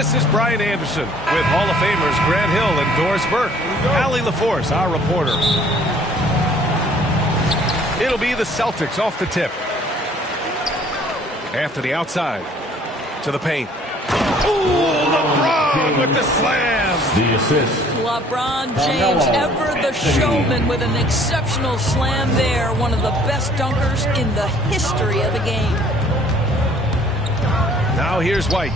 This is Brian Anderson with Hall of Famers Grant Hill and Doris Burke. Allie LaForce, our reporter. It'll be the Celtics off the tip. Anthony outside to the paint. Ooh, LeBron with the slam. The assist. LeBron James, ever the showman, with an exceptional slam there. One of the best dunkers in the history of the game. Now here's White.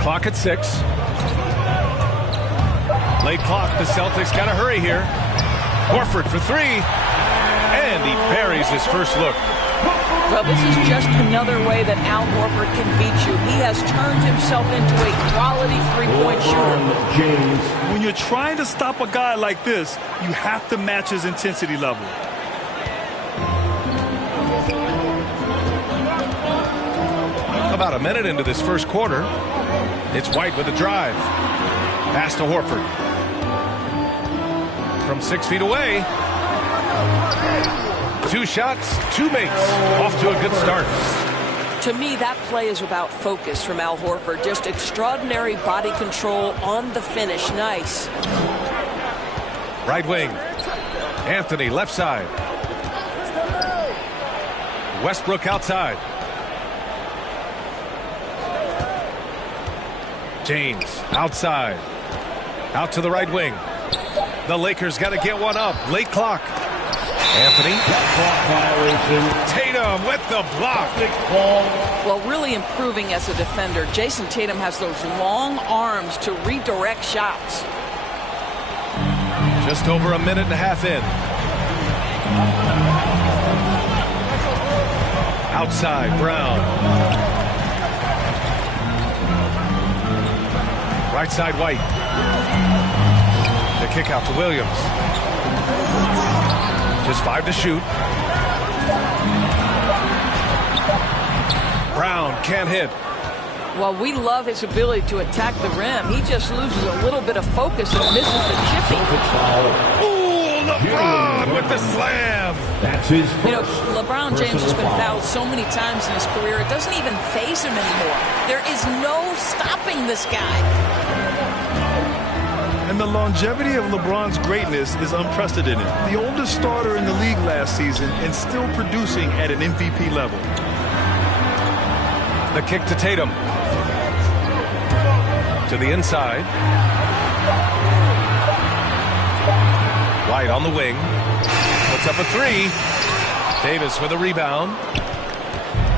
Clock at 6. Late clock. The Celtics got to hurry here. Horford for 3. And he buries his first look. Well, this is just another way that Al Horford can beat you. He has turned himself into a quality three-point shooter. James. When you're trying to stop a guy like this, you have to match his intensity level. About a minute into this first quarter, it's White with a drive. Pass to Horford. From 6 feet away. 2 shots, 2 makes. Off to a good start. To me, that play is about focus from Al Horford. Just extraordinary body control on the finish. Nice. Right wing. Anthony left side. Westbrook outside. James outside. Out to the right wing. The Lakers got to get one up. Late clock. Anthony. Tatum with the block. Well, really improving as a defender. Jason Tatum has those long arms to redirect shots. Just over a minute and a half in. Outside, Brown. Right side, White. The kick out to Williams. Just 5 to shoot. Brown can't hit. Well, we love his ability to attack the rim. He just loses a little bit of focus and misses the chippy. Ooh, LeBron with the slam. That's his first. You know, LeBron James has been fouled so many times in his career, it doesn't even faze him anymore. There is no stopping this guy. And the longevity of LeBron's greatness is unprecedented. The oldest starter in the league last season and still producing at an MVP level. The kick to Tatum. To the inside. White on the wing. Puts up a 3. Davis with a rebound.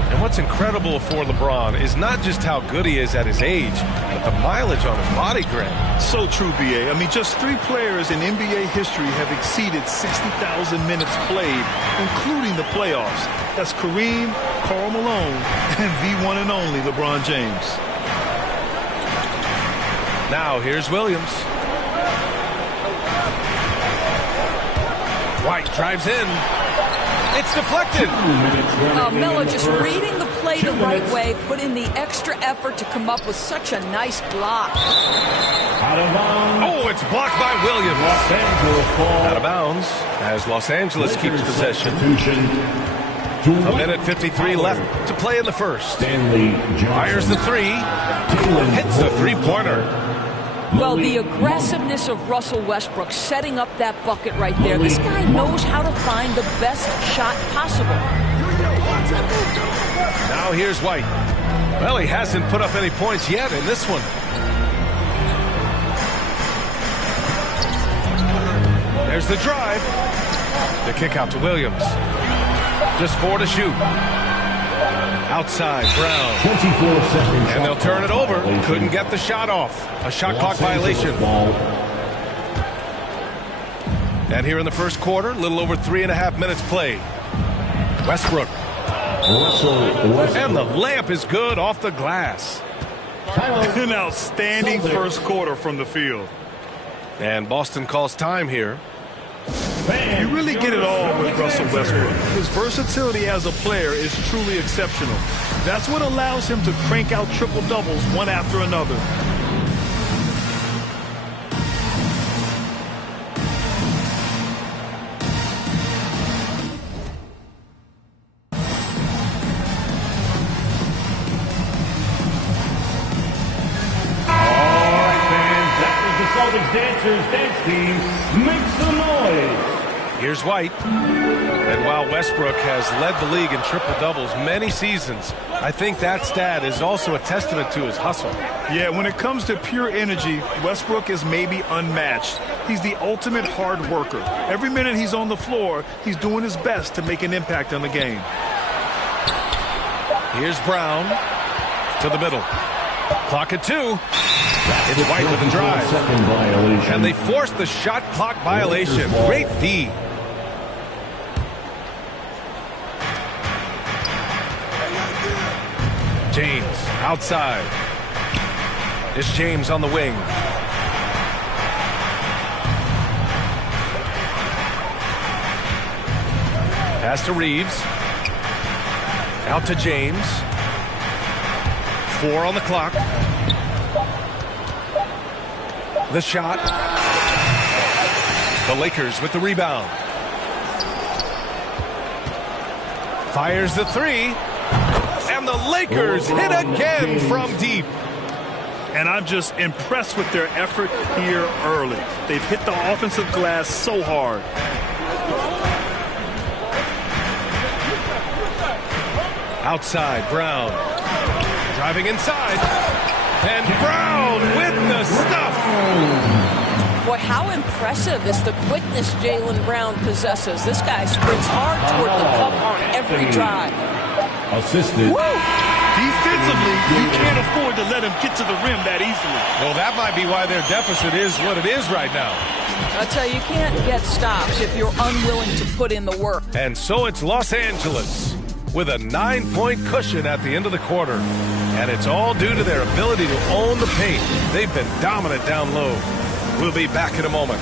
And what's incredible for LeBron is not just how good he is at his age, but the mileage on his body, Grant. So true, B.A. I mean, just 3 players in NBA history have exceeded 60,000 minutes played, including the playoffs. That's Kareem, Karl Malone, and the one and only LeBron James. Now here's Williams. White drives in. It's deflected. Melo just reading the play the right way, put in the extra effort to come up with such a nice block. Oh, it's blocked by Williams. Out of bounds as Los Angeles keeps possession. A minute 53 left to play in the first. Fires the 3. Hits the three-pointer. Well, the aggressiveness of Russell Westbrook setting up that bucket right there. This guy knows how to find the best shot possible. Now here's White. Well, he hasn't put up any points yet in this one. There's the drive. The kick out to Williams. Just 4 to shoot. Outside, Brown. 24 seconds. And they'll turn it over. Couldn't get the shot off. A shot clock violation. And here in the first quarter, a little over 3.5 minutes played. Westbrook. And the layup is good off the glass. An outstanding first quarter from the field. And Boston calls time here. You really get it all with Russell Westbrook. His versatility as a player is truly exceptional. That's what allows him to crank out triple-doubles one after another. Performance Dancers Dance Team, make some noise. Here's White. And while Westbrook has led the league in triple-doubles many seasons, I think that stat is also a testament to his hustle. Yeah, when it comes to pure energy, Westbrook is maybe unmatched. He's the ultimate hard worker. Every minute he's on the floor, he's doing his best to make an impact on the game. Here's Brown to the middle. Clock at 2. It's White with the drive. And they force the shot clock violation. Great feed. James outside. It's James on the wing. Pass to Reeves. Out to James. 4 on the clock. The shot. The Lakers with the rebound. Fires the 3. And the Lakers hit again from deep. And I'm just impressed with their effort here early. They've hit the offensive glass so hard. Outside, Brown. Driving inside. And Brown with the stuff. Boy, how impressive is the quickness Jaylen Brown possesses. This guy sprints hard toward the cup on every drive. Assisted. Woo! Defensively, you can't afford to let him get to the rim that easily. Well, that might be why their deficit is what it is right now. I tell you, you can't get stops if you're unwilling to put in the work. And so it's Los Angeles with a 9-point cushion at the end of the quarter. And it's all due to their ability to own the paint. They've been dominant down low. We'll be back in a moment.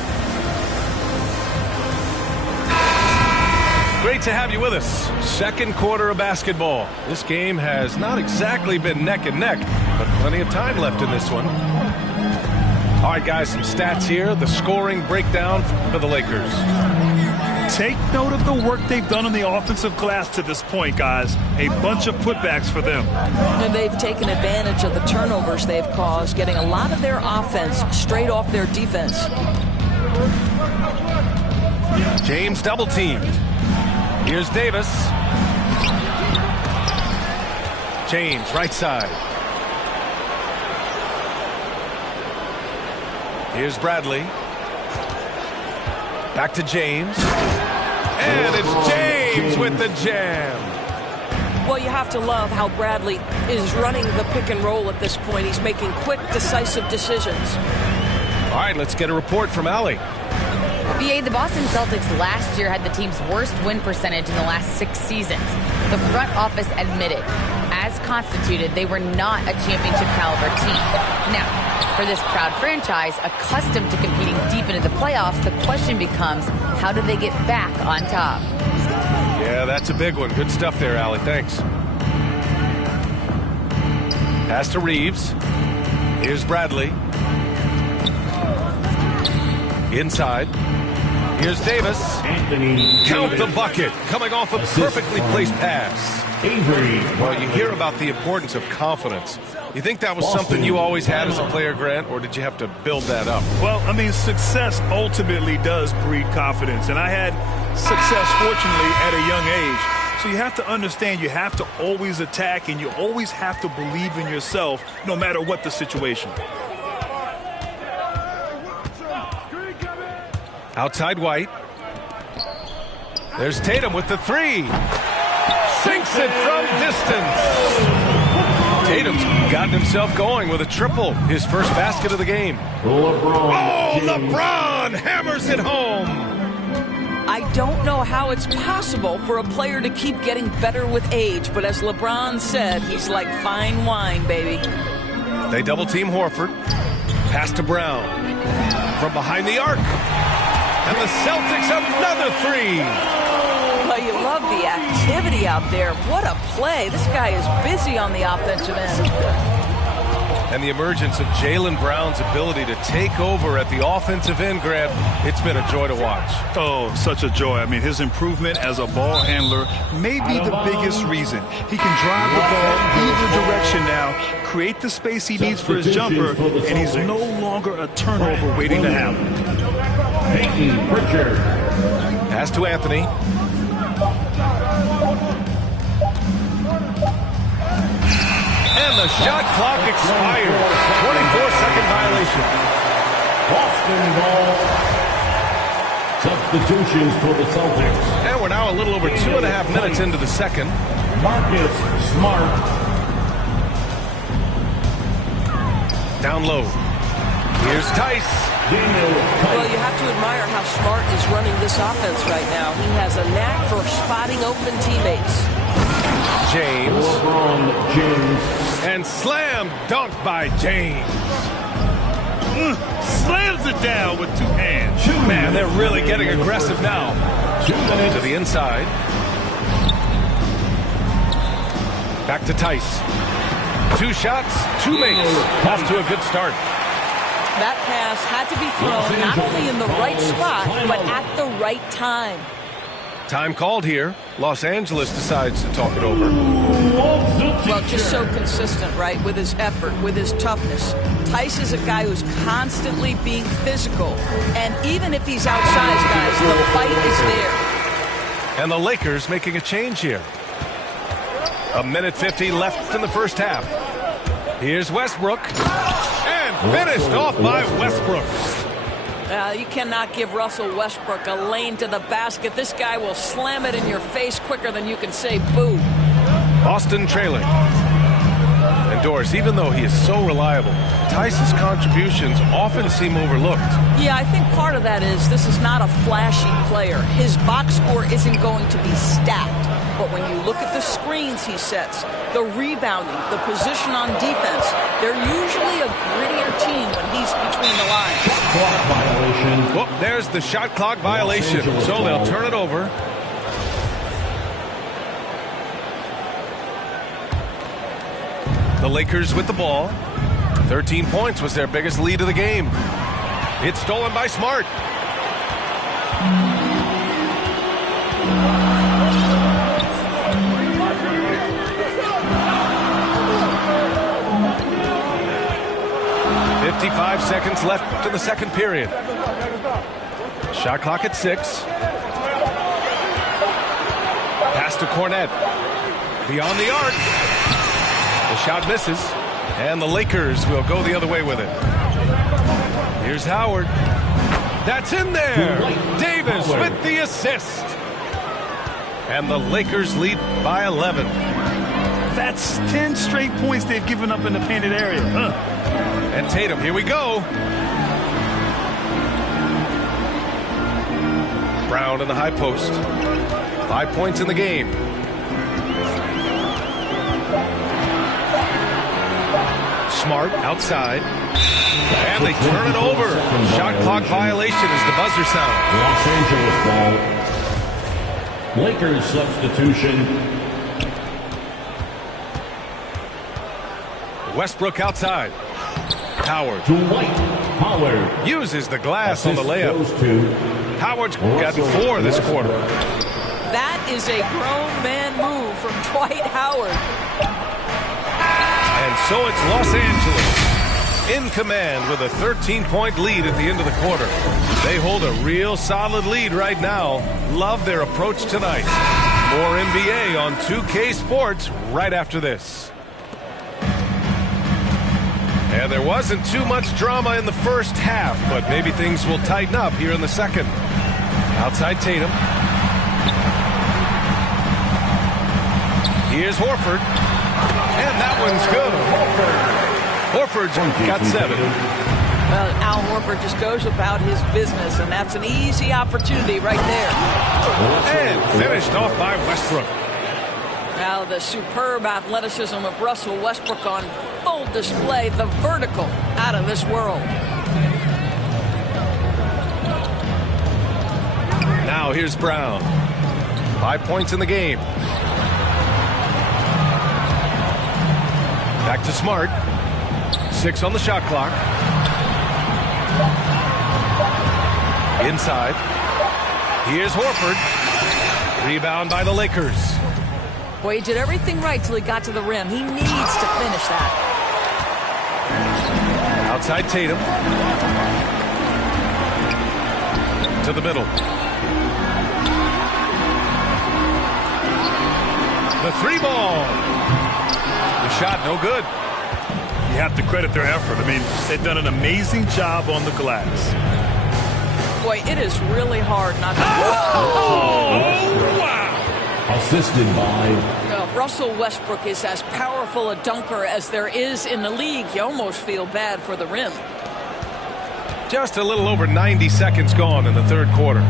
Great to have you with us. Second quarter of basketball. This game has not exactly been neck and neck, but plenty of time left in this one. All right, guys, some stats here. The scoring breakdown for the Lakers. Take note of the work they've done on the offensive glass to this point, guys. A bunch of putbacks for them. And they've taken advantage of the turnovers they've caused, getting a lot of their offense straight off their defense. James double-teamed. Here's Davis. James, right side. Here's Bradley. Back to James. And it's James with the jam. Well, you have to love how Bradley is running the pick and roll at this point. He's making quick, decisive decisions. All right, let's get a report from Allie. BA, the Boston Celtics last year had the team's worst win percentage in the last 6 seasons. The front office admitted, as constituted, they were not a championship caliber team. Now, for this proud franchise, accustomed to competing deep into the playoffs, the question becomes, how do they get back on top? Yeah, that's a big one. Good stuff there, Allie. Thanks. Pass to Reeves. Here's Bradley. Inside. Here's Davis. Count the bucket. Coming off a perfectly placed pass. Well, you hear about the importance of confidence. You think that was something you always had as a player, Grant, or did you have to build that up? Well, I mean, success ultimately does breed confidence. And I had success, fortunately, at a young age. So you have to understand you have to always attack and you always have to believe in yourself no matter what the situation. Outside White. There's Tatum with the 3. Sinks it from distance. Tatum's gotten himself going with a triple. His first basket of the game. LeBron hammers it home. I don't know how it's possible for a player to keep getting better with age, but as LeBron said, he's like fine wine, baby. They double team Horford. Pass to Brown. From behind the arc. And the Celtics another 3. Well, you love the activity out there. What a play. This guy is busy on the offensive end. And the emergence of Jaylen Brown's ability to take over at the offensive end, Grant, it's been a joy to watch. Oh, such a joy. I mean, his improvement as a ball handler may be the biggest reason. He can drive the ball either direction now, create the space he needs for his jumper, and he's no longer a turnover waiting to happen. Pass to Anthony. And the shot clock expired. 24-second violation. Boston ball. Substitutions for the Celtics. And we're now a little over 2.5 minutes into the second. Marcus Smart. Down low. Here's Tice. Well, you have to admire how Smart is running this offense right now. He has a knack for spotting open teammates. James. LeBron James. And slam dunk by James. Slams it down with two hands. Man, they're really getting aggressive now. 2 minutes. To the inside. Back to Tice. 2 shots, 2 makes. Off to a good start. That pass had to be thrown not only in the right spot, but at the right time. Time called here. Los Angeles decides to talk it over. Well, just so consistent, right, with his effort, with his toughness. Tice is a guy who's constantly being physical. And even if he's outsized, guys, the fight is there. And the Lakers making a change here. 1:50 left in the first half. Here's Westbrook. And finished off by Westbrook. You cannot give Russell Westbrook a lane to the basket. This guy will slam it in your face quicker than you can say boo. Boston trailing. And Doris, even though he is so reliable, Tice's contributions often seem overlooked. Yeah, I think part of that is this is not a flashy player. His box score isn't going to be stacked. But when you look at the screens he sets, the rebounding, the position on defense, they're usually a grittier team when he's between the lines. Clock violation. Well, there's the shot clock violation, so they'll turn it over. The Lakers with the ball. 13 points was their biggest lead of the game. It's stolen by Smart. .55 seconds left in the second period. Shot clock at 6. Pass to Cornette. Beyond the arc. The shot misses. And the Lakers will go the other way with it. Here's Howard. That's in there. Davis with the assist. And the Lakers lead by 11. That's 10 straight points they've given up in the painted area. And Tatum, here we go. Brown in the high post. 5 points in the game. Smart outside. And they turn it over. Shot clock violation as the buzzer sounds. Los Angeles ball. Lakers substitution. Westbrook outside. Howard. To White. Howard. Uses the glass on the layup. Goes to Howard's got 4 this quarter. That is a grown man move from Dwight Howard. And so it's Los Angeles in command with a 13-point lead at the end of the quarter. They hold a real solid lead right now. Love their approach tonight. More NBA on 2K Sports right after this. And there wasn't too much drama in the first half, but maybe things will tighten up here in the second. Outside Tatum. Here's Horford. And that one's good. Horford's got 7. Well, Al Horford just goes about his business, and that's an easy opportunity right there. And finished off by Westbrook. Now the superb athleticism of Russell Westbrook on full display. The vertical out of this world. Now here's Brown. 5 points in the game. Back to Smart. 6 on the shot clock. Inside. Here's Horford. Rebound by the Lakers. Boy, he did everything right till he got to the rim. He needs to finish that. Outside Tatum. To the middle. The 3-ball. The shot, no good. You have to credit their effort. I mean, they've done an amazing job on the glass. Boy, it is really hard not to... Oh, wow! Assisted by Russell Westbrook is as powerful a dunker as there is in the league. You almost feel bad for the rim. Just a little over 90 seconds gone in the third quarter.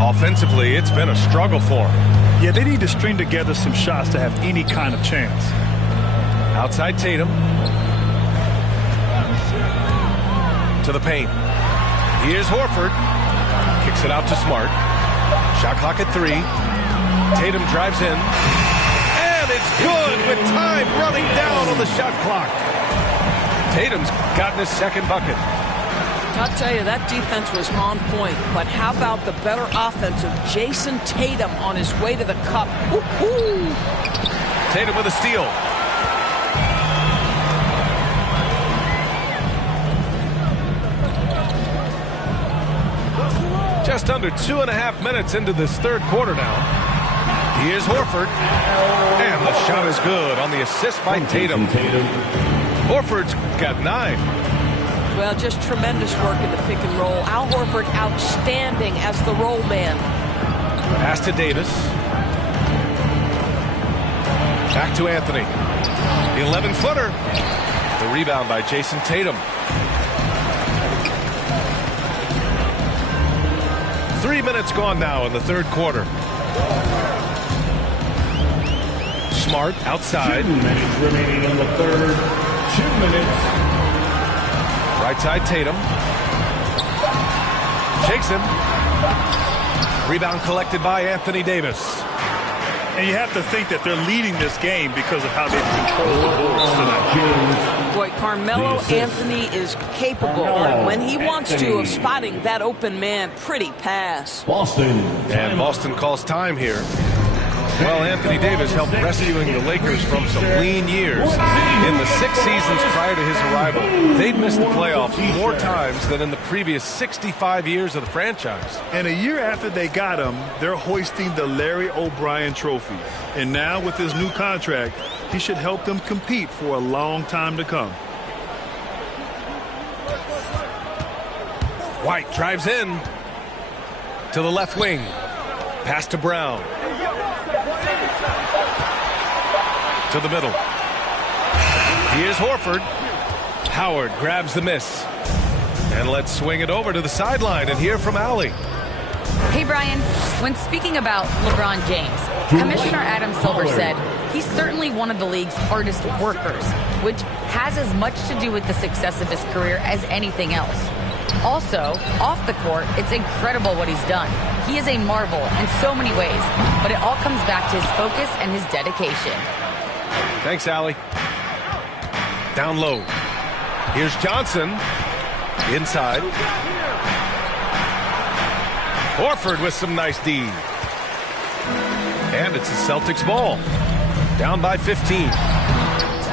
Offensively, it's been a struggle for them. Yeah, they need to string together some shots to have any kind of chance. Outside Tatum. To the paint. Here's Horford. Kicks it out to Smart. Shot clock at 3. Tatum drives in. And it's good with time running down on the shot clock. Tatum's gotten his second bucket. I'll tell you, that defense was on point. But how about the better offense of Jason Tatum on his way to the cup? Woo-hoo! Tatum with a steal. Just under 2.5 minutes into this third quarter now. Here's Horford. And the shot is good on the assist by Tatum. Horford's got 9. Well, just tremendous work in the pick and roll. Al Horford outstanding as the roll man. Pass to Davis. Back to Anthony. The 11-footer. The rebound by Jason Tatum. 3 minutes gone now in the third quarter. Smart outside. 2 minutes remaining in the third. 2 minutes. Right side Tatum. Shakes him. Rebound collected by Anthony Davis. And you have to think that they're leading this game because of how they've controlled the Bulls tonight. Boy, Carmelo Anthony is capable, when he wants to, of spotting that open man. Pretty pass. Boston. And Boston calls time here. Well, Anthony Davis helped rescuing the Lakers from some lean years. In the 6 seasons prior to his arrival, they'd missed the playoffs more times than in the previous 65 years of the franchise. And a year after they got him, they're hoisting the Larry O'Brien Trophy. And now with his new contract, he should help them compete for a long time to come. White drives in to the left wing. Pass to Brown. To the middle. Here's Horford. Howard grabs the miss. And let's swing it over to the sideline and hear from Allie. Hey, Brian. When speaking about LeBron James, Commissioner Adam Silver said he's certainly one of the league's hardest workers, which has as much to do with the success of his career as anything else. Also, off the court, it's incredible what he's done. He is a marvel in so many ways, but it all comes back to his focus and his dedication. Thanks, Allie. Down low. Here's Johnson. Inside. Horford with some nice D. And it's the Celtics ball. Down by 15.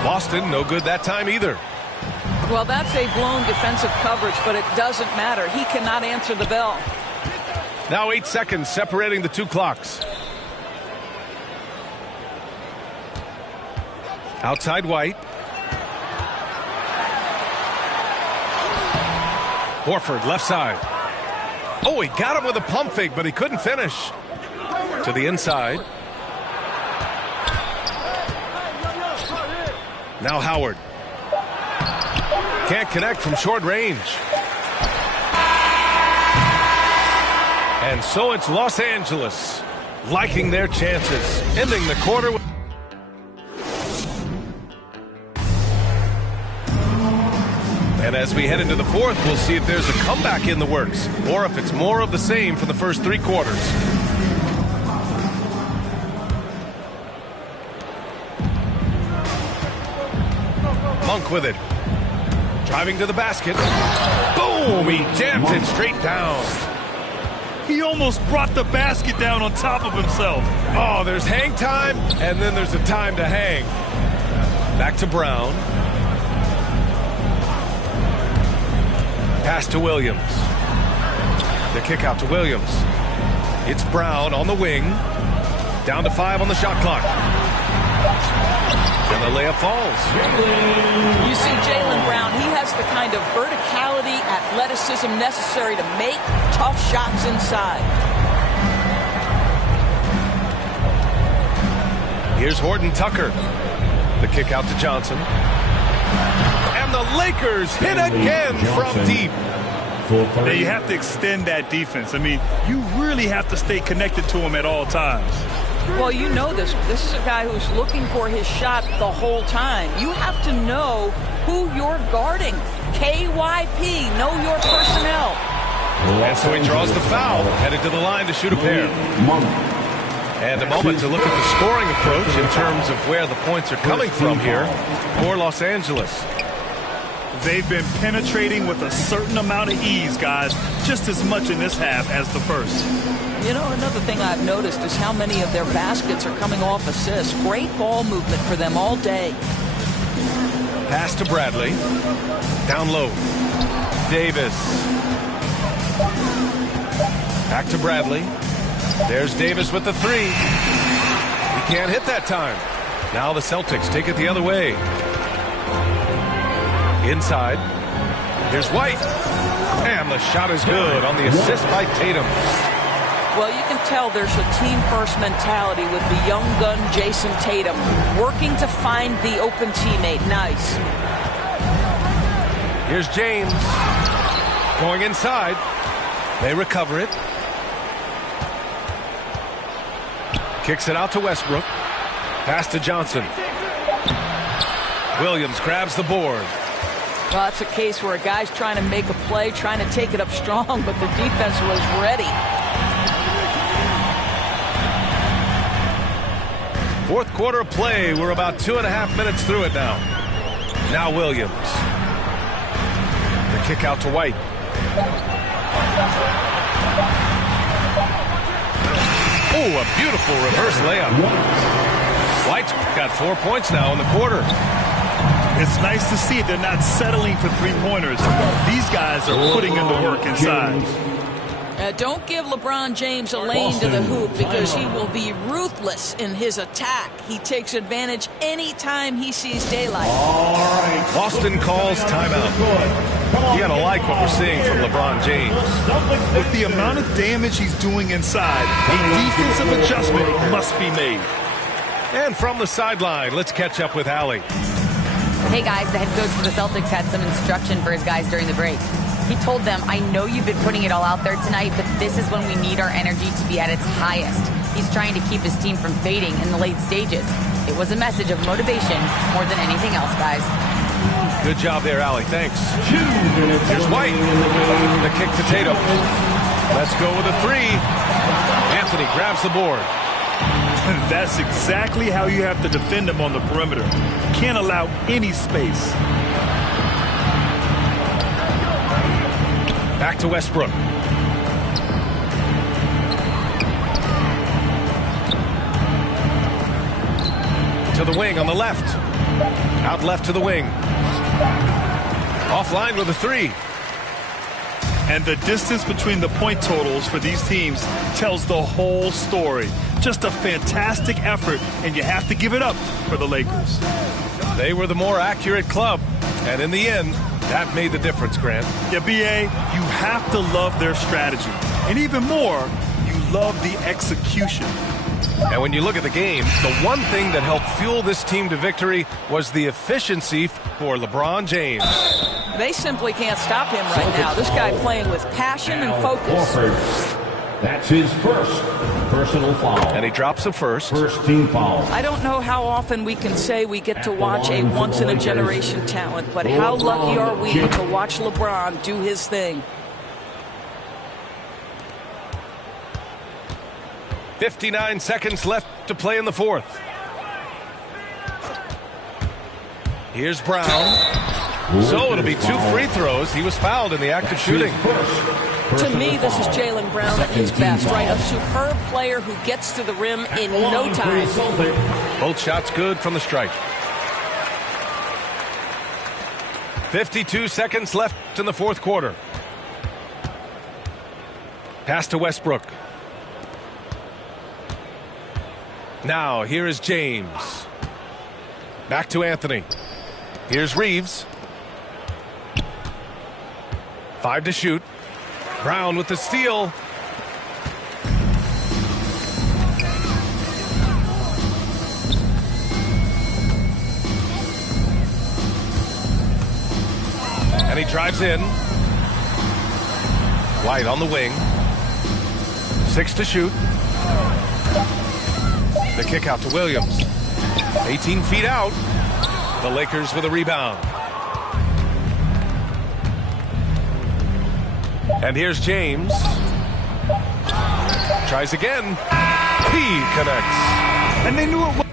Boston, no good that time either. Well, that's a blown defensive coverage, but it doesn't matter. He cannot answer the bell. Now 8 seconds separating the two clocks. Outside White. Horford left side. Oh, he got him with a pump fake, but he couldn't finish. To the inside. Now Howard. Can't connect from short range. And so it's Los Angeles liking their chances, ending the quarter with... And as we head into the fourth, we'll see if there's a comeback in the works, or if it's more of the same for the first 3 quarters. Monk dunk with it. Driving to the basket. Boom! He jams it straight down. He almost brought the basket down on top of himself. Oh, there's hang time, and then there's a time to hang. Back to Brown. Pass to Williams. The kick out to Williams. It's Brown on the wing. Down to 5 on the shot clock. And the layup falls. You see Jaylen Brown, he has the kind of verticality, athleticism necessary to make tough shots inside. Here's Horton Tucker. The kick out to Johnson. And the Lakers hit again from deep. Now you have to extend that defense. I mean, you really have to stay connected to him at all times. Well, you know this. This is a guy who's looking for his shot the whole time. You have to know who you're guarding. KYP, know your personnel. And so he draws the foul, headed to the line to shoot a pair. And a moment to look at the scoring approach in terms of where the points are coming from here for Los Angeles. They've been penetrating with a certain amount of ease, guys, just as much in this half as the first. You know, another thing I've noticed is how many of their baskets are coming off assists. Great ball movement for them all day. Pass to Bradley. Down low. Davis. Back to Bradley. There's Davis with the 3. He can't hit that time. Now the Celtics take it the other way. Inside. Here's White. And the shot is good on the assist by Tatum. Well, you can tell there's a team-first mentality with the young gun Jason Tatum working to find the open teammate. Nice. Here's James. Going inside. They recover it. Kicks it out to Westbrook. Pass to Johnson. Williams grabs the board. Well, it's a case where a guy's trying to make a play, trying to take it up strong, but the defense was ready. Fourth quarter of play. We're about 2.5 minutes through it now. Now Williams. The kick out to White. Oh, a beautiful reverse layup. White's got 4 points now in the quarter. It's nice to see they're not settling for three-pointers. These guys are putting in the work inside. Don't give LeBron James a lane to the hoop because he will be ruthless in his attack. He takes advantage anytime he sees daylight. Boston calls timeout. You gotta like what we're seeing from LeBron James. With the amount of damage he's doing inside, a defensive adjustment must be made. And from the sideline, let's catch up with Allie. Hey guys, the head coach for the Celtics had some instruction for his guys during the break. He told them, I know you've been putting it all out there tonight, but this is when we need our energy to be at its highest. He's trying to keep his team from fading in the late stages. It was a message of motivation more than anything else, guys. Good job there, Allie. Thanks. Here's White. The kick to Tatum. Let's go with a 3. Anthony grabs the board. That's exactly how you have to defend him on the perimeter. Can't allow any space. Back to Westbrook. To the wing on the left. Out left to the wing. Offline with a 3. And the distance between the point totals for these teams tells the whole story. Just a fantastic effort, and you have to give it up for the Lakers. They were the more accurate club, and in the end, that made the difference, Grant. Yeah, B.A., you have to love their strategy. And even more, you love the execution. And when you look at the game, the one thing that helped fuel this team to victory was the efficiency for LeBron James. They simply can't stop him right now. This guy playing with passion and focus. That's his first personal foul. And he drops a first. First team foul. I don't know how often we can say we get to watch a once-in-a-generation talent, but how lucky are we to watch LeBron do his thing. 59 seconds left to play in the fourth. Here's Brown. So it'll be 2 free throws. He was fouled in the act of shooting. To me, this is Jaylen Brown at his best, right? A superb player who gets to the rim in no time. Both shots good from the strike. 52 seconds left in the fourth quarter. Pass to Westbrook. Now, here is James. Back to Anthony. Here's Reeves. 5 to shoot. Brown with the steal. And he drives in. White on the wing. 6 to shoot. The kick out to Williams. 18 feet out. The Lakers with a rebound. And here's James. Tries again. He connects. And they knew it was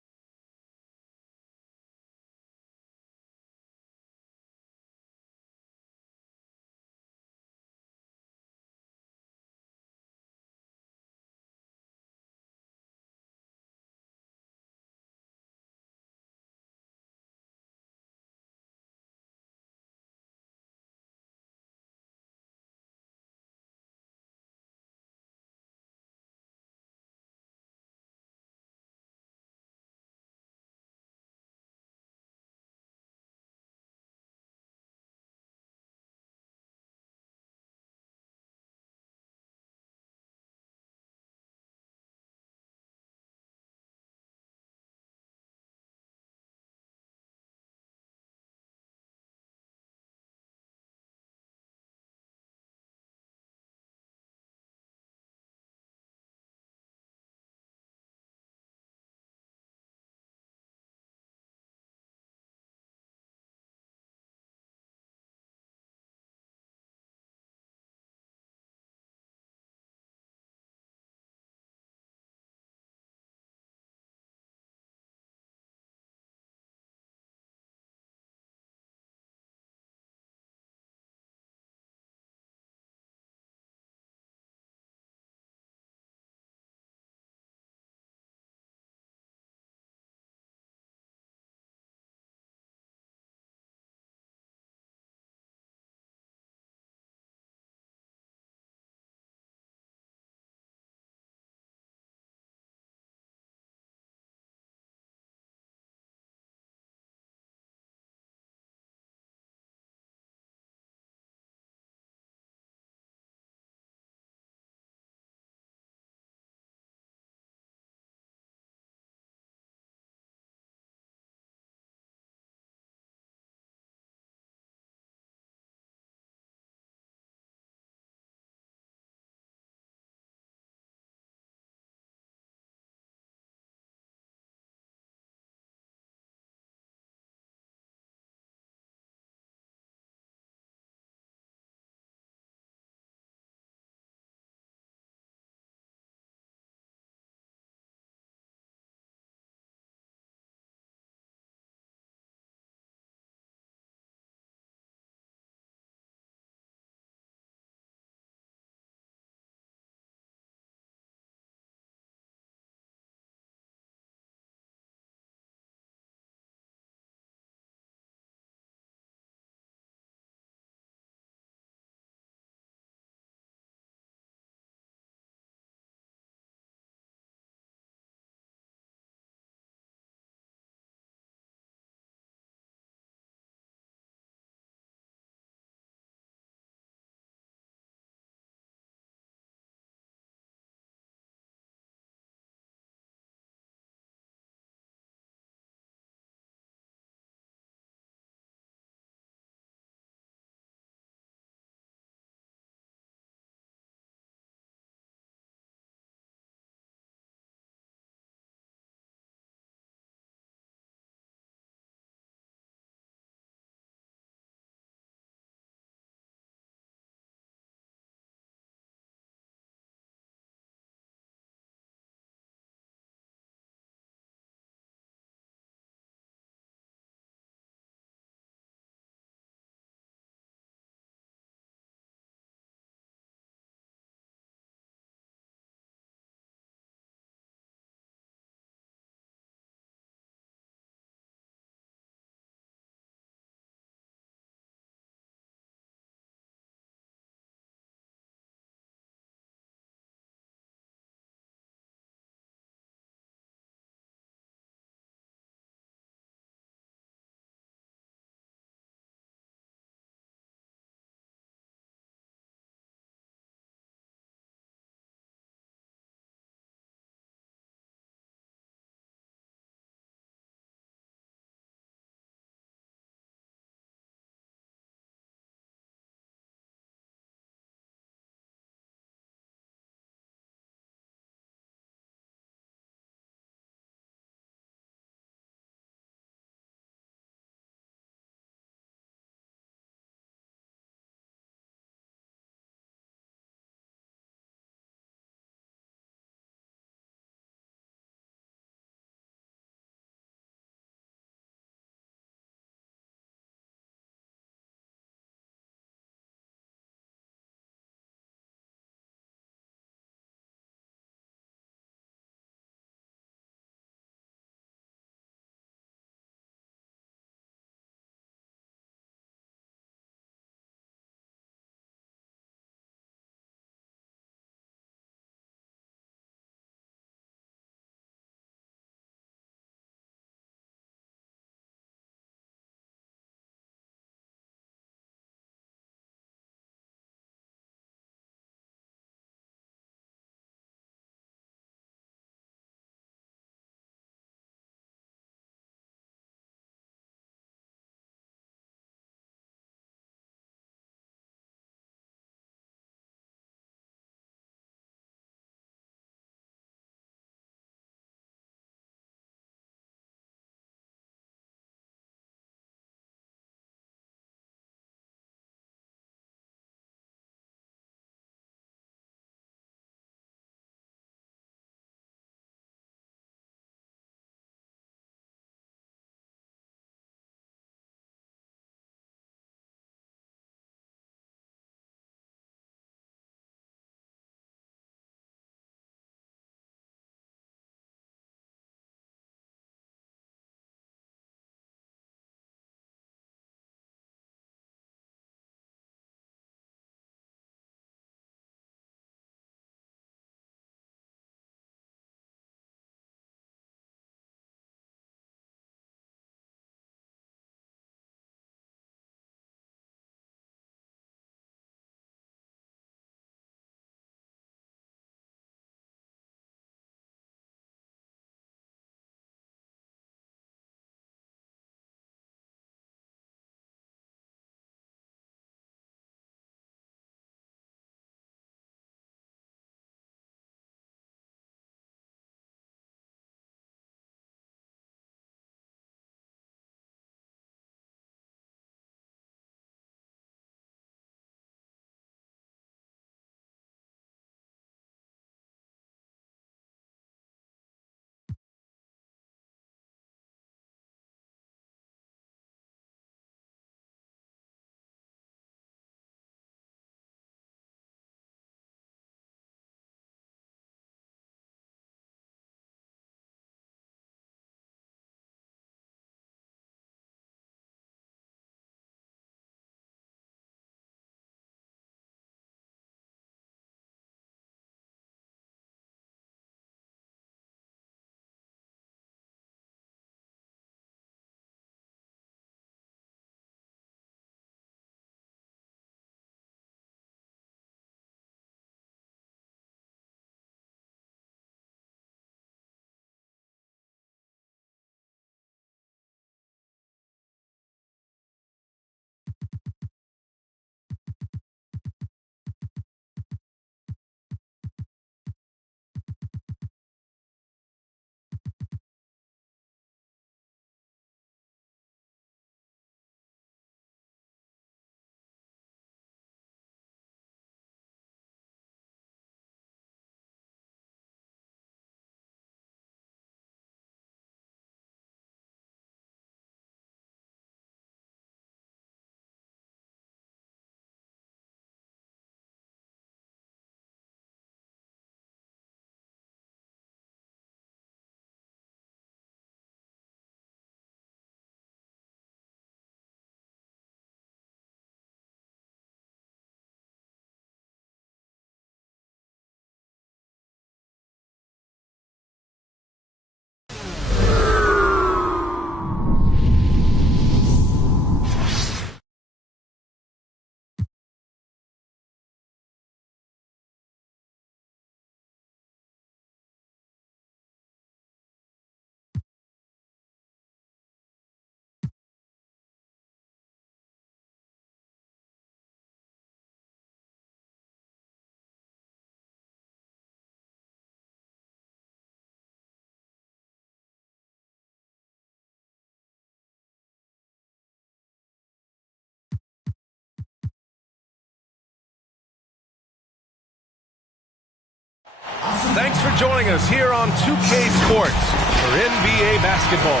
Thanks for joining us here on 2K Sports for NBA basketball.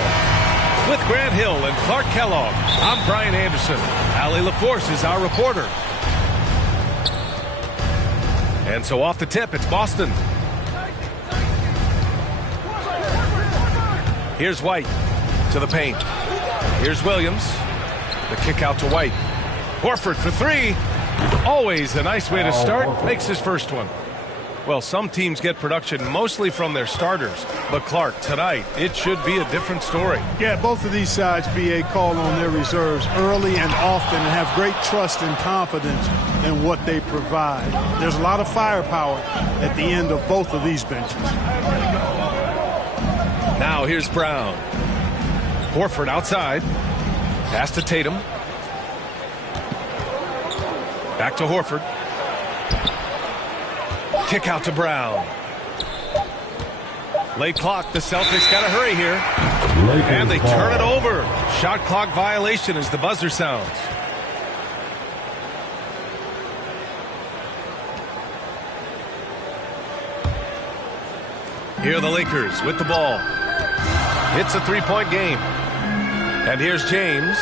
With Grant Hill and Clark Kellogg, I'm Brian Anderson. Allie LaForce is our reporter. And so off the tip, it's Boston. Here's White to the paint. Here's Williams. The kick out to White. Horford for three. Always a nice way to start. Makes his first one. Well, some teams get production mostly from their starters. But Clark, tonight, it should be a different story. Yeah, both of these sides, BA, call on their reserves early and often and have great trust and confidence in what they provide. There's a lot of firepower at the end of both of these benches. Now here's Brown. Horford outside. Pass to Tatum. Back to Horford. Kick out to Brown. Late clock. The Celtics got to hurry here. And they turn it over. Shot clock violation as the buzzer sounds. Here are the Lakers with the ball. It's a three-point game. And here's James.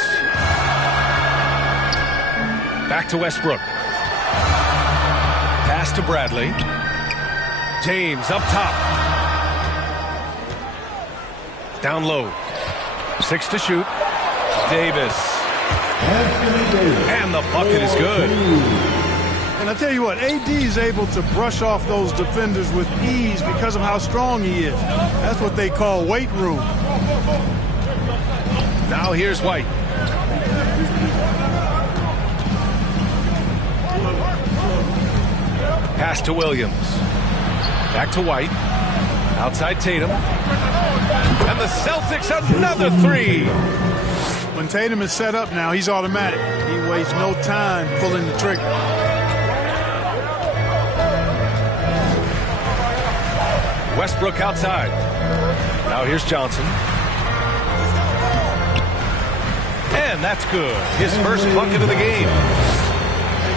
Back to Westbrook. Pass to Bradley. James up top. Down low. 6 to shoot. Davis. And the bucket is good. And I tell you what, AD is able to brush off those defenders with ease because of how strong he is. That's what they call weight room. Now here's White. Pass to Williams. Back to White. Outside Tatum. And the Celtics another three. When Tatum is set up now, he's automatic. He wastes no time pulling the trigger. Westbrook outside. Now here's Johnson. And that's good. His first bucket of the game.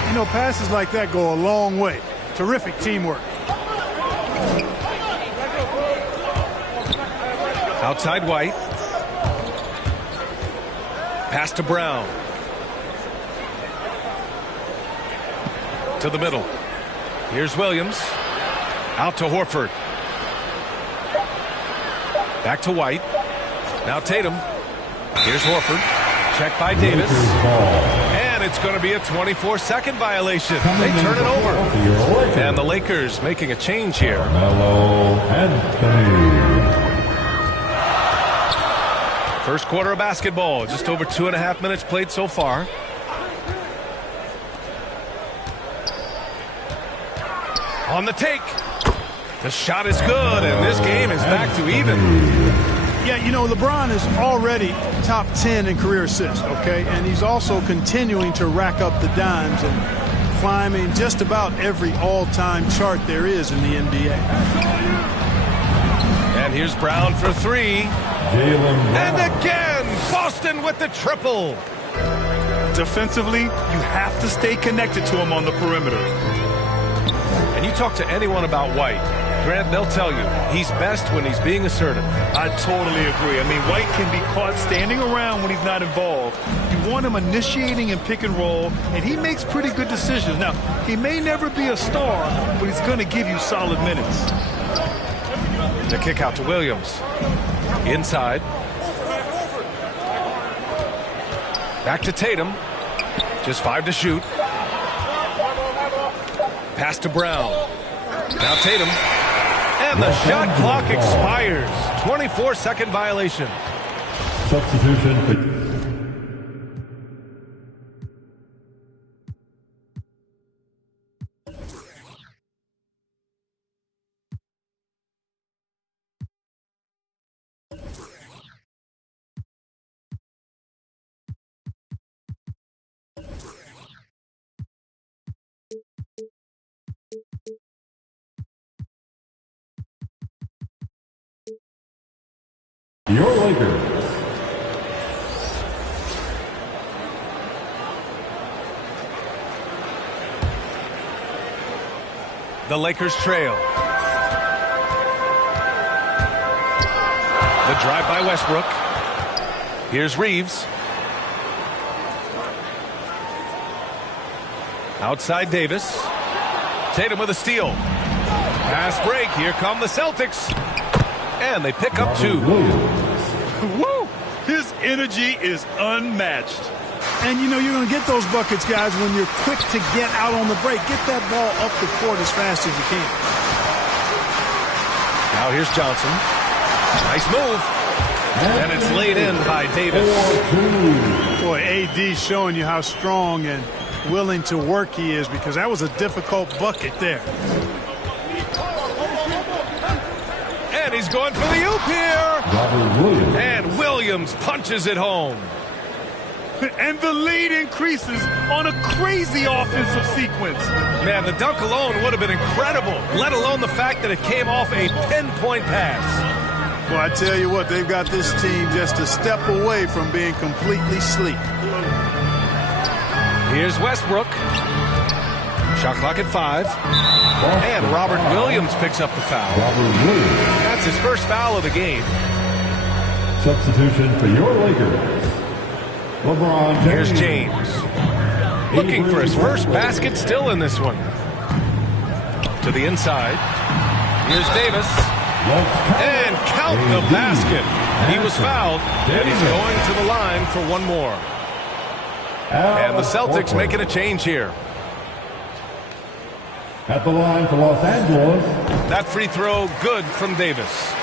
You know, passes like that go a long way. Terrific teamwork. Outside White. Pass to Brown. To the middle. Here's Williams. Out to Horford. Back to White. Now Tatum. Here's Horford. Check by Davis. And it's going to be a 24-second violation. They turn it over. And the Lakers making a change here. First quarter of basketball. Just over 2.5 minutes played so far. On the take. The shot is good, and this game is back to even. Yeah, you know, LeBron is already top 10 in career assists, okay? And he's also continuing to rack up the dimes and climbing just about every all-time chart there is in the NBA. And here's Brown for three. And again, Boston with the triple. Defensively, you have to stay connected to him on the perimeter. And you talk to anyone about White, Grant, they'll tell you he's best when he's being assertive. I totally agree. I mean, White can be caught standing around when he's not involved. You want him initiating and pick and roll, and he makes pretty good decisions. Now, he may never be a star, but he's going to give you solid minutes. The kick out to Williams. Inside. Back to Tatum. Just 5 to shoot. Pass to Brown. Now Tatum. And the shot clock expires. 24-second violation. Substitution. Your Lakers. The Lakers trail. The drive by Westbrook. Here's Reeves. Outside Davis. Tatum with a steal. Pass break. Here come the Celtics. And they pick up 2. Woo! His energy is unmatched. And, you know, you're going to get those buckets, guys, when you're quick to get out on the break. Get that ball up the court as fast as you can. Now here's Johnson. Nice move. And it's laid in by Davis. Boy, AD showing you how strong and willing to work he is, because that was a difficult bucket there. And he's going for the oop here. And Williams punches it home. And the lead increases on a crazy offensive sequence. Man, the dunk alone would have been incredible, let alone the fact that it came off a pinpoint pass. Well, I tell you what, they've got this team just a step away from being completely sleep. Here's Westbrook. Shot clock at 5. And Robert Williams picks up the foul. That's his first foul of the game. Substitution for your Lakers. LeBron James. Here's James. Looking for his first basket, still in this one. To the inside. Here's Davis. And count the basket. He was fouled, and he's going to the line for one more. And the Celtics making a change here. At the line for Los Angeles. That free throw good from Davis.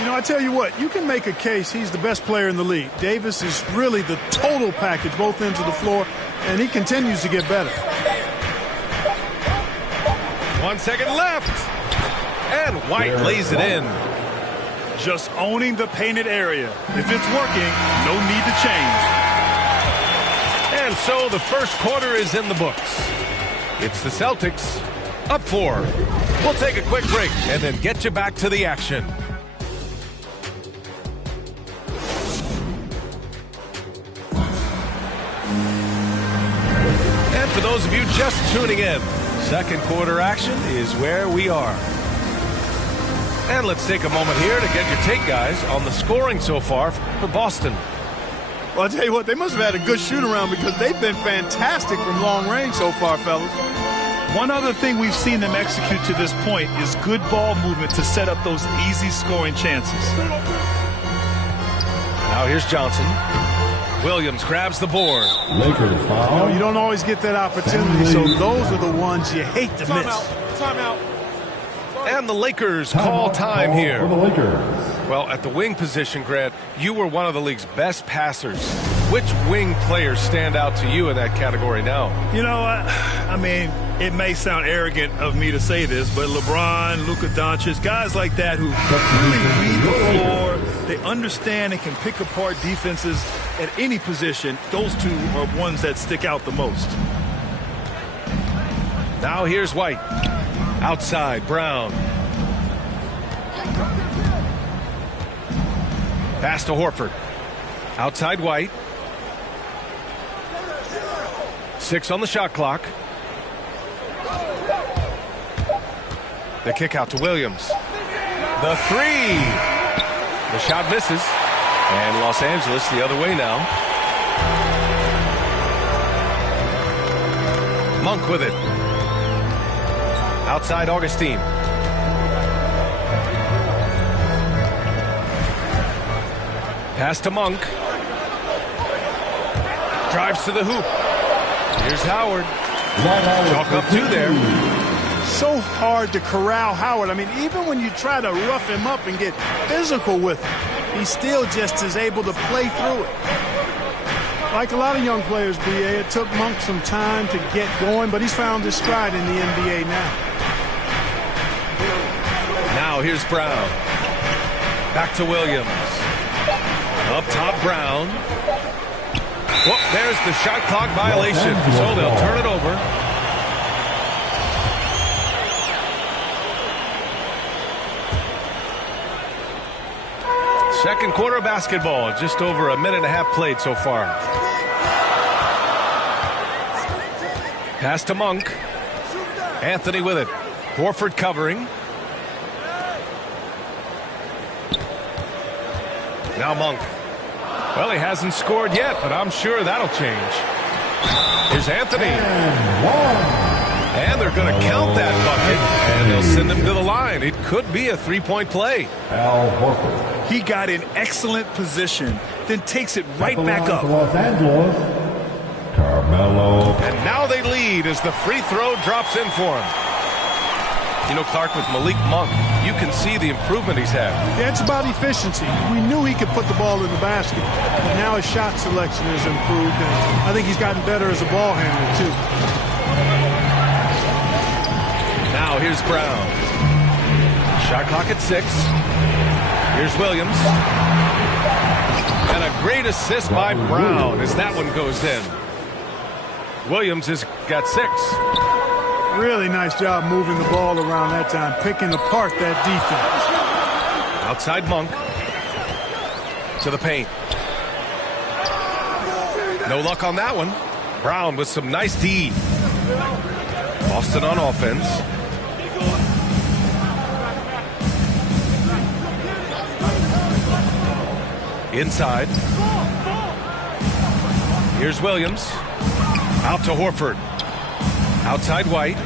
You know, I tell you what, you can make a case he's the best player in the league. Davis is really the total package, both ends of the floor, and he continues to get better. 1 second left. And White lays it in. Just owning the painted area. If it's working, no need to change. And so the first quarter is in the books. It's the Celtics up 4. We'll take a quick break and then get you back to the action. And for those of you just tuning in, second quarter action is where we are. And let's take a moment here to get your take, guys, on the scoring so far for Boston. Well, I'll tell you what, they must have had a good shoot-around, because they've been fantastic from long range so far, fellas. One other thing we've seen them execute to this point is good ball movement to set up those easy scoring chances. Now here's Johnson. Williams grabs the board. Lakers foul. You don't always get that opportunity, so those are the ones you hate to miss. Timeout. And the Lakers call time here. For the Lakers. Well, at the wing position, Grant, you were one of the league's best passers. Which wing players stand out to you in that category now? You know, I mean, it may sound arrogant of me to say this, but LeBron, Luka Doncic, guys like that who really read the floor, they understand and can pick apart defenses at any position. Those two are ones that stick out the most. Now here's White. Outside, Brown. Pass to Horford. Outside White. 6 on the shot clock. The kick out to Williams. The 3. The shot misses. And Los Angeles the other way now. Monk with it. Outside Augustine. Pass to Monk. Drives to the hoop. Here's Howard. Chalk up 2 there. So hard to corral Howard. I mean, even when you try to rough him up and get physical with him, he still just is able to play through it. Like a lot of young players, BA, it took Monk some time to get going, but he's found his stride in the NBA now. Now here's Brown. Back to Williams. Up top, Brown. Whoop, there's the shot clock violation, so they'll turn it over. Second quarter basketball, just over a minute and a half played so far. Pass to Monk. Anthony with it. Horford covering. Now Monk. Well, he hasn't scored yet, but I'm sure that'll change. Here's Anthony. And they're going to count that bucket, and they'll send him to the line. It could be a three-point play. Al Horford. He got in excellent position, then takes it right back up. Los Angeles, Carmelo. And now they lead as the free throw drops in for him. You know, Clark, with Malik Monk, you can see the improvement he's had. Yeah, it's about efficiency. We knew he could put the ball in the basket, but now his shot selection has improved, and I think he's gotten better as a ball handler, too. Now here's Brown. Shot clock at 6. Here's Williams. And a great assist by Brown as that one goes in. Williams has got 6. Really nice job moving the ball around that time, picking apart that defense. Outside Monk. To the paint. No luck on that one. Brown with some nice D. Boston on offense. Inside. Here's Williams. Out to Horford. Outside White.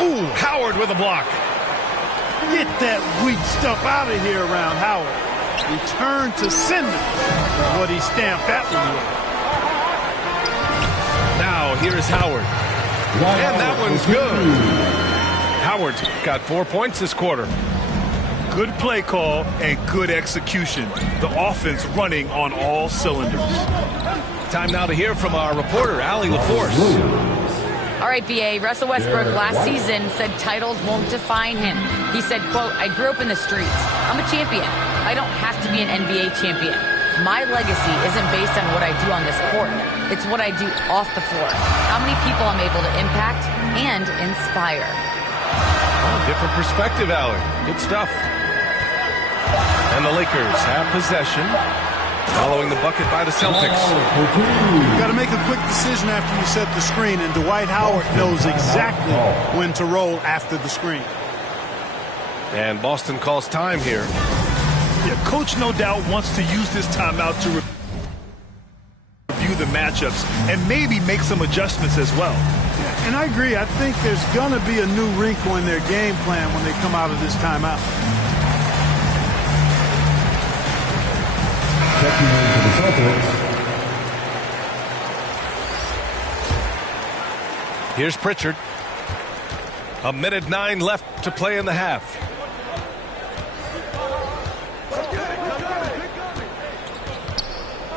Ooh, Howard with a block. Get that weak stuff out of here around Howard. Return to sender. What he stamped that one with. Now here is Howard. And that one's good. Howard's got 4 points this quarter. Good play call and good execution. The offense running on all cylinders. Time now to hear from our reporter, Allie LaForce. All right, BA, Russell Westbrook last season said titles won't define him. He said, quote, I grew up in the streets. I'm a champion. I don't have to be an NBA champion. My legacy isn't based on what I do on this court. It's what I do off the floor. How many people I'm able to impact and inspire. Oh, different perspective, Allie. Good stuff. And the Lakers have possession following the bucket by the Celtics. You got to make a quick decision after you set the screen, and Dwight Howard knows exactly when to roll after the screen. And Boston calls time here. Yeah, coach no doubt wants to use this timeout to review the matchups and maybe make some adjustments as well. And I agree. I think there's going to be a new wrinkle in their game plan when they come out of this timeout. Checking into the Celtics. Here's Pritchard. 1:09 left to play in the half.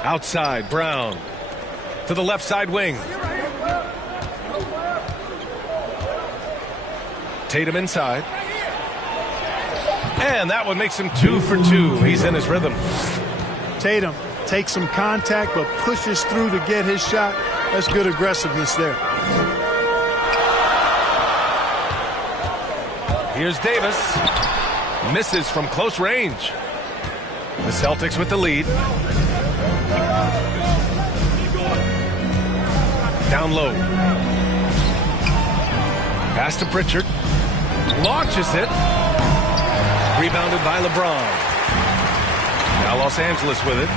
Outside, Brown. To the left side wing. Tatum inside. And that one makes him 2 for 2. He's in his rhythm. Tatum takes some contact but pushes through to get his shot. That's good aggressiveness there. Here's Davis. Misses from close range. The Celtics with the lead. Down low. Pass to Pritchard. Launches it. Rebounded by LeBron. Now Los Angeles with it.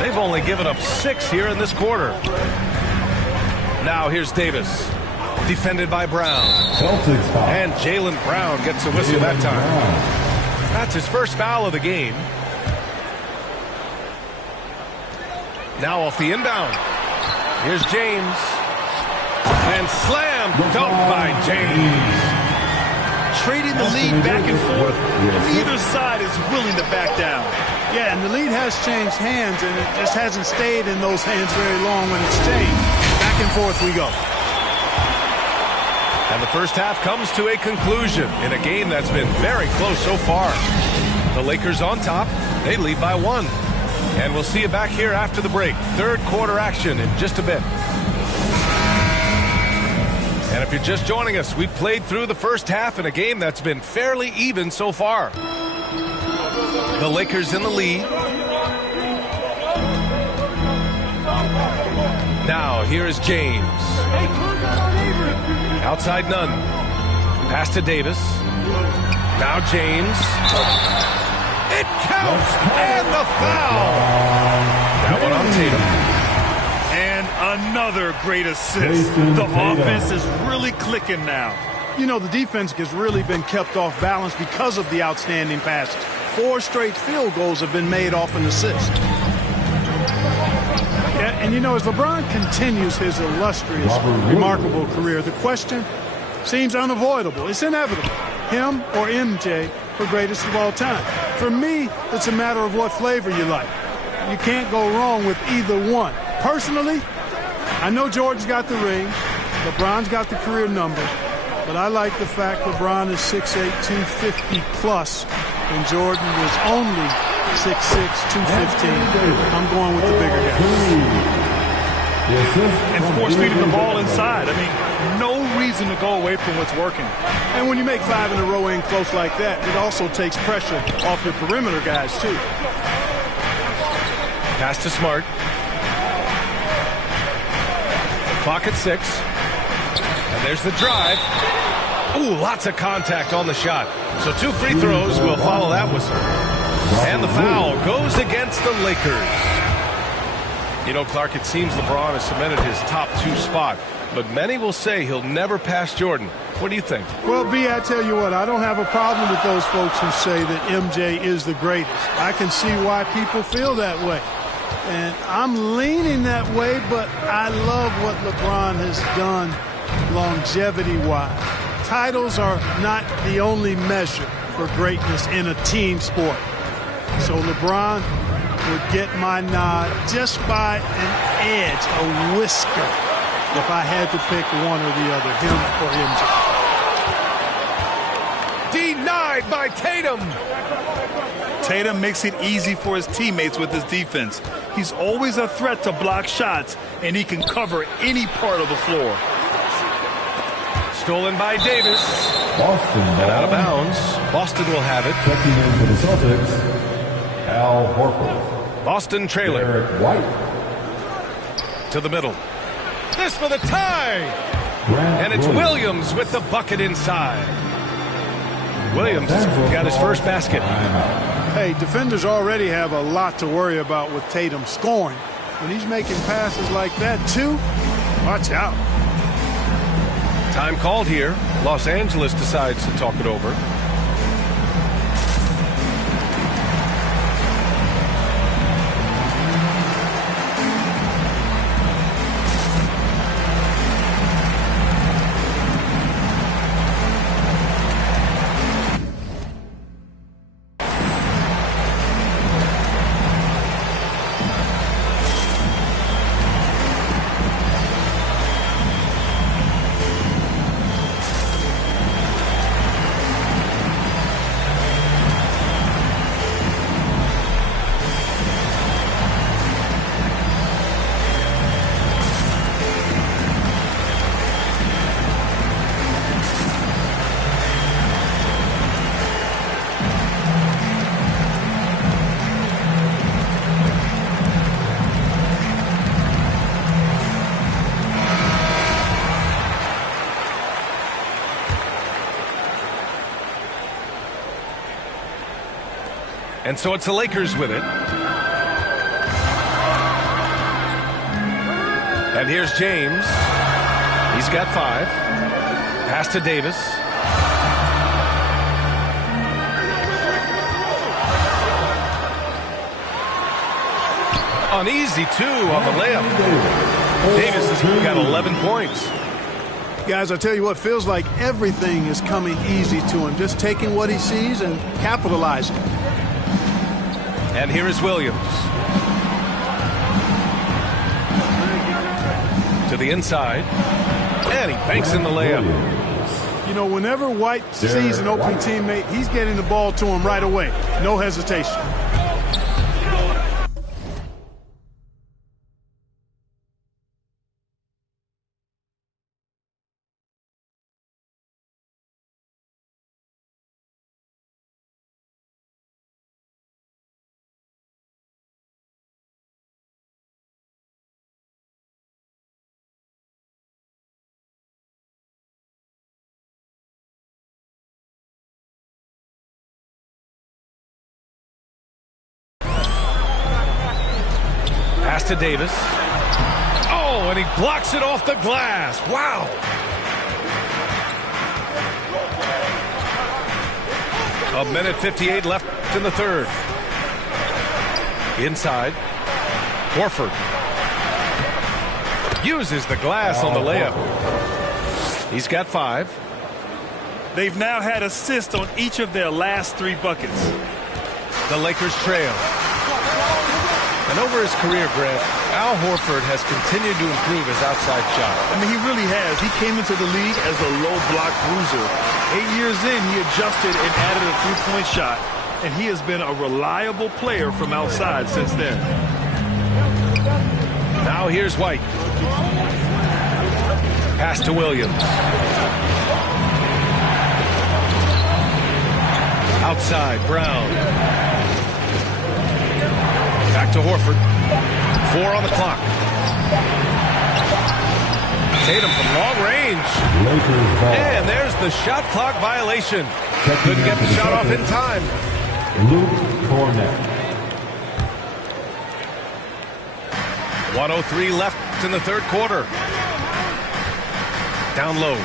They've only given up 6 here in this quarter. Now here's Davis. Defended by Brown. Celtics foul. And Jaylen Brown gets a whistle that time. That's his first foul of the game. Now off the inbound. Here's James. And slam dunk by James. Trading the lead back and forth. Neither side is willing to back down. Yeah, and the lead has changed hands, and it just hasn't stayed in those hands very long when it's changed. Back and forth we go. And the first half comes to a conclusion in a game that's been very close so far. The Lakers on top. They lead by 1. And we'll see you back here after the break. Third quarter action in just a bit. And if you're just joining us, we've played through the first half in a game that's been fairly even so far. The Lakers in the lead. Now, here is James. Outside none. Pass to Davis. Now James. It counts, and the foul. That one on Tatum. And another great assist. The offense is really clicking now. You know, the defense has really been kept off balance because of the outstanding passes. 4 straight field goals have been made off an assist. Yeah, and you know, as LeBron continues his illustrious, remarkable career, the question seems unavoidable. It's inevitable. Him or MJ for greatest of all time. For me, it's a matter of what flavor you like. You can't go wrong with either one. Personally, I know Jordan's got the ring. LeBron's got the career number. But I like the fact LeBron is 6'8", 250 plus, and Jordan was only 6'6", 215. I'm going with the bigger guy. And force feeding the ball inside. I mean, no reason to go away from what's working. And when you make 5 in a row in close like that, it also takes pressure off your perimeter guys, too. Pass to Smart. Clock at 6. And there's the drive. Ooh, lots of contact on the shot. So 2 free throws will follow that whistle. And the foul goes against the Lakers. You know, Clark, it seems LeBron has cemented his top 2 spot, but many will say he'll never pass Jordan. What do you think? Well, B, I tell you what, I don't have a problem with those folks who say that MJ is the greatest. I can see why people feel that way. And I'm leaning that way, but I love what LeBron has done longevity-wise. Titles are not the only measure for greatness in a team sport. So LeBron would get my nod just by an edge, a whisker, if I had to pick one or the other, him or MJ. Denied by Tatum. Tatum makes it easy for his teammates with his defense. He's always a threat to block shots, and he can cover any part of the floor. Stolen by Davis. Boston And out of bounds. Boston will have it. Checking in for the Celtics, Al Horford. Boston trailing. Derek White. To the middle. This for the tie. Grant And it's Williams with the bucket inside. Williams got his first basket. Hey, defenders already have a lot to worry about with Tatum scoring. When he's making passes like that, too, watch out. Time called here. Los Angeles decides to talk it over. And so it's the Lakers with it. And here's James. He's got 5. Pass to Davis. An easy 2 on the layup. Davis has got 11 points. Guys, I tell you what, feels like everything is coming easy to him. Just taking what he sees and capitalizing. And here is Williams. To the inside. And he banks in the layup. You know, whenever White sees an open teammate, he's getting the ball to him right away. No hesitation. to Davis. Oh, and he blocks it off the glass. Wow. A minute 58 left in the third. Inside. Horford uses the glass on the layup. He's got 5. They've now had assists on each of their last 3 buckets. The Lakers trail. And over his career, Grant, Al Horford has continued to improve his outside shot. I mean, he really has. He came into the league as a low block bruiser. 8 years in, he adjusted and added a 3-point shot. And he has been a reliable player from outside since then. Now here's White. Pass to Williams. Outside, Brown. Back to Horford. 4 on the clock. Tatum from long range. And there's the shot clock violation. Couldn't get the shot off in time. Luke Cornett. 1:03 left in the third quarter. Down low.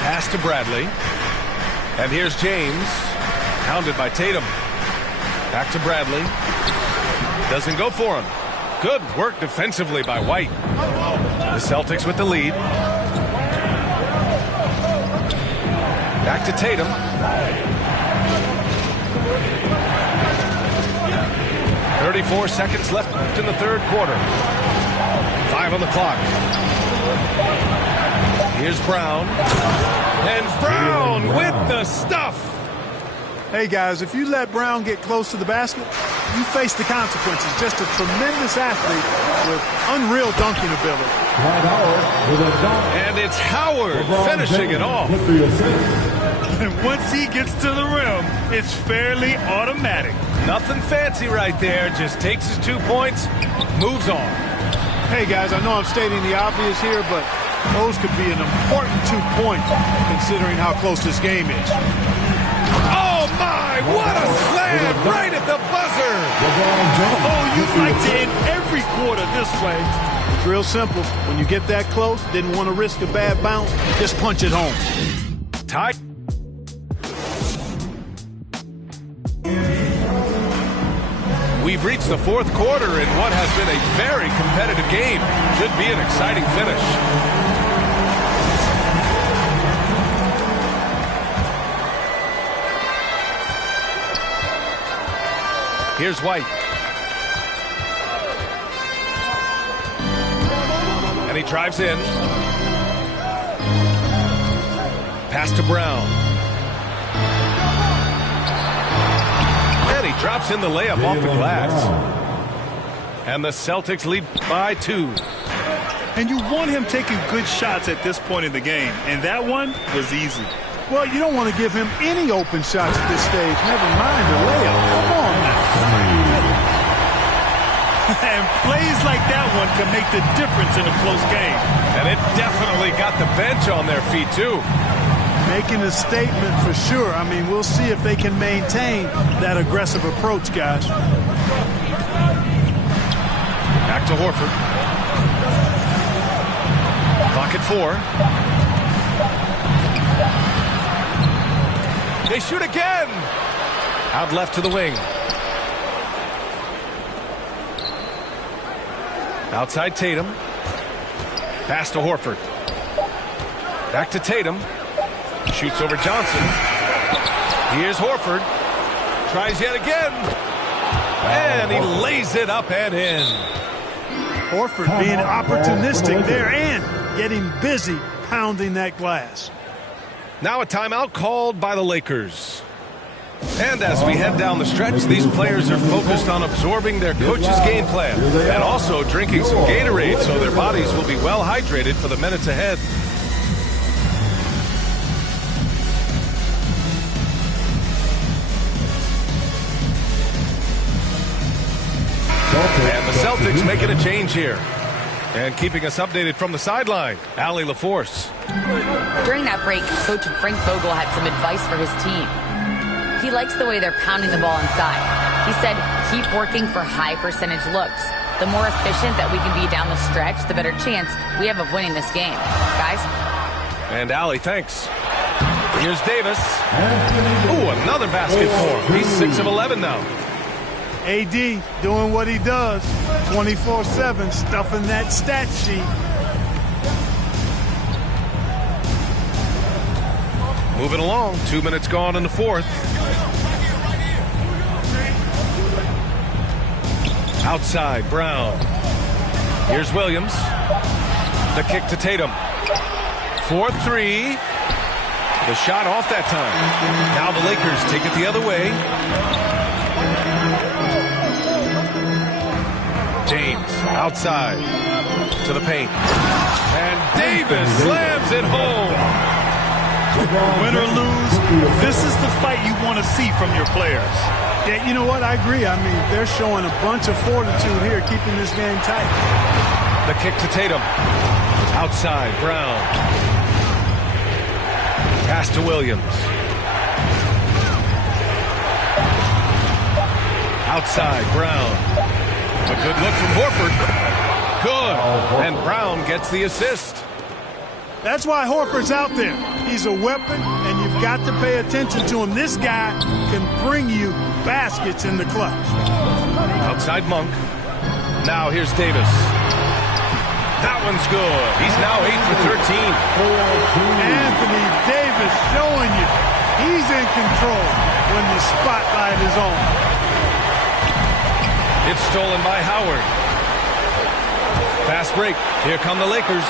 Pass to Bradley. And here's James. Hounded by Tatum. Back to Bradley. Doesn't go for him. Good work defensively by White. The Celtics with the lead. Back to Tatum. .34 seconds left in the third quarter. 5 on the clock. Here's Brown. And Brown with the stuff. Hey, guys, if you let Brown get close to the basket, you face the consequences. Just a tremendous athlete with unreal dunking ability. And it's Howard finishing it off. And once he gets to the rim, it's fairly automatic. Nothing fancy right there. Just takes his 2 points, moves on. Hey, guys, I know I'm stating the obvious here, but those could be an important 2 points considering how close this game is. Oh, my! What a slam right at the buzzer! Oh, you'd like to end every quarter this way. It's real simple. When you get that close, didn't want to risk a bad bounce, just punch it home. Tied. We've reached the fourth quarter in what has been a very competitive game. Should be an exciting finish. Here's White. And he drives in. Pass to Brown. And he drops in the layup off the glass. And the Celtics lead by 2. And you want him taking good shots at this point in the game. And that one was easy. Well, you don't want to give him any open shots at this stage. Never mind the layup. Come on now. And plays like that one can make the difference in a close game. And it definitely got the bench on their feet, too. Making a statement for sure. I mean, we'll see if they can maintain that aggressive approach, guys. Back to Horford. Clock at 4. They shoot again. Out left to the wing. Outside Tatum. Pass to Horford. Back to Tatum. Shoots over Johnson. Here's Horford. Tries yet again. And he lays it up and in. Horford being opportunistic there and getting busy pounding that glass. Now a timeout called by the Lakers. And as we head down the stretch, these players are focused on absorbing their coach's game plan and also drinking some Gatorade so their bodies will be well hydrated for the minutes ahead. And the Celtics making a change here. And keeping us updated from the sideline, Allie LaForce. During that break, Coach Frank Vogel had some advice for his team. He likes the way they're pounding the ball inside. He said, keep working for high percentage looks. The more efficient that we can be down the stretch, the better chance we have of winning this game. Guys? And Allie, thanks. Here's Davis. Ooh, another basket for him. He's 6 of 11 now. AD doing what he does, 24/7, stuffing that stat sheet. Moving along, 2 minutes gone in the fourth. Outside, Brown. Here's Williams. The kick to Tatum. 4-3. The shot off that time. Now the Lakers take it the other way. James outside to the paint. And Davis slams it home. Win or lose, this is the fight you want to see from your players. Yeah, you know what? I agree. I mean, they're showing a bunch of fortitude here, keeping this game tight. The kick to Tatum. Outside, Brown. Pass to Williams. Outside, Brown. A good look from Horford. Good. And Brown gets the assist. That's why Horford's out there. He's a weapon, and you've got to pay attention to him. This guy can bring you baskets in the clutch. Outside Monk. Now here's Davis. That one's good. He's now 8 for 13. Anthony Davis showing you he's in control when the spotlight is on. It's stolen by Howard. Fast break. Here come the Lakers.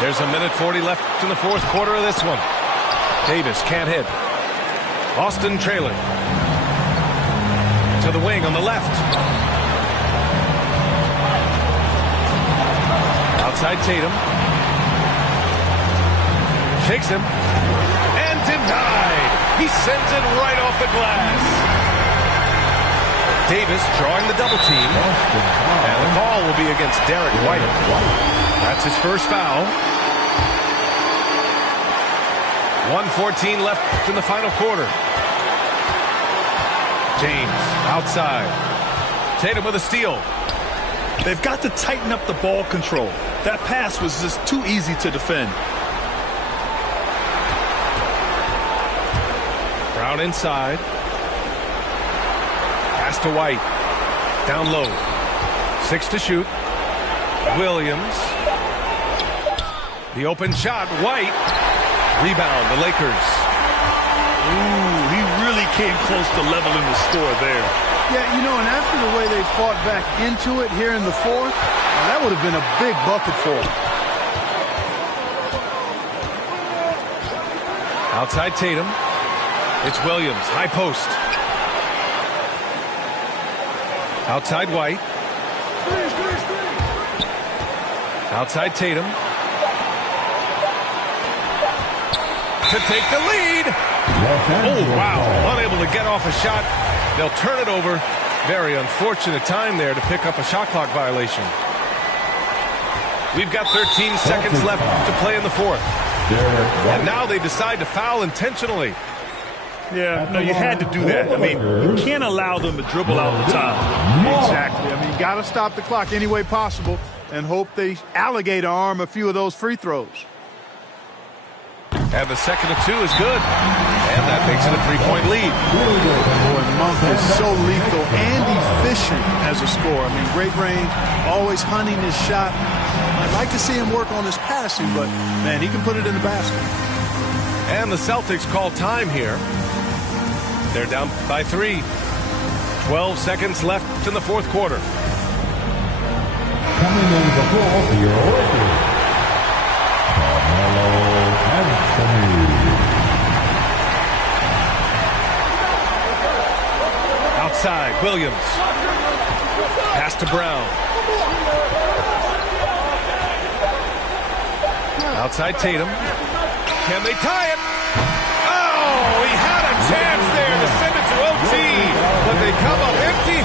There's 1:40 left in the fourth quarter of this one. Davis can't hit. Boston trailing. To the wing on the left. Outside Tatum. Shakes him. And denied. He sends it right off the glass. Davis drawing the double team. And the call will be against Derek White. That's his first foul. 1:14 left in the final quarter. James outside. Tatum with a steal. They've got to tighten up the ball control. That pass was just too easy to defend. Brown inside. Pass to White. Down low. 6 to shoot. Williams. The open shot. White. Rebound, the Lakers. Ooh, he really came close to leveling the score there. Yeah, you know, and after the way they fought back into it here in the fourth, that would have been a big bucket for them. Outside Tatum. It's Williams, high post. Outside White. Outside Tatum. To take the lead. Oh, wow. Unable to get off a shot. They'll turn it over. Very unfortunate time there to pick up a shot clock violation. We've got 13 seconds left to play in the fourth. And now they decide to foul intentionally. Yeah, no, you had to do that. I mean, you can't allow them to dribble out the top. Exactly. I mean, you got to stop the clock any way possible and hope they alligator arm a few of those free throws. And the second of 2 is good. And that makes it a 3-point lead. Boy, Monk is so lethal and efficient as a scorer. I mean, great range, always hunting his shot. I'd like to see him work on his passing, but, man, he can put it in the basket. And the Celtics call time here. They're down by 3. 12 seconds left in the fourth quarter. Coming in the ball for your Lakers, Carmelo Anthony. Outside, Williams. Pass to Brown. Outside Tatum. Can they tie it? Oh, he had a chance there to send it to OT, but they come up empty.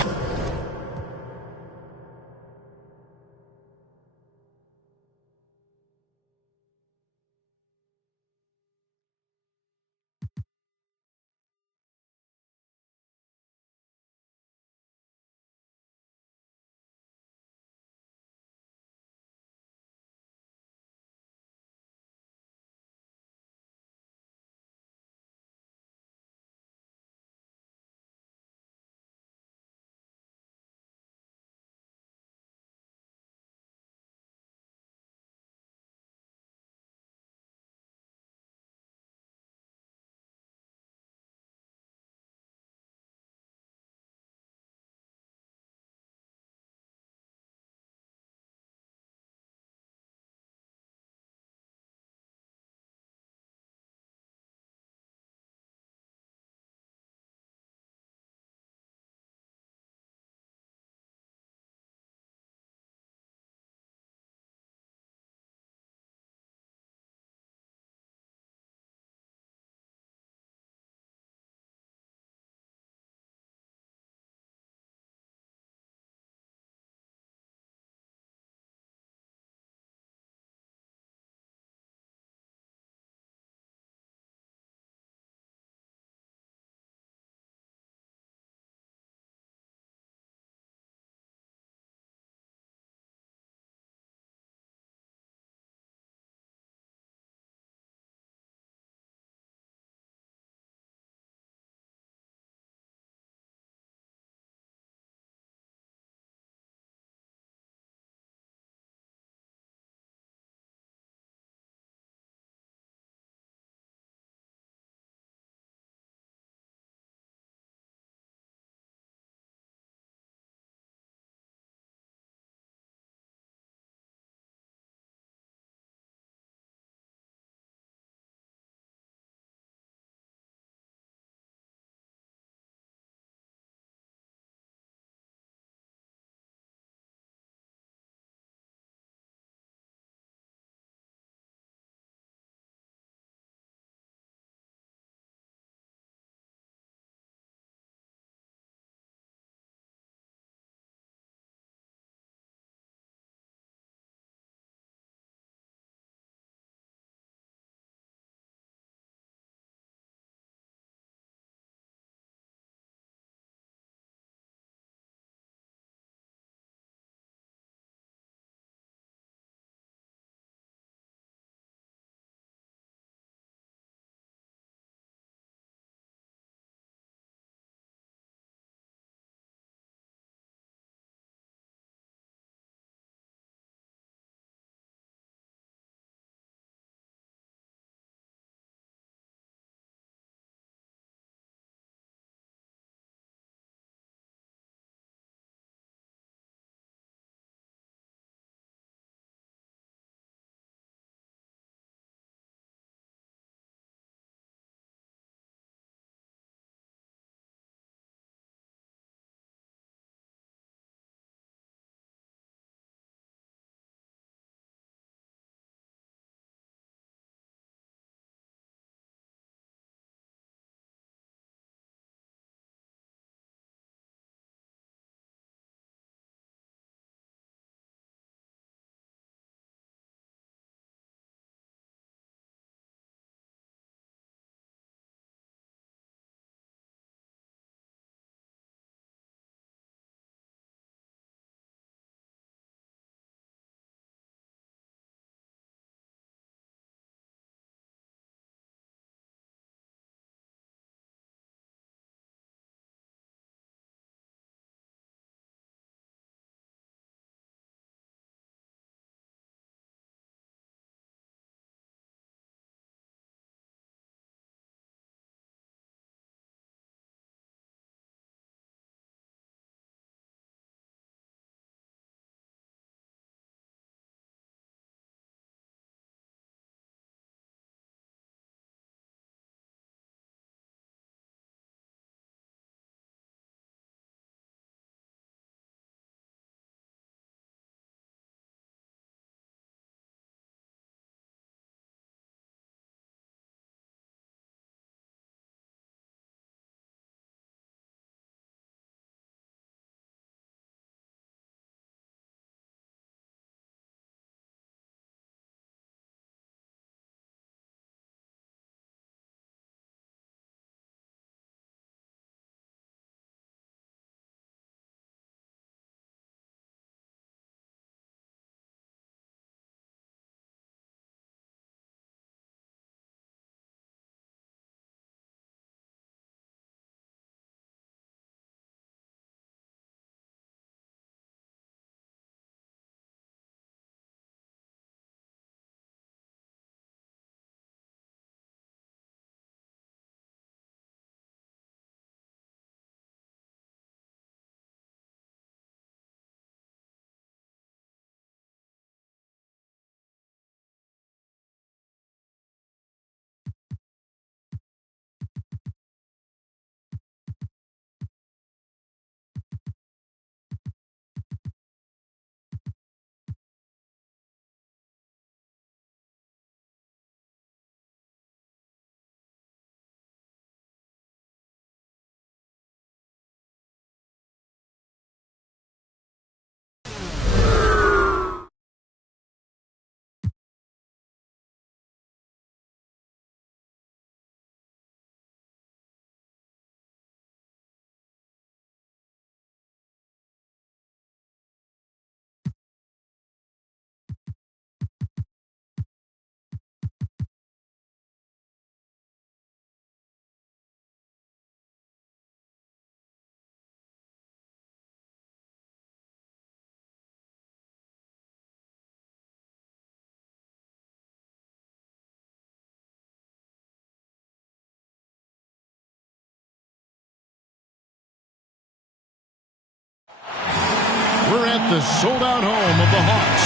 We're at the sold-out home of the Hawks.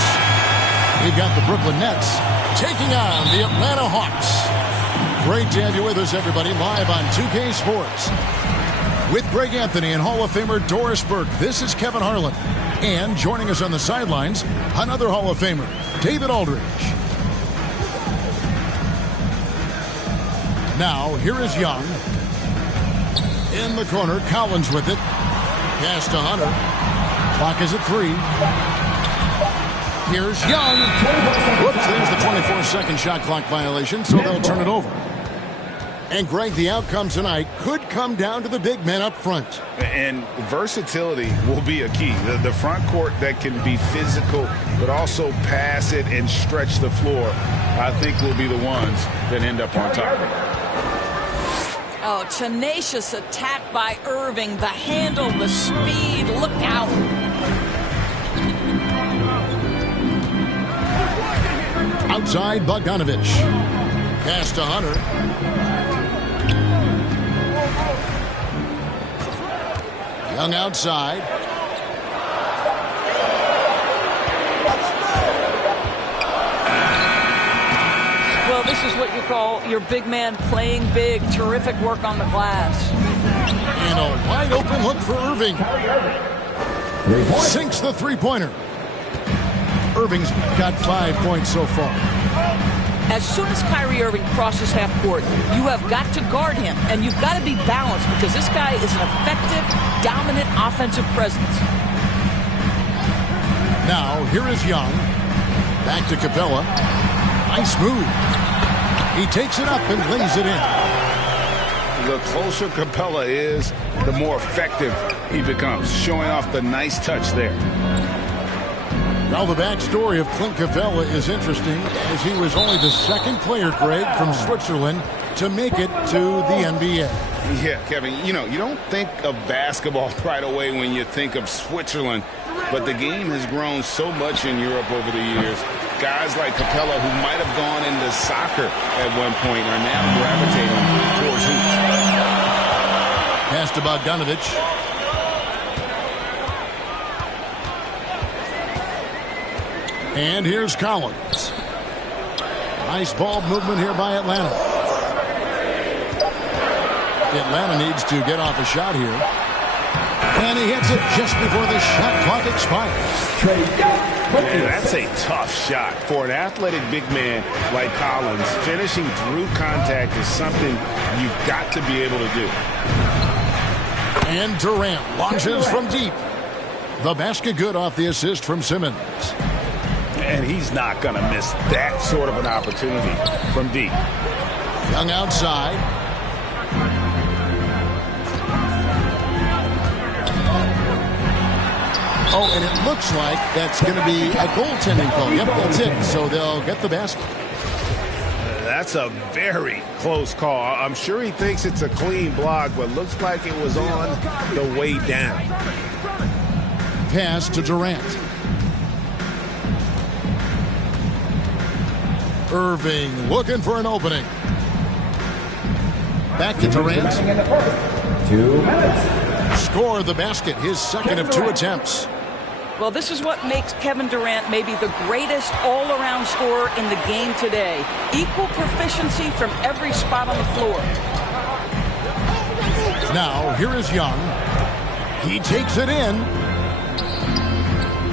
We've got the Brooklyn Nets taking on the Atlanta Hawks. Great to have you with us, everybody, live on 2K Sports. With Greg Anthony and Hall of Famer Doris Burke, this is Kevin Harlan. And joining us on the sidelines, another Hall of Famer, David Aldridge. Now, here is Young. In the corner, Collins with it. Pass to Hunter. Clock is at 3. Here's Young. Whoops, there's the 24-second shot clock violation, so they'll turn it over. And, Greg, the outcome tonight could come down to the big men up front. And versatility will be a key. The front court that can be physical, but also pass it and stretch the floor, I think will be the ones that end up on top. Oh, tenacious attack by Irving. The handle, the speed. Look out. Outside, Bogdanovich. Pass to Hunter. Young outside. Well, this is what you call your big man playing big. Terrific work on the glass. And a wide open look for Irving. Sinks the three-pointer. Irving's got 5 points so far. As soon as Kyrie Irving crosses half court, you have got to guard him, and you've got to be balanced because this guy is an effective, dominant offensive presence. Now, here is Young. Back to Capella. Nice move. He takes it up and lays it in. The closer Capella is, the more effective he becomes, showing off the nice touch there. Now the backstory of Clint Capella is interesting, as he was only the second player, Greg, from Switzerland to make it to the NBA. Yeah, Kevin, you don't think of basketball right away when you think of Switzerland, but the game has grown so much in Europe over the years. Guys like Capella, who might have gone into soccer at one point, are now gravitating towards hoops. Pass to Bogdanovich. And here's Collins. Nice ball movement here by Atlanta. Atlanta needs to get off a shot here. And he hits it just before the shot clock expires. Yeah, that's a tough shot. For an athletic big man like Collins, finishing through contact is something you've got to be able to do. And Durant launches from deep. The basket good off the assist from Simmons. And he's not going to miss that sort of an opportunity from deep. Young outside. Oh, and it looks like that's going to be a goaltending call. Yep, that's it. So they'll get the basket. That's a very close call. I'm sure he thinks it's a clean block, but looks like it was on the way down. Pass to Durant. Irving looking for an opening. Back to Durant. 2 minutes. Score the basket, his second of 2 attempts. Well, this is what makes Kevin Durant maybe the greatest all-around scorer in the game today. Equal proficiency from every spot on the floor. Now, here is Young. He takes it in.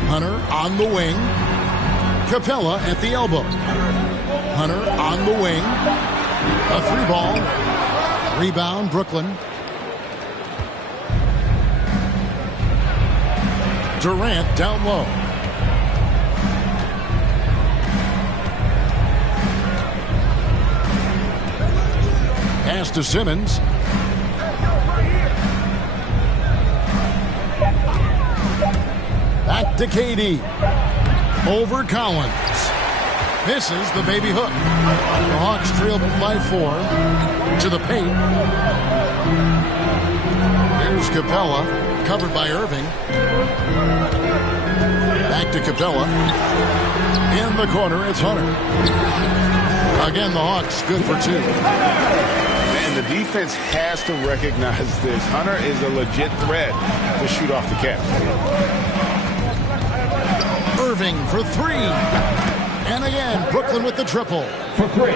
Hunter on the wing. Capella at the elbow. Hunter on the wing. A 3-ball. Rebound, Brooklyn. Durant down low. Pass to Simmons. Back to KD. Over Collins. Misses the baby hook. The Hawks trail by 4 to the paint. Here's Capella, covered by Irving. Back to Capella. In the corner, it's Hunter. Again, the Hawks good for 2. And the defense has to recognize this. Hunter is a legit threat to shoot off the catch. Irving for three. And again, Brooklyn with the triple. For three.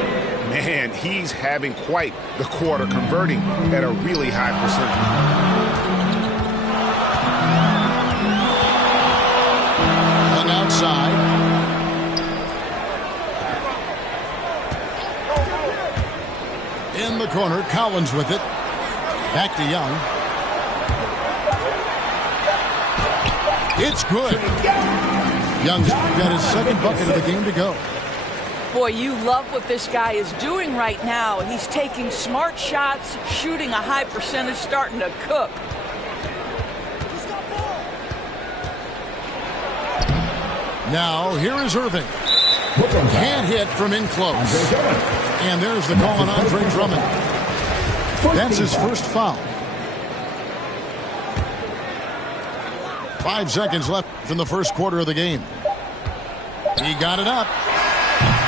Man, he's having quite the quarter, converting at a really high percentage. Outside. In the corner, Collins with it. Back to Young. It's good. Young's got his second bucket of the game to go. Boy, you love what this guy is doing right now. He's taking smart shots, shooting a high percentage, starting to cook. Now, here is Irving. Can't hit from in close. And there's the call on Andre Drummond. That's his first foul. 5 seconds left in the first quarter of the game. He got it up.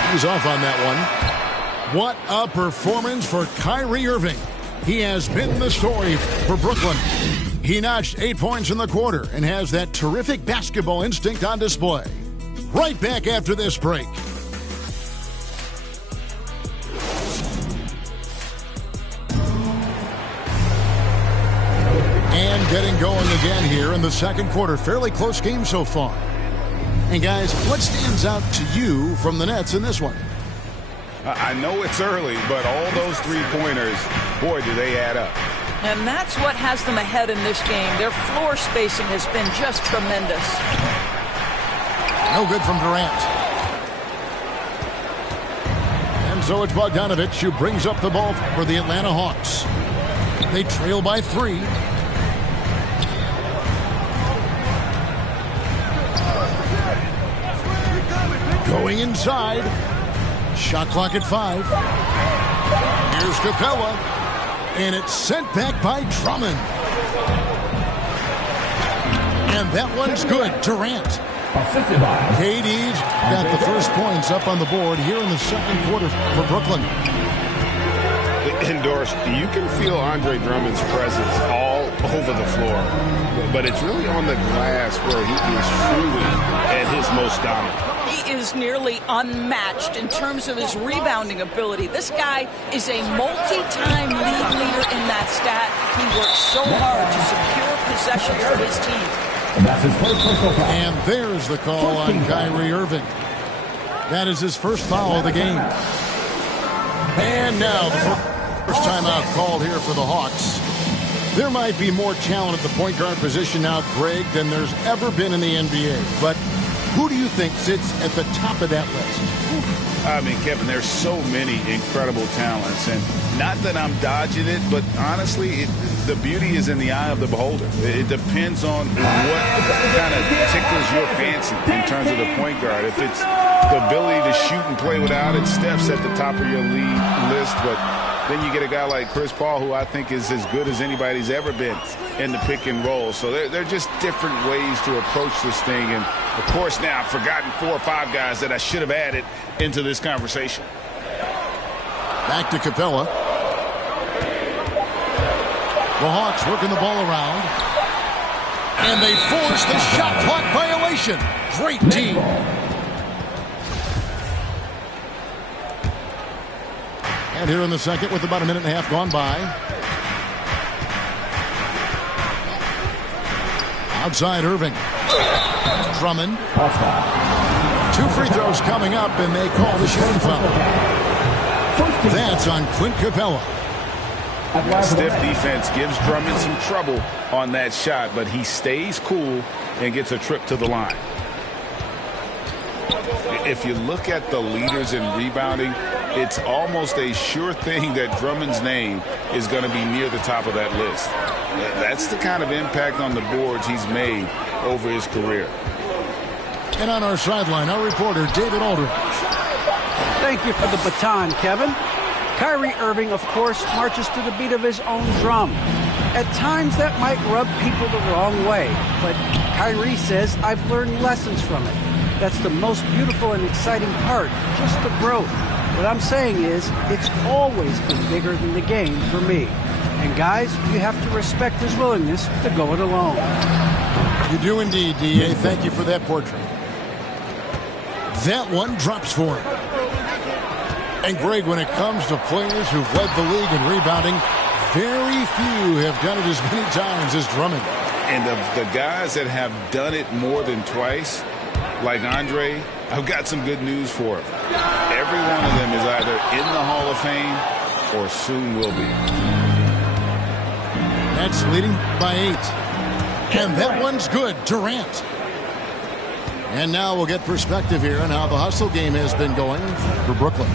He was off on that one. What a performance for Kyrie Irving. He has been the story for Brooklyn. He notched 8 points in the quarter and has that terrific basketball instinct on display. Right back after this break. And getting going again here in the second quarter. Fairly close game so far. And guys, what stands out to you from the Nets in this one? I know it's early, but all those three-pointers, boy, do they add up. And that's what has them ahead in this game. Their floor spacing has been just tremendous. No good from Durant. And so it's Bogdanovich who brings up the ball for the Atlanta Hawks. They trail by 3. Going inside. Shot clock at 5. Here's Capella. And it's sent back by Drummond. And that one's good. Durant. KD's got the first points up on the board here in the second quarter for Brooklyn. Endorse, you can feel Andre Drummond's presence all over the floor, but it's really on the glass where he is truly at his most dominant. He is nearly unmatched in terms of his rebounding ability. This guy is a multi-time league leader in that stat. He works so hard to secure possession for his team. And that's his first personal foul. And there's the call on Kyrie Irving. That is his first foul of the game. And now the first timeout called here for the Hawks. There might be more talent at the point guard position now, Greg, than there's ever been in the NBA. But who do you think sits at the top of that list? I mean, Kevin, there's so many incredible talents. And not that I'm dodging it, but honestly, the beauty is in the eye of the beholder. It depends on what kind of tickles your fancy in terms of the point guard. If it's the ability to shoot and play without it, Steph's at the top of your league list. But then you get a guy like Chris Paul, who I think is as good as anybody's ever been in the pick and roll. So they're just different ways to approach this thing. And, of course, now I've forgotten 4 or 5 guys that I should have added into this conversation. Back to Capella. The Hawks working the ball around. And they force the shot clock violation. Great team. And here in the second with about a minute and a half gone by. Outside Irving. Drummond. 2 free throws coming up, and they call the shooting foul. That's on Clint Capella. Stiff defense gives Drummond some trouble on that shot, but he stays cool and gets a trip to the line. If you look at the leaders in rebounding, it's almost a sure thing that Drummond's name is going to be near the top of that list. That's the kind of impact on the boards he's made over his career. And on our sideline, our reporter, David Aldridge. Thank you for the baton, Kevin. Kyrie Irving, of course, marches to the beat of his own drum. At times, that might rub people the wrong way, but Kyrie says, I've learned lessons from it. That's the most beautiful and exciting part, just the growth. What I'm saying is, it's always been bigger than the game for me. And guys, you have to respect his willingness to go it alone. You do indeed, D.A. Thank you for that portrait. That one drops for him. And Greg, when it comes to players who've led the league in rebounding, very few have done it as many times as Drummond. And the guys that have done it more than twice, like Andre, I've got some good news for him. Every one of them is either in the Hall of Fame or soon will be. That's leading by 8. And that one's good. Durant. And now we'll get perspective here on how the hustle game has been going for Brooklyn.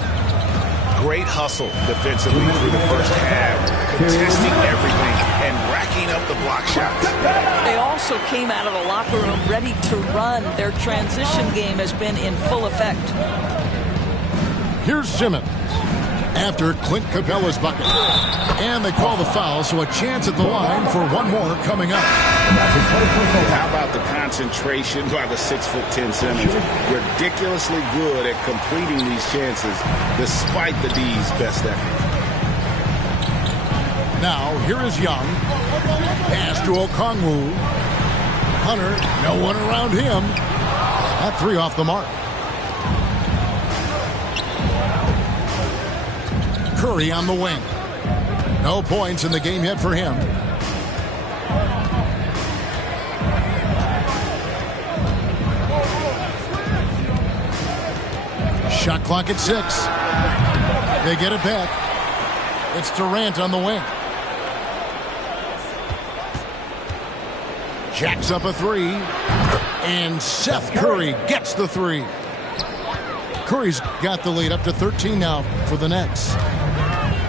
Great hustle defensively through the first half, contesting everything and racking up the block shots. They also came out of the locker room ready to run. Their transition game has been in full effect. Here's Simmons after Clint Capella's bucket. And they call the foul, so a chance at the line for one more coming up. How about the concentration by the 6'10" Simmons? Ridiculously good at completing these chances despite the D's best effort. Now, here is Young. Pass to Okongwu. Hunter, no one around him. That 3 off the mark. Curry on the wing. No points in the game yet for him. Shot clock at 6. They get it back. It's Durant on the wing. Jacks up a 3. And Seth Curry gets the 3. Curry's got the lead up to 13 now for the Nets.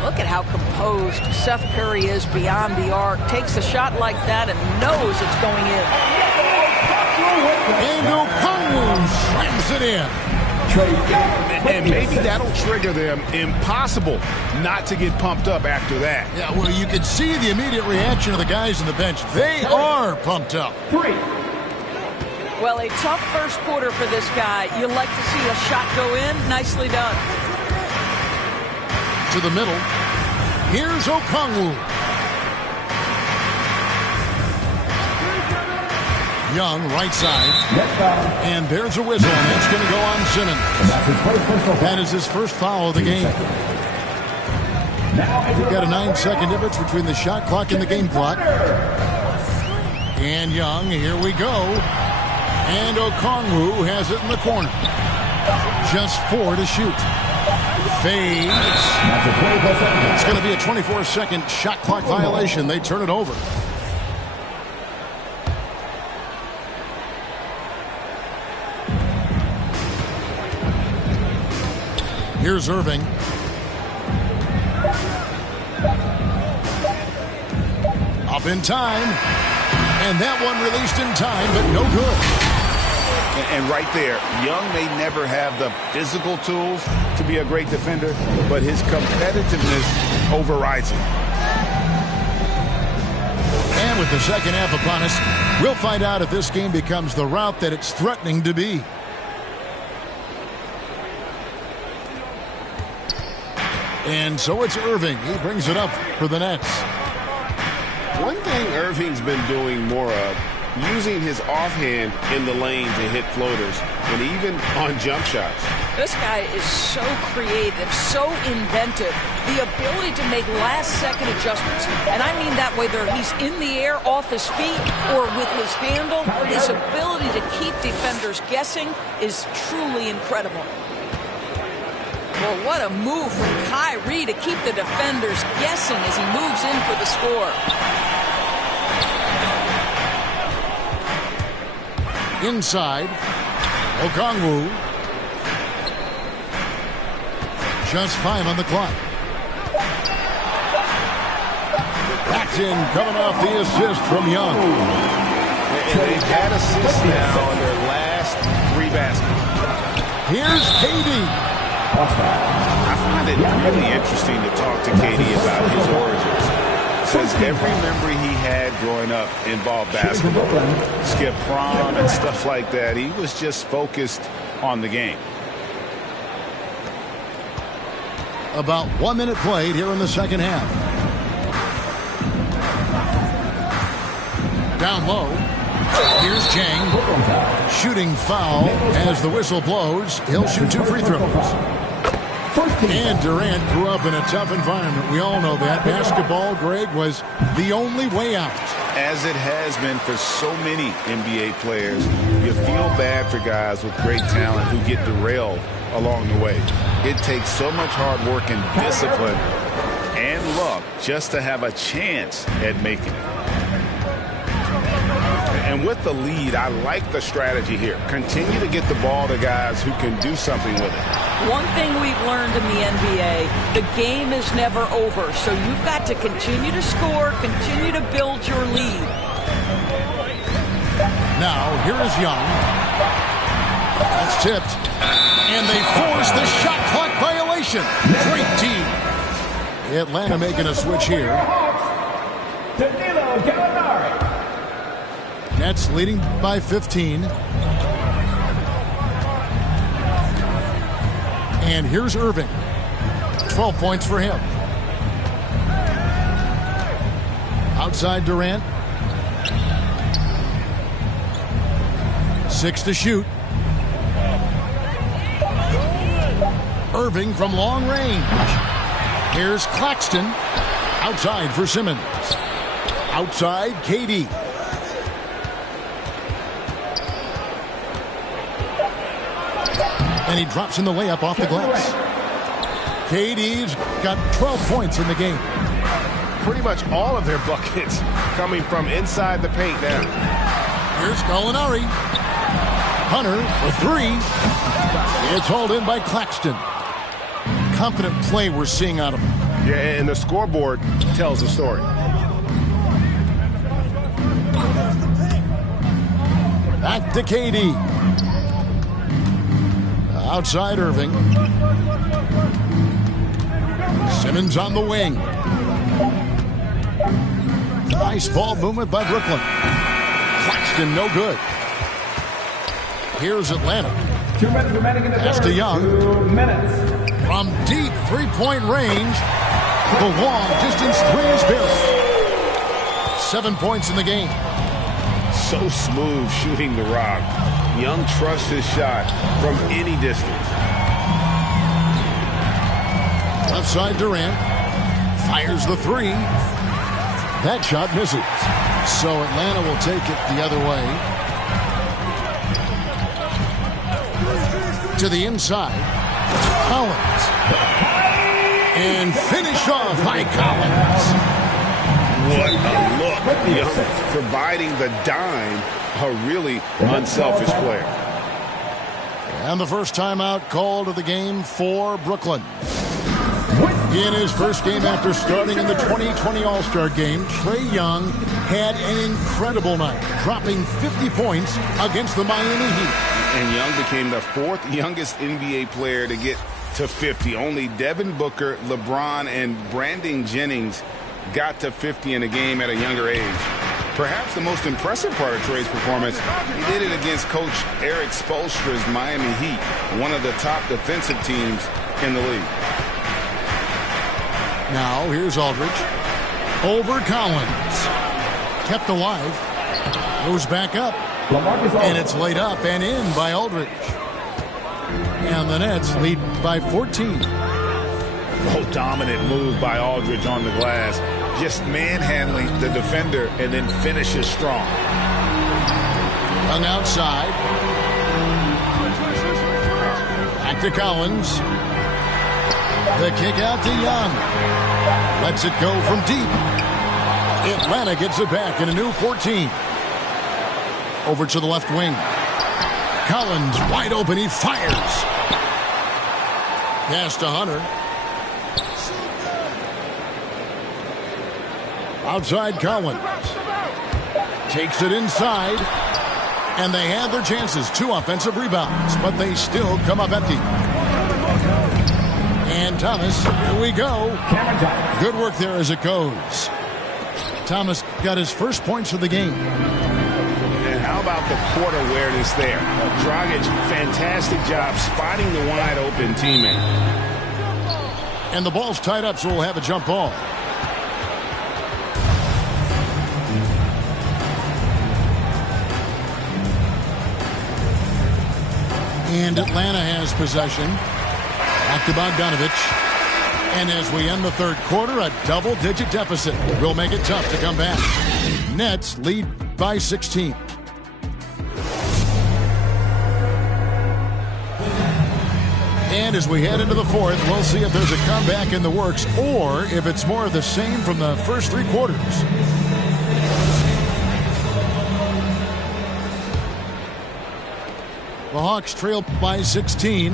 Look at how composed Seth Curry is beyond the arc. Takes a shot like that and knows it's going in. And Okongwu slams it in. And maybe that'll trigger them. Impossible not to get pumped up after that. Yeah, well, you can see the immediate reaction of the guys on the bench. They are pumped up. 3. Well, a tough first quarter for this guy. You like to see a shot go in. Nicely done. To the middle. Here's Okongwu. Young, right side. And there's a whistle, and that's going to go on Simmons. That is his first foul of the game. We've got a 9-second difference between the shot clock and the game clock. And Young, here we go. And Okongwu has it in the corner. Just 4 to shoot. Fades. It's going to be a 24-second shot clock violation. They turn it over. Here's Irving. Up in time. And that one released in time, but no good. And right there, Young may never have the physical tools to be a great defender, but his competitiveness overrides it. And with the second half upon us, we'll find out if this game becomes the route that it's threatening to be. And so it's Irving. He brings it up for the Nets. One thing Irving's been doing more of, using his offhand in the lane to hit floaters and even on jump shots. This guy is so creative, so inventive. The ability to make last-second adjustments. And I mean that whether he's in the air, off his feet, or with his handle, his ability to keep defenders guessing is truly incredible. Well, what a move from Kyrie to keep the defenders guessing as he moves in for the score. Inside, Okongwu. Just 5 on the clock. That's in, coming off the assist from Young. And they've had assists now on their last 3 baskets. Here's KD. I find it really interesting to talk to KD about his origins. Since every memory he had growing up involved basketball, skip prom and stuff like that, he was just focused on the game. About 1 minute played here in the second half. Down low. Here's Chang. Shooting foul as the whistle blows. He'll shoot 2 free throws. And Durant grew up in a tough environment. We all know that. Basketball, Greg, was the only way out. As it has been for so many NBA players, you feel bad for guys with great talent who get derailed along the way. It takes so much hard work and discipline and luck just to have a chance at making it. And with the lead, I like the strategy here. Continue to get the ball to guys who can do something with it. One thing we've learned in the NBA, the game is never over. So you've got to continue to score, continue to build your lead. Now, here is Young. That's tipped. And they force the shot clock violation. Great team. Atlanta making a switch here. Nets leading by 15. And here's Irving. 12 points for him. Outside Durant. 6 to shoot. Irving from long range. Here's Claxton. Outside for Simmons. Outside KD. And he drops in the layup off the glass. KD's got 12 points in the game. Pretty much all of their buckets coming from inside the paint now. Here's Gallinari. Hunter for 3. It's hauled in by Claxton. Confident play we're seeing out of him. Yeah, and the scoreboard tells the story. Back to KD. Outside Irving. Simmons on the wing. Nice ball movement by Brooklyn. Claxton no good. Here's Atlanta. 2 minutes remaining in the Pass to Young. 2 minutes. From deep three-point range. The long distance 3 is barely. 7 points in the game. So smooth shooting the rock. Young trusts his shot from any distance. Left side Durant. Fires the 3. That shot misses. So Atlanta will take it the other way. To the inside. Collins. And finish off by Collins. What a look. Young providing the dime. A really unselfish player. And the first timeout called of the game for Brooklyn. In his first game after starting in the 2020 All-Star Game, Trae Young had an incredible night, dropping 50 points against the Miami Heat. And Young became the 4th youngest NBA player to get to 50. Only Devin Booker, LeBron, and Brandon Jennings got to 50 in a game at a younger age. Perhaps the most impressive part of Trae's performance, he did it against Coach Eric Spoelstra's Miami Heat, one of the top defensive teams in the league. Now, here's Aldridge. Over Collins. Kept alive. Goes back up. And it's laid up and in by Aldridge. And the Nets lead by 14. Oh, dominant move by Aldridge on the glass. Just manhandling the defender and then finishes strong. Young outside. Back to Collins. The kick out to Young. Lets it go from deep. Atlanta gets it back in a new 14. Over to the left wing. Collins wide open. He fires. Pass to Hunter. Outside Collins. Takes it inside. And they had their chances. 2 offensive rebounds. But they still come up empty. And Thomas, here we go. Good work there as it goes. Thomas got his first points of the game. And how about the court awareness there? Dragic, fantastic job spotting the wide open teammate. And the ball's tied up, so we'll have a jump ball. And Atlanta has possession. Back to Bogdanovich. And as we end the third quarter, a double-digit deficit will make it tough to come back. Nets lead by 16. And as we head into the fourth, we'll see if there's a comeback in the works or if it's more of the same from the first three quarters. The Hawks trail by 16.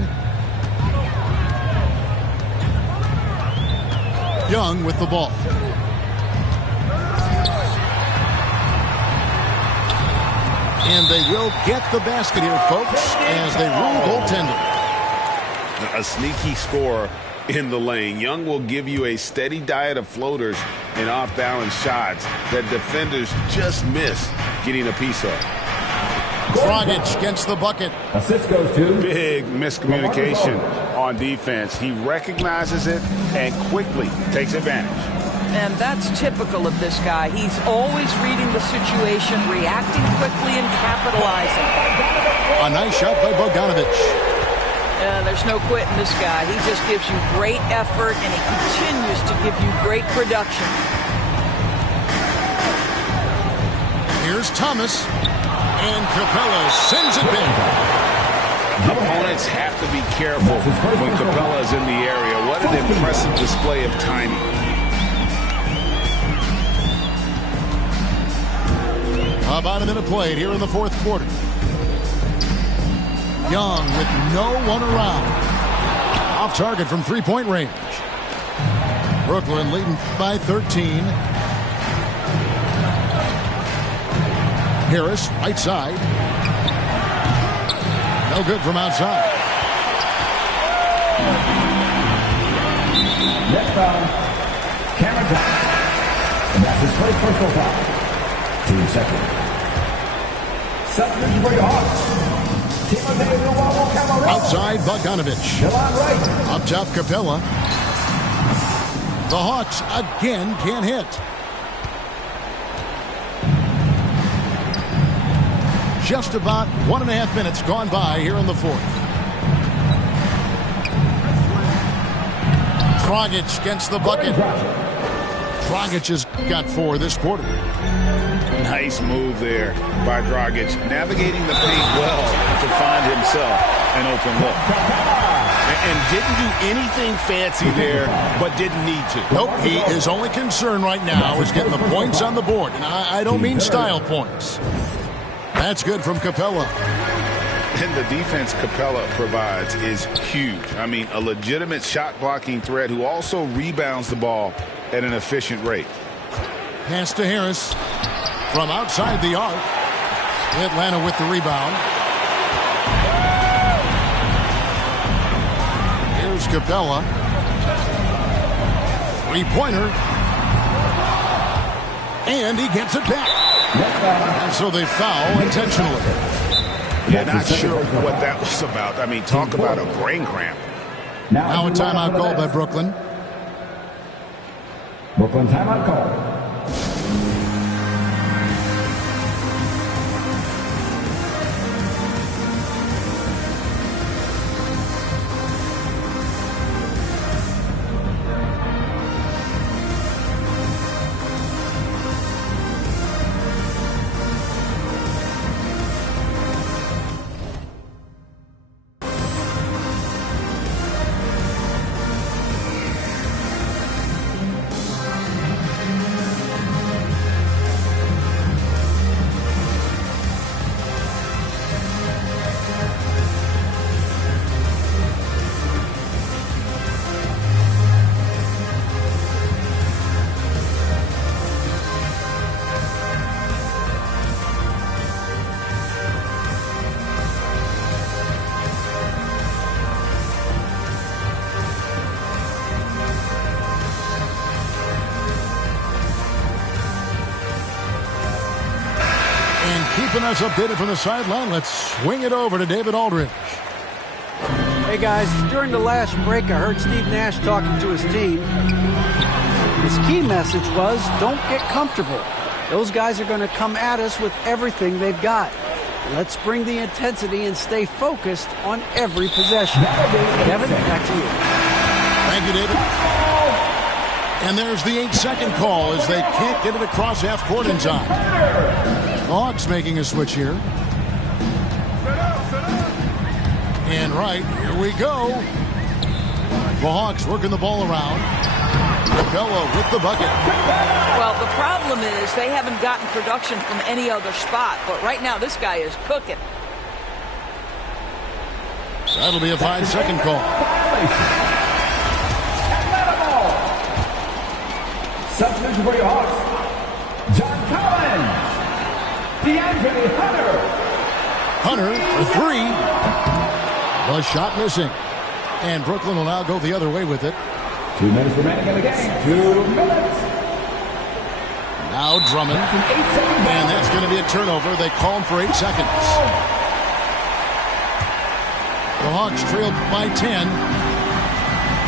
Young with the ball. And they will get the basket here, folks, as they rule goaltender. A sneaky score in the lane. Young will give you a steady diet of floaters and off-balance shots that defenders just miss getting a piece of. Dragic gets the bucket. Assist goes to Big miscommunication on defense. He recognizes it and quickly takes advantage. And that's typical of this guy. He's always reading the situation, reacting quickly and capitalizing. A nice shot by Bogdanovich. There's no quitting this guy. He just gives you great effort, and he continues to give you great production. Here's Thomas. And Capella sends it big. Opponents have to be careful when Capella is in the area. What an impressive display of timing. About a minute played here in the fourth quarter. Young with no one around. Off target from three-point range. Brooklyn leading by 13. Harris, right side. No good from outside. next foul, Cameron Thomas. And that's his first personal foul. Team second. Substitution for your Hawks. Outside Bogdanovich. Up top Capella. The Hawks again can't hit. Just about 1.5 minutes gone by here in the fourth. Dragic gets the bucket. Dragic has got 4 this quarter. Nice move there by Dragic, navigating the paint well to find himself an open look. And didn't do anything fancy there, but didn't need to. Nope, his only concern right now is getting the points on the board. And I don't mean style points. That's good from Capella. And the defense Capella provides is huge. I mean, a legitimate shot-blocking threat who also rebounds the ball at an efficient rate. Pass to Harris. From outside the arc. Atlanta with the rebound. Here's Capella. Three-pointer. And he gets it back. And so they foul intentionally. Yeah, not sure what that was about. I mean, talk about a brain cramp. Now a timeout called by Brooklyn. Brooklyn timeout call. Keeping us updated from the sideline, let's swing it over to David Aldridge. Hey guys, during the last break I heard Steve Nash talking to his team. His key message was, don't get comfortable. Those guys are going to come at us with everything they've got. Let's bring the intensity and stay focused on every possession. Kevin, back to you. Thank you, David. And there's the 8-second call as they can't get it across half court in time. The Hawks making a switch here. And right, here we go. The Hawks working the ball around. Capella with the bucket. Well, the problem is they haven't gotten production from any other spot. But right now, this guy is cooking. That'll be a 5-second call. Atlanta ball. Substitution for your Hawks. John Collins. DeAndre Hunter. Hunter for three. The shot missing. And Brooklyn will now go the other way with it. 2 minutes remaining in the game. 2 minutes. Now Drummond. And that's going to be a turnover. They call him for 8 seconds. The Hawks trail by 10.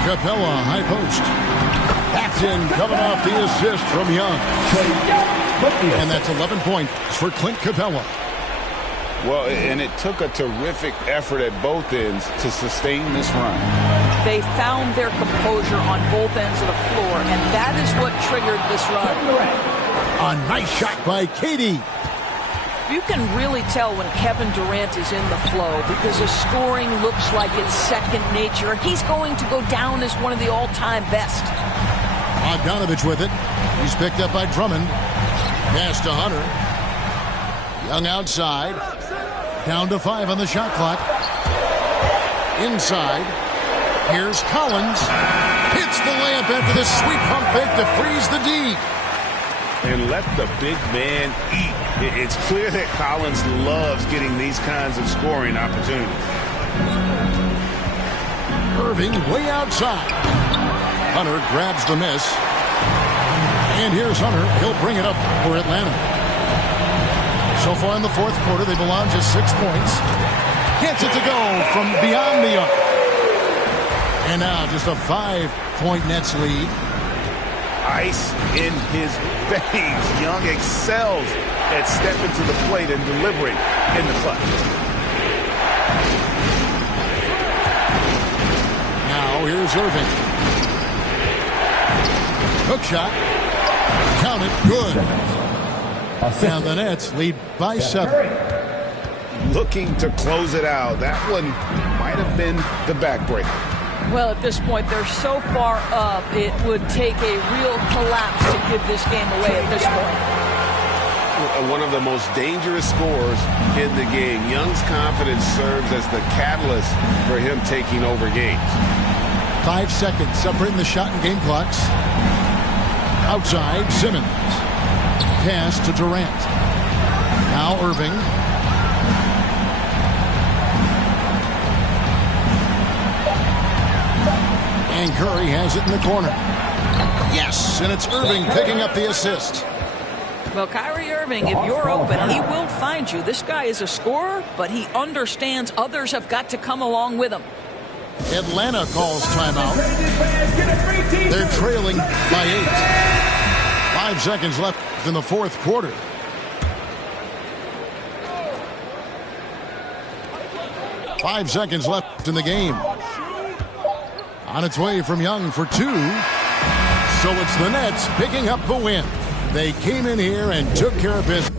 Capella, high post. That's in, coming off the assist from Young. And that's 11 points for Clint Capella. Well, and it took a terrific effort at both ends to sustain this run. They found their composure on both ends of the floor, and that is what triggered this run. A nice shot by Katie. You can really tell when Kevin Durant is in the flow because his scoring looks like it's second nature. He's going to go down as one of the all-time best. Bogdanovich with it. He's picked up by Drummond. Pass to Hunter. Young outside. Down to 5 on the shot clock. Inside. Here's Collins. Hits the layup after the sweep pump fake to freeze the D. And let the big man eat. It's clear that Collins loves getting these kinds of scoring opportunities. Irving way outside. Hunter grabs the miss. And here's Hunter. He'll bring it up for Atlanta. So far in the fourth quarter, they belong just 6 points. Gets it to go from beyond the arc. And now just a 5-point Nets lead. Ice in his veins. Young excels at stepping to the plate and delivering in the clutch. Now here's Irving. Hook shot. Count it. Good. And the Nets lead by 7. Looking to close it out. That one might have been the backbreaker. Well, at this point, they're so far up, it would take a real collapse to give this game away at this point. One of the most dangerous scorers in the game. Young's confidence serves as the catalyst for him taking over games. 5 seconds separating the shot and game clocks. Outside, Simmons. Pass to Durant. Now Irving. And Curry has it in the corner. Yes, and it's Irving picking up the assist. Well, Kyrie Irving, if you're open, he will find you. This guy is a scorer, but he understands others have got to come along with him. Atlanta calls timeout. They're trailing by 8. 5 seconds left in the fourth quarter. Five seconds left in the game. On its way from Young for 2. So it's the Nets picking up the win. They came in here and took care of business.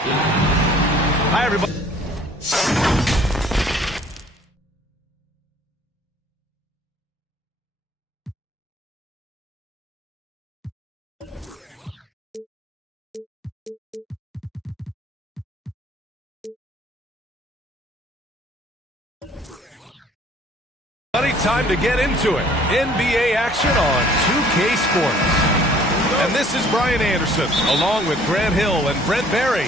Hi, everybody. Time to get into it. NBA action on 2K Sports. And this is Brian Anderson, along with Grant Hill and Brent Barry.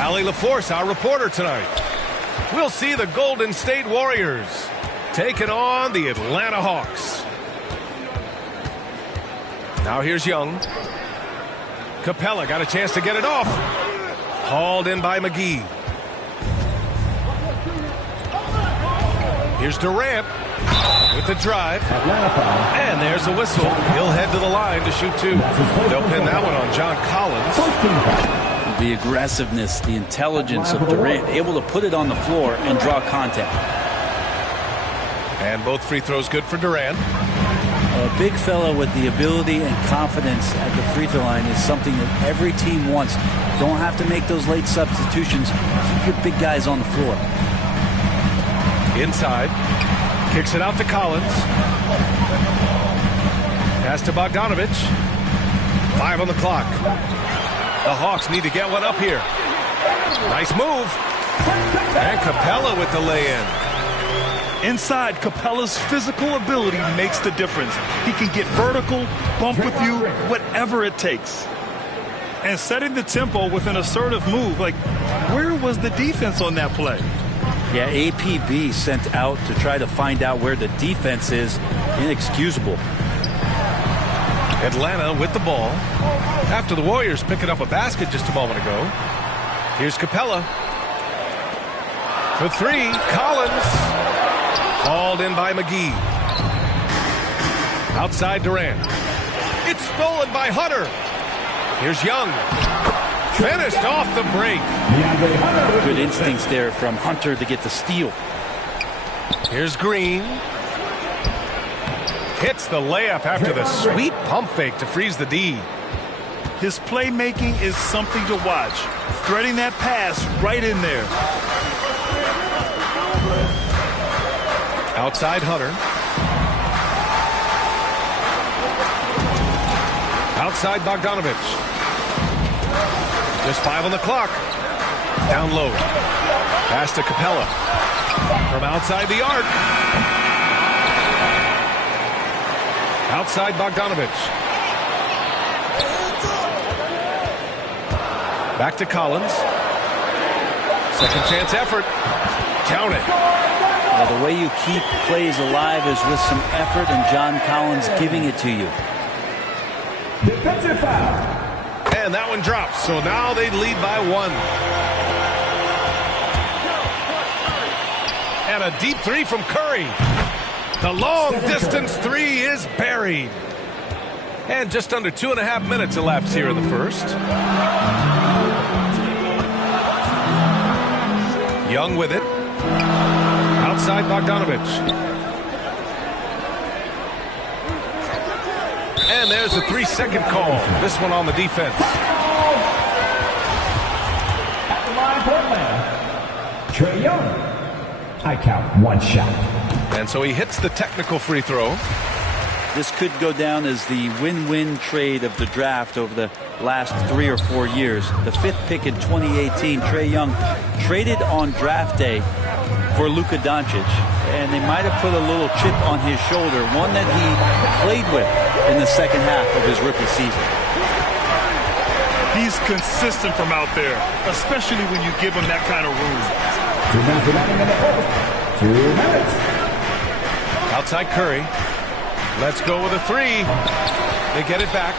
Allie LaForce, our reporter tonight. We'll see the Golden State Warriors taking on the Atlanta Hawks. Now here's Young. Capella got a chance to get it off. Hauled in by McGee. Here's Durant with the drive. And there's the whistle. He'll head to the line to shoot two. They'll pin that one on John Collins. The aggressiveness, the intelligence of Durant, able to put it on the floor and draw contact. And both free throws good for Durant. A big fella with the ability and confidence at the free throw line is something that every team wants. Don't have to make those late substitutions. Keep your big guys on the floor. Inside. Kicks it out to Collins. Pass to Bogdanovich. 5 on the clock. The Hawks need to get one up here. Nice move. And Capella with the lay-in. Inside, Capella's physical ability makes the difference. He can get vertical, bump with you, whatever it takes. And setting the tempo with an assertive move. Like, where was the defense on that play? Yeah, APB sent out to try to find out where the defense is. Inexcusable. Atlanta with the ball. After the Warriors picking up a basket just a moment ago. Here's Capella. For three, Collins. Hauled in by McGee. Outside Durant. It's stolen by Hunter. Here's Young. Finished off the break. Good instincts there from Hunter to get the steal. Here's Green. Hits the layup after the sweet pump fake to freeze the D. His playmaking is something to watch. Threading that pass right in there. Outside Hunter. Outside Bogdanovich. Just 5 on the clock. Down low. Pass to Capella. From outside the arc. Outside Bogdanovich. Back to Collins. Second chance effort. Count it. Well, the way you keep plays alive is with some effort, and John Collins giving it to you. Defensive foul. And that one drops, so now they lead by 1. And a deep three from Curry. The long-distance three is buried. And just under 2.5 minutes elapsed here in the first. Young with it. Outside Bogdanovich. And there's a 3-second call. This one on the defense. At the line for Atlanta, Trae Young. I count 1 shot. And so he hits the technical free throw. This could go down as the win-win trade of the draft over the last 3 or 4 years. The 5th pick in 2018, Trae Young traded on draft day for Luka Doncic. And they might have put a little chip on his shoulder, one that he played with in the second half of his rookie season. He's consistent from out there, especially when you give him that kind of room. 2 minutes remaining in the post. 2 minutes. Outside Curry. Let's go with a three. They get it back.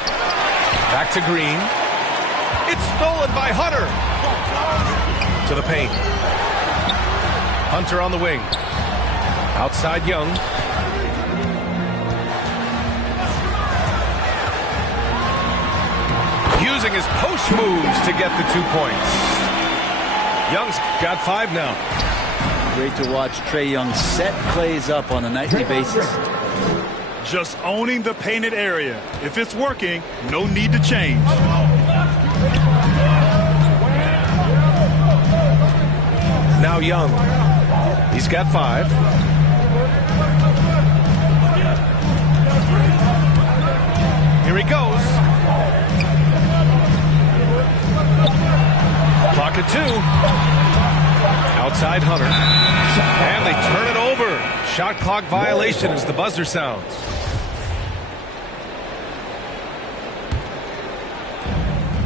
Back to Green. It's stolen by Hunter. To the paint. Hunter on the wing. Outside Young. Using his post moves to get the 2 points. Young's got 5 now. Great to watch Trae Young set plays up on a nightly basis. Just owning the painted area. If it's working, no need to change. Now Young. He's got 5. Here he goes. Clock at 2. Outside Hunter. And they turn it over. Shot clock violation as the buzzer sounds.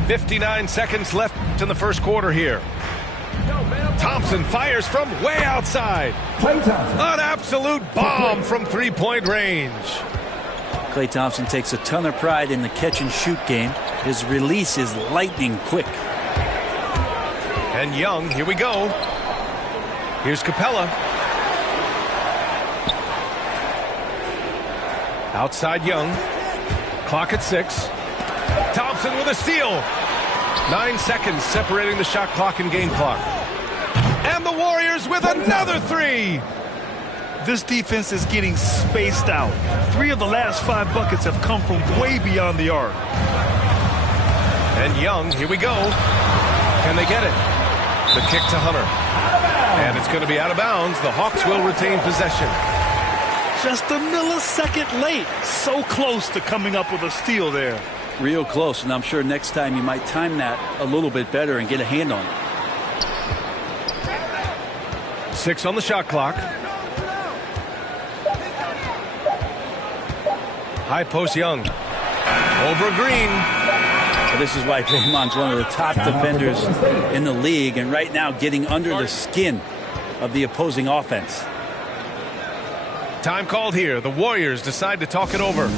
.59 seconds left in the first quarter here. Thompson fires from way outside. An absolute bomb from three-point range. Klay Thompson takes a ton of pride in the catch-and-shoot game. His release is lightning quick. And Young, here we go. Here's Capella. Outside Young. Clock at 6. Thompson with a steal. 9 seconds separating the shot clock and game clock. And the Warriors with another 3. This defense is getting spaced out. 3 of the last 5 buckets have come from way beyond the arc. And Young, here we go. Can they get it? The kick to Hunter. And it's going to be out of bounds. The Hawks will retain possession. Just a millisecond late. So close to coming up with a steal there. Real close, and I'm sure next time you might time that a little bit better and get a hand on it. 6 on the shot clock. High post Young. Over Green. This is why Draymond's one of the top defenders in the league, and right now getting under the skin of the opposing offense. Time called here. The Warriors decide to talk it over.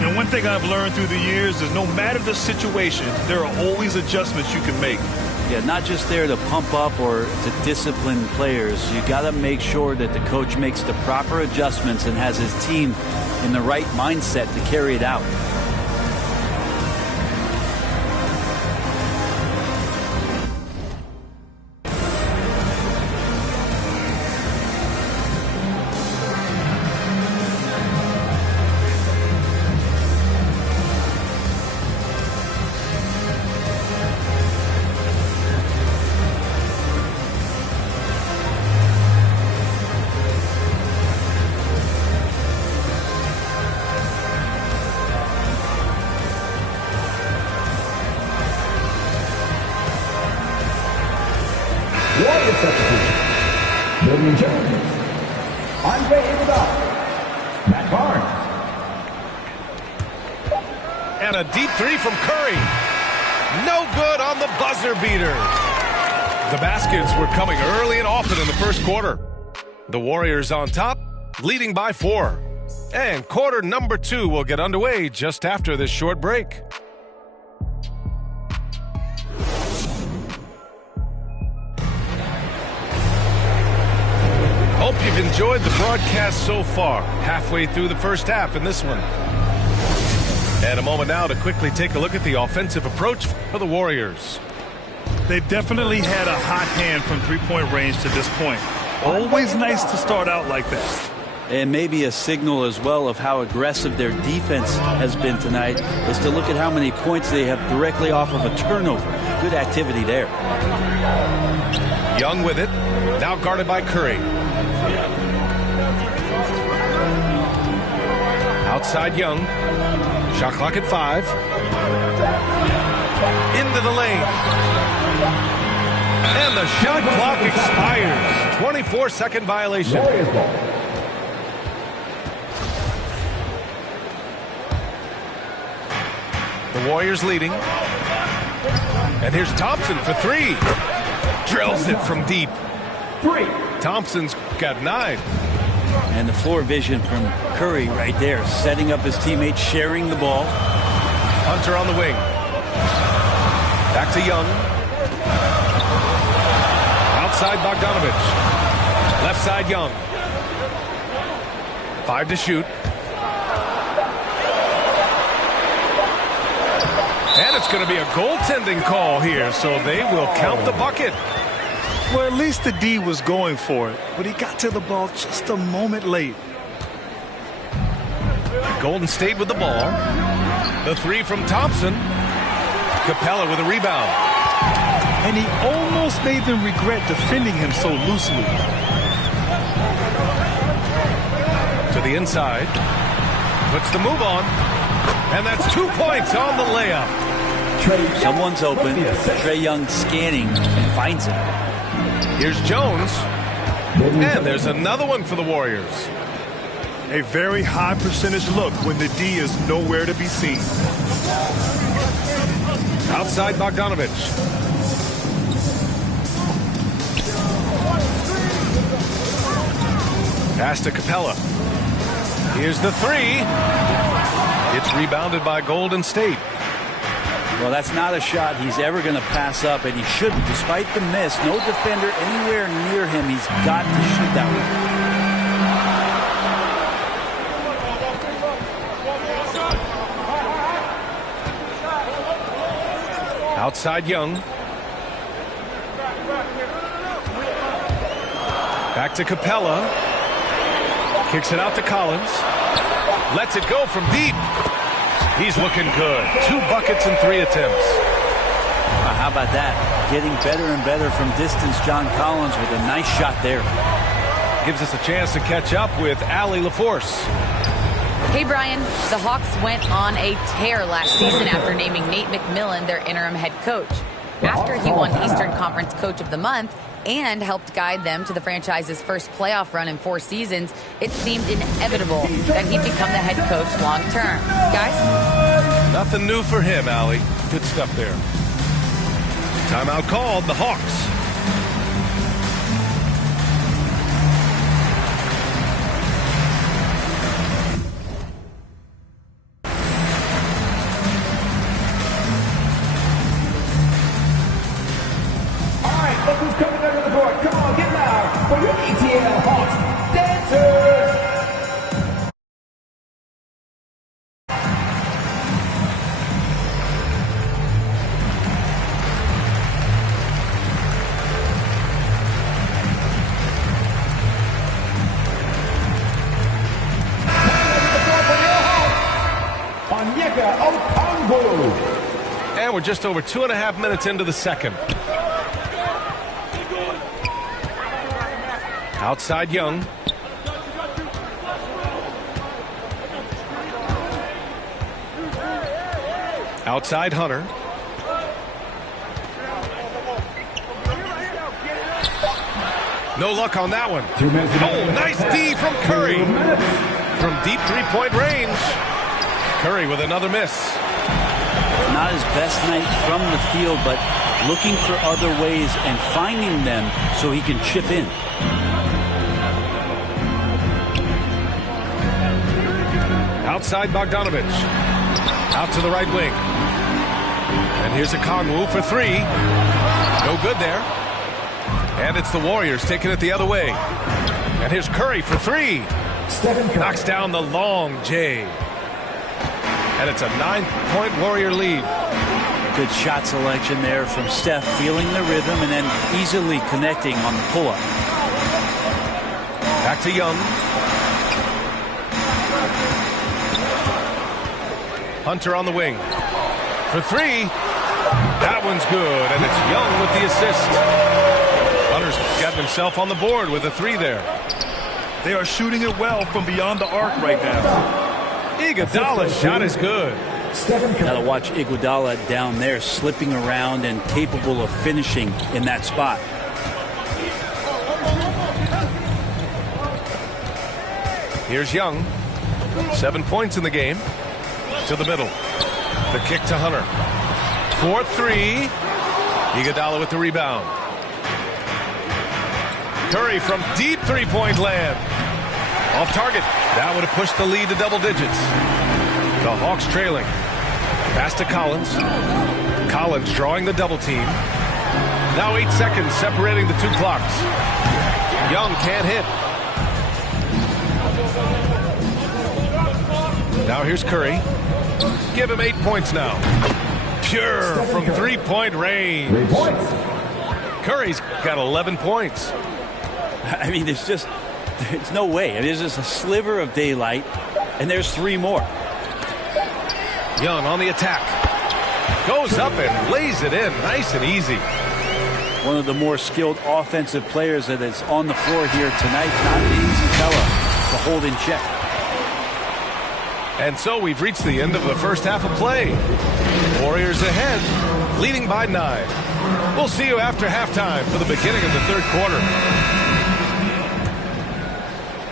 You know, one thing I've learned through the years is no matter the situation, there are always adjustments you can make. Yeah, not just there to pump up or to discipline players. You got to make sure that the coach makes the proper adjustments and has his team in the right mindset to carry it out. Warrior substitution. Building intelligence. Andre Iguodala. Matt Barnes. And a deep 3 from Curry. No good on the buzzer beater. The baskets were coming early and often in the first quarter. The Warriors on top, leading by 4. And quarter number 2 will get underway just after this short break. Hope you've enjoyed the broadcast so far. Halfway through the first half in this one. And a moment now to quickly take a look at the offensive approach for the Warriors. They've definitely had a hot hand from three-point range to this point. Always nice to start out like that. And maybe a signal as well of how aggressive their defense has been tonight is to look at how many points they have directly off of a turnover. Good activity there. Young with it. Now guarded by Curry. Outside Young. Shot clock at 5. Into the lane. And the shot clock expires. 24-second violation. The Warriors leading. And here's Thompson for 3. Drills it from deep. 3. Thompson's got 9. And the floor vision from Curry right there, setting up his teammates, sharing the ball. Hunter on the wing. Back to Young. Outside Bogdanovich. Left side Young. 5 to shoot. And it's going to be a goaltending call here, so they will count the bucket. Well, at least the D was going for it, but he got to the ball just a moment late. Golden State with the ball. The 3 from Thompson. Capella with a rebound. and he almost made them regret defending him so loosely. To the inside. Puts the move on. And that's 2 points on the layup. Someone's open. Trae Young scanning and finds it. Here's Jones. And there's another one for the Warriors. A very high percentage look when the D is nowhere to be seen. Outside Bogdanovich. Pass to Capella. Here's the three. It's rebounded by Golden State. Well, that's not a shot he's ever going to pass up, and he shouldn't. Despite the miss, no defender anywhere near him. He's got to shoot that one. Outside Young. Back to Capella. Kicks it out to Collins. Lets it go from deep. He's looking good. 2 buckets and 3 attempts. How about that? Getting better and better from distance. John Collins with a nice shot there. Gives us a chance to catch up with Allie LaForce. Hey, Brian. The Hawks went on a tear last season after naming Nate McMillan their interim head coach. After he won Eastern Conference Coach of the Month and helped guide them to the franchise's first playoff run in 4 seasons, it seemed inevitable that he'd become the head coach long term. Guys? Nothing new for him, Allie. Good stuff there. Timeout called, the Hawks. Look who's coming under the board. Come on, get loud for your ETL Hawks dancers. And we're just over 2.5 minutes into the second. Outside Young. Outside Hunter. No luck on that one. Oh, nice D from Curry. From deep three-point range. Curry with another miss. Not his best night from the field, but looking for other ways and finding them so he can chip in. Outside Bogdanovich. Out to the right wing. And here's a Kongwu for 3. No good there. And it's the Warriors taking it the other way. And here's Curry for 3. Knocks down the long J. And it's a 9-point Warrior lead. Good shot selection there from Steph, feeling the rhythm and then easily connecting on the pull-up. Back to Young. Hunter on the wing. For 3. That one's good, and it's Young with the assist. Hunter's gotten himself on the board with a 3 there. They are shooting it well from beyond the arc right now. Iguodala's shot is good. Got to watch Iguodala down there, slipping around and capable of finishing in that spot. Here's Young. 7 points in the game. To the middle. The kick to Hunter. 4-3. Iguodala with the rebound. Curry from deep three-point land. Off target. That would have pushed the lead to double digits. The Hawks trailing. Pass to Collins. Collins drawing the double team. Now 8 seconds separating the 2 clocks. Young can't hit. Now here's Curry. Give him 8 points now. Pure from three-point range. 3 points. Curry's got 11 points. I mean, there's no way. I mean, there's just a sliver of daylight, and there's 3 more. Young on the attack. Goes up and lays it in. Nice and easy. one of the more skilled offensive players that is on the floor here tonight. Not an easy fella to hold in check. And so we've reached the end of the first half of play. Warriors ahead, leading by 9. We'll see you after halftime for the beginning of the third quarter.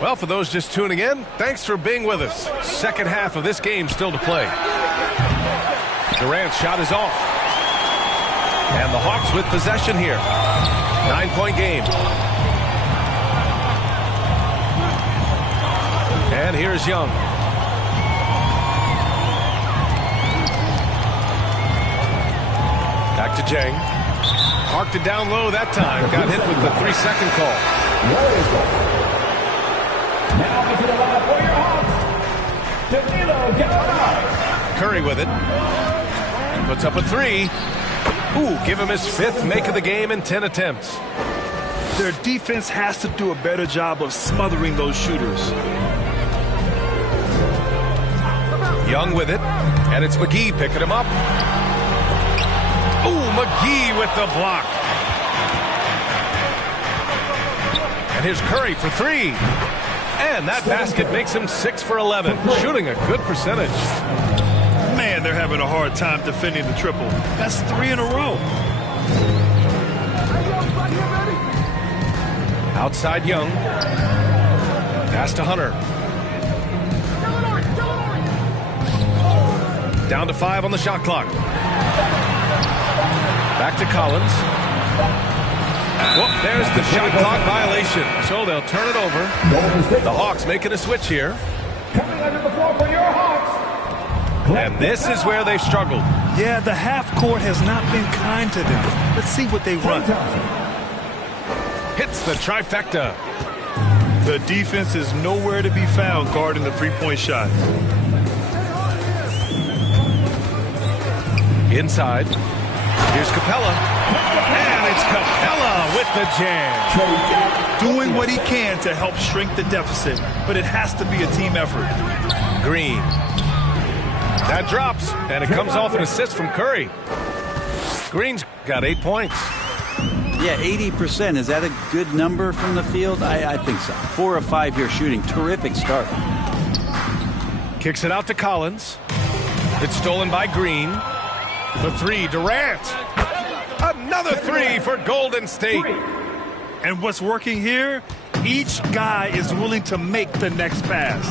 Well, for those just tuning in, thanks for being with us. Second half of this game still to play. Durant's shot is off. And the Hawks with possession here. 9-point game. And here's Young. Back to Jang. Parked it down low that time. Got hit with the 3-second call. Now into the lineup for your Hawks. Curry with it. He puts up a 3. Ooh, give him his 5th make of the game in 10 attempts. Their defense has to do a better job of smothering those shooters. Young with it. And it's McGee picking him up. Ooh, McGee with the block. And here's Curry for 3. And that basket makes him 6 for 11, shooting a good percentage. Man, they're having a hard time defending the triple. That's 3 in a row. Outside Young. Pass to Hunter. Down to 5 on the shot clock. Back to Collins. Whoop, there's the shot clock violation. So they'll turn it over. The Hawks making a switch here. Coming under the floor for your Hawks. And this is where they've struggled. Yeah, the half court has not been kind to them. Let's see what they run. Hits the trifecta. The defense is nowhere to be found guarding the three-point shot. Inside. Here's Capella. And it's Capella with the jam. Doing what he can to help shrink the deficit, but it has to be a team effort. Green. That drops, and it comes off an assist from Curry. Green's got 8 points. Yeah, 80%. Is that a good number from the field? I think so. 4 of 5 here shooting. Terrific start. Kicks it out to Collins. It's stolen by Green. The 3, Durant. Another 3 for Golden State. And what's working here? Each guy is willing to make the next pass.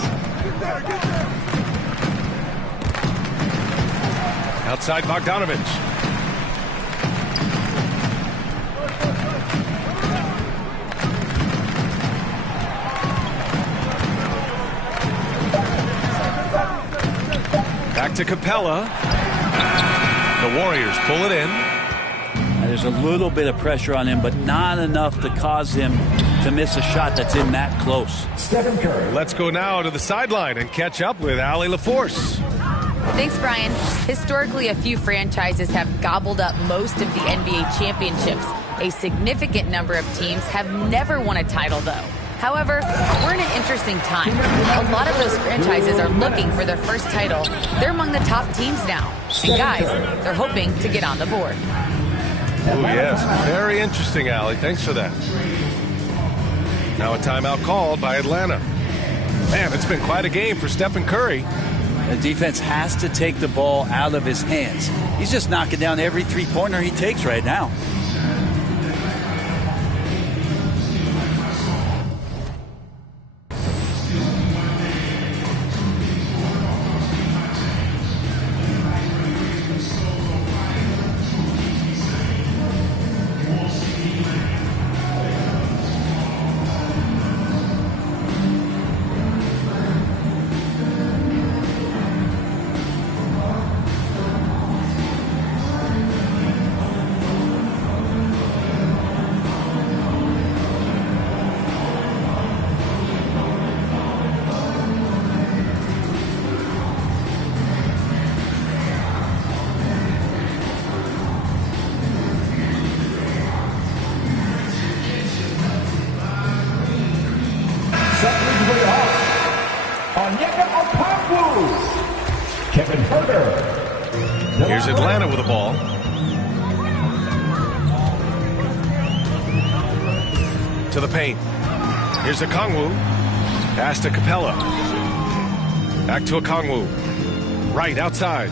Outside Bogdanovich. Back to Capella. The Warriors pull it in. There's a little bit of pressure on him, but not enough to cause him to miss a shot that's in that close. Stephen Curry. Let's go now to the sideline and catch up with Allie LaForce. Thanks, Brian. Historically, a few franchises have gobbled up most of the NBA championships. A significant number of teams have never won a title, though. However, we're in an interesting time. A lot of those franchises are looking for their first title. They're among the top teams now. And guys, they're hoping to get on the board. Oh, yes. Very interesting, Allie. Thanks for that. Now a timeout called by Atlanta. Man, it's been quite a game for Stephen Curry. The defense has to take the ball out of his hands. He's just knocking down every three-pointer he takes right now. Here's Atlanta with the ball. To the paint. Here's Okongwu. Pass to Capella. Back to Okongwu. Right outside.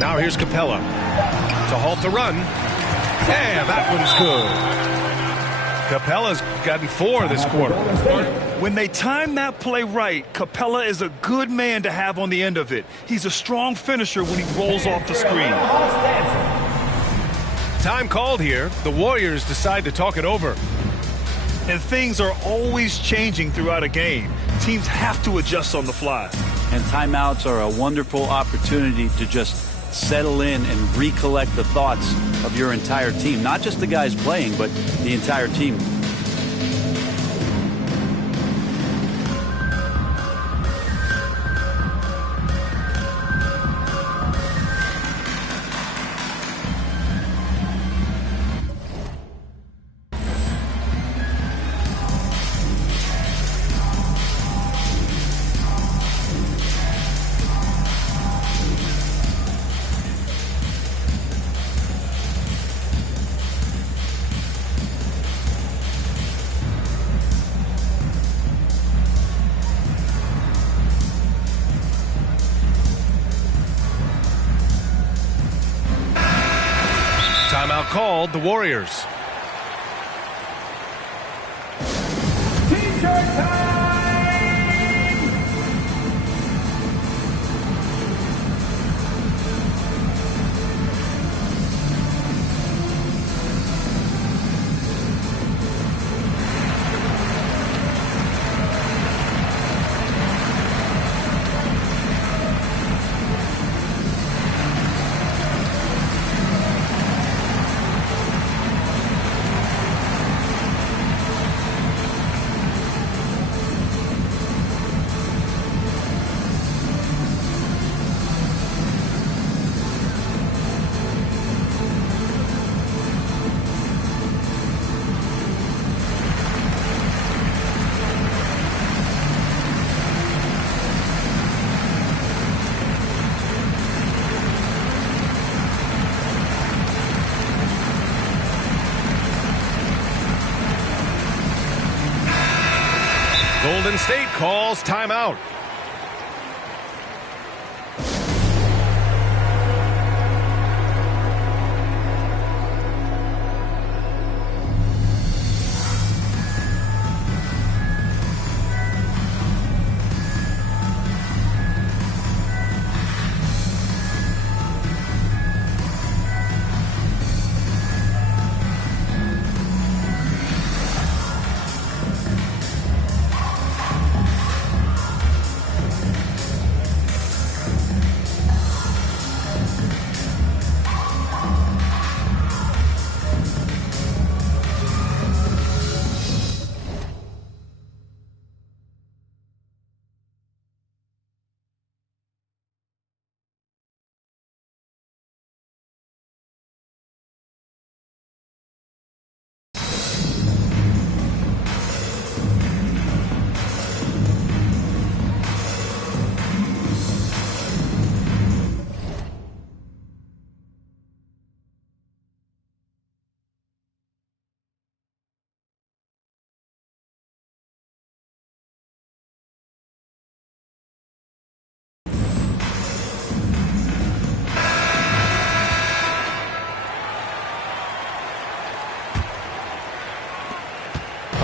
Now here's Capella. To halt the run. And that one's good. Capella's gotten 4 this quarter. When they time that play right, Capella is a good man to have on the end of it. He's a strong finisher when he rolls off the screen. Time called here. The Warriors decide to talk it over. And things are always changing throughout a game. Teams have to adjust on the fly. And timeouts are a wonderful opportunity to just settle in and recollect the thoughts of your entire team. Not just the guys playing, but the entire team. Timeout called, the Warriors. T-shirt time! Golden State calls timeout.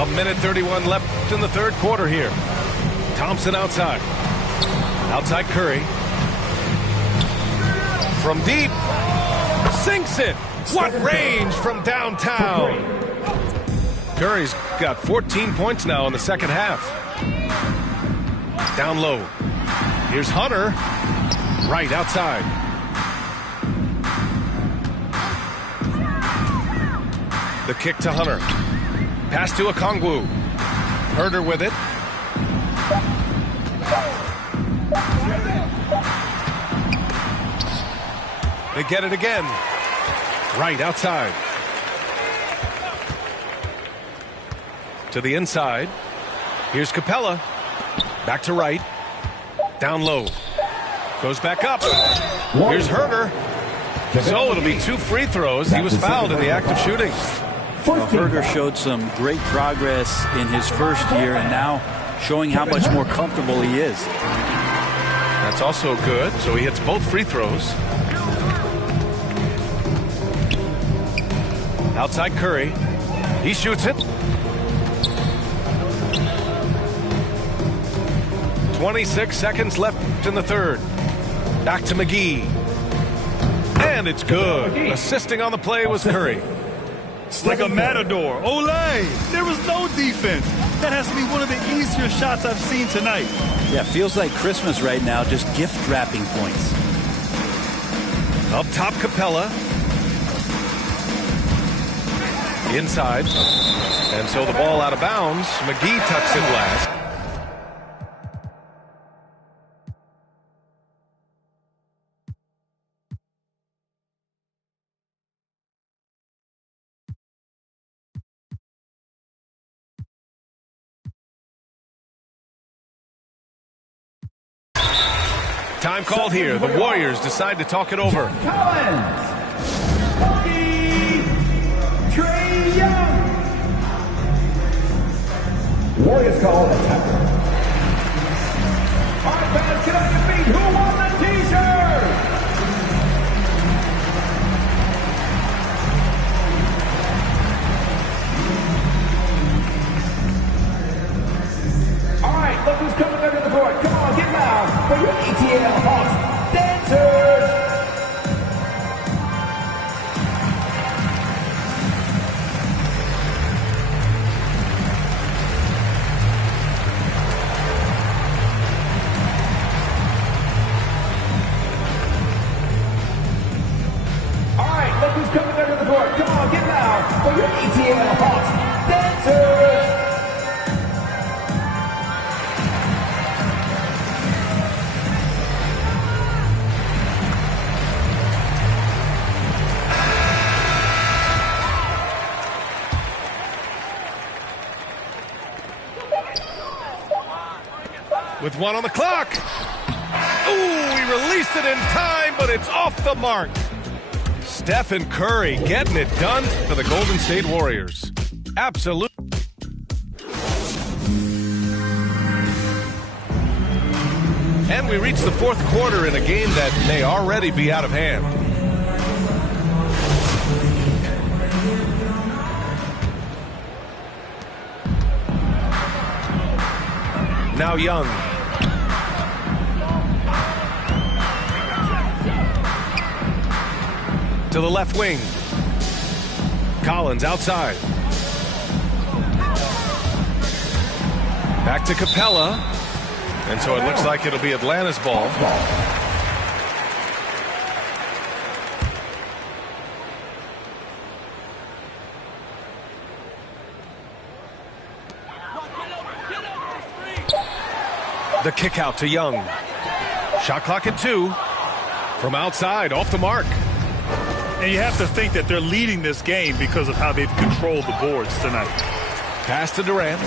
A minute 31 left in the third quarter here. Thompson outside. Outside Curry. From deep. Sinks it. What range from downtown. Curry's got 14 points now in the second half. Down low. Here's Hunter. Right outside. The kick to Hunter. Pass to Okongwu. Herder with it. They get it again. Right outside. To the inside. Here's Capella. Back to right. Down low. Goes back up. Here's Herder. So it'll be 2 free throws. He was fouled in the act of shooting. Well, Herder showed some great progress in his first year and now showing how much more comfortable he is. That's also good. So he hits both free throws. Outside Curry. He shoots it. 26 seconds left in the third. Back to McGee. And it's good. Assisting on the play was Curry. Like a matador. Olay! There was no defense. That has to be one of the easier shots I've seen tonight. Yeah, feels like Christmas right now, just gift wrapping points. Up top, Capella. Inside. And so the ball out of bounds. McGee tucks it last. Time called here. The Warriors decide to talk it over. Collins. Trae Young. Warriors call attacker. All right, fans, get on your feet. Who won the t-shirt? All right, look who's coming under the court. Come on, get loud for your ATL Hawks dancers. All right, look who's coming under the court. Come on, get loud for your ATL Hawks dancers. With 1 on the clock. Ooh, he released it in time, but it's off the mark. Stephen Curry getting it done for the Golden State Warriors. Absolutely. And we reach the fourth quarter in a game that may already be out of hand. Now Young. To the left wing. Collins outside. Back to Capella. And so it looks like it'll be Atlanta's ball. The kick out to Young. Shot clock at 2. From outside, off the mark. And you have to think that they're leading this game because of how they've controlled the boards tonight. Pass to Durant.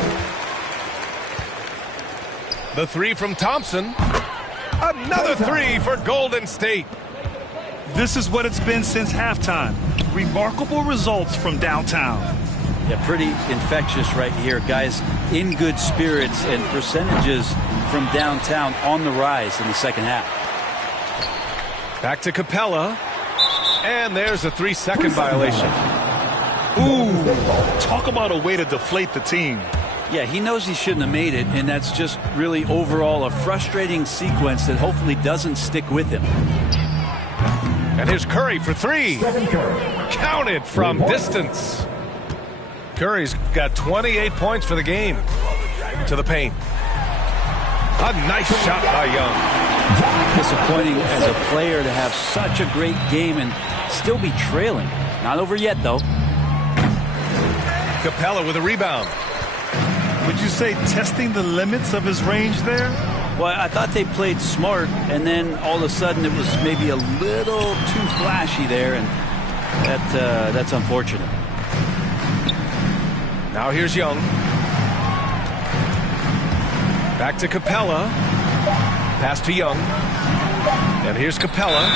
The 3 from Thompson. Another 3 for Golden State. This is what it's been since halftime. Remarkable results from downtown. Yeah, pretty infectious right here. Guys in good spirits and percentages from downtown on the rise in the second half. Back to Capella. And there's a 3-second violation. Ooh, talk about a way to deflate the team. Yeah, he knows he shouldn't have made it, and that's just really overall a frustrating sequence that hopefully doesn't stick with him. And here's Curry for 3. Counted from distance. Curry's got 28 points for the game. To the paint. A nice shot by Young. Disappointing as a player to have such a great game and still be trailing. Not over yet, though. Capella with a rebound. Would you say testing the limits of his range there? Well, I thought they played smart, and then all of a sudden it was maybe a little too flashy there, and that's unfortunate. Now here's Young. Back to Capella. Pass to Young. And here's Capella.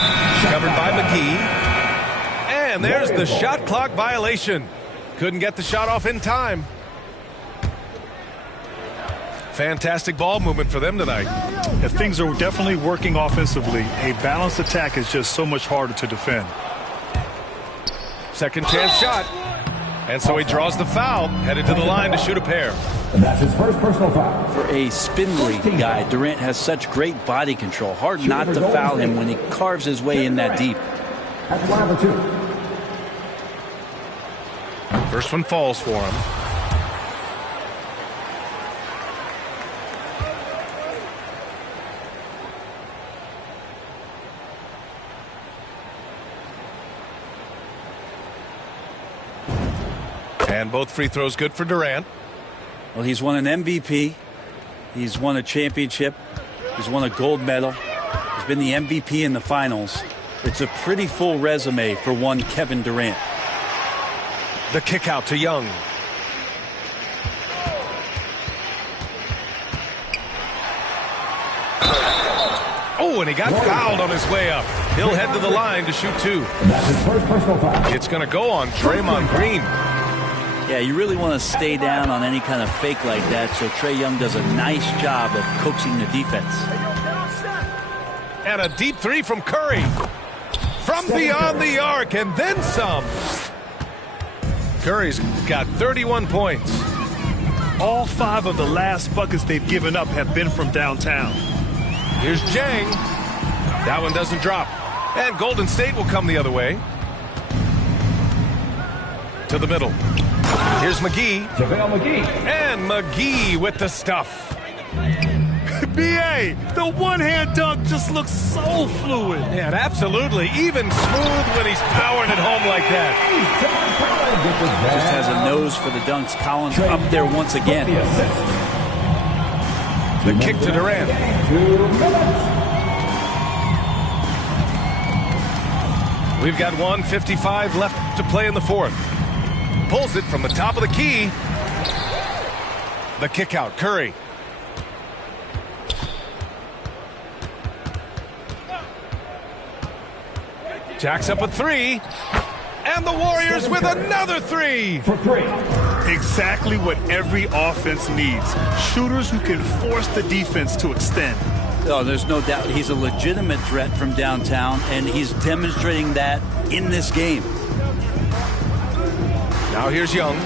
Covered by McGee. And there's the shot clock violation. Couldn't get the shot off in time. Fantastic ball movement for them tonight. Yeah, things are definitely working offensively. A balanced attack is just so much harder to defend. Second chance shot. And so he draws the foul, headed to the line to shoot a pair. And that's his first personal foul. For a spindly guy, Durant has such great body control. Hard not to foul him when he carves his way in that deep. That's line number 2. First one falls for him. And both free throws good for Durant. Well, he's won an MVP. He's won a championship. He's won a gold medal. He's been the MVP in the finals. It's a pretty full resume for one Kevin Durant. The kick out to Young. Oh, and he got fouled on his way up. He'll head to the line to shoot 2. And that's his first personal foul. It's going to go on Draymond Green. Yeah, you really want to stay down on any kind of fake like that, so Trae Young does a nice job of coaxing the defense. And a deep 3 from Curry. From beyond the arc, and then some. Curry's got 31 points. All 5 of the last buckets they've given up have been from downtown. Here's Jang. That one doesn't drop. And Golden State will come the other way. To the middle. Here's McGee. JaVale McGee. And McGee with the stuff. B.A., the one-hand dunk just looks so fluid. Yeah, absolutely. Even smooth when he's powering it home like that. Just has a nose for the dunks. Collins up there once again. The kick to Durant. We've got 1:55 left to play in the fourth. Pulls it from the top of the key. The kick out, Curry. Jacks up a 3. And the Warriors with another 3. For 3. Exactly what every offense needs. Shooters who can force the defense to extend. Oh, there's no doubt he's a legitimate threat from downtown, and he's demonstrating that in this game. Now here's Young.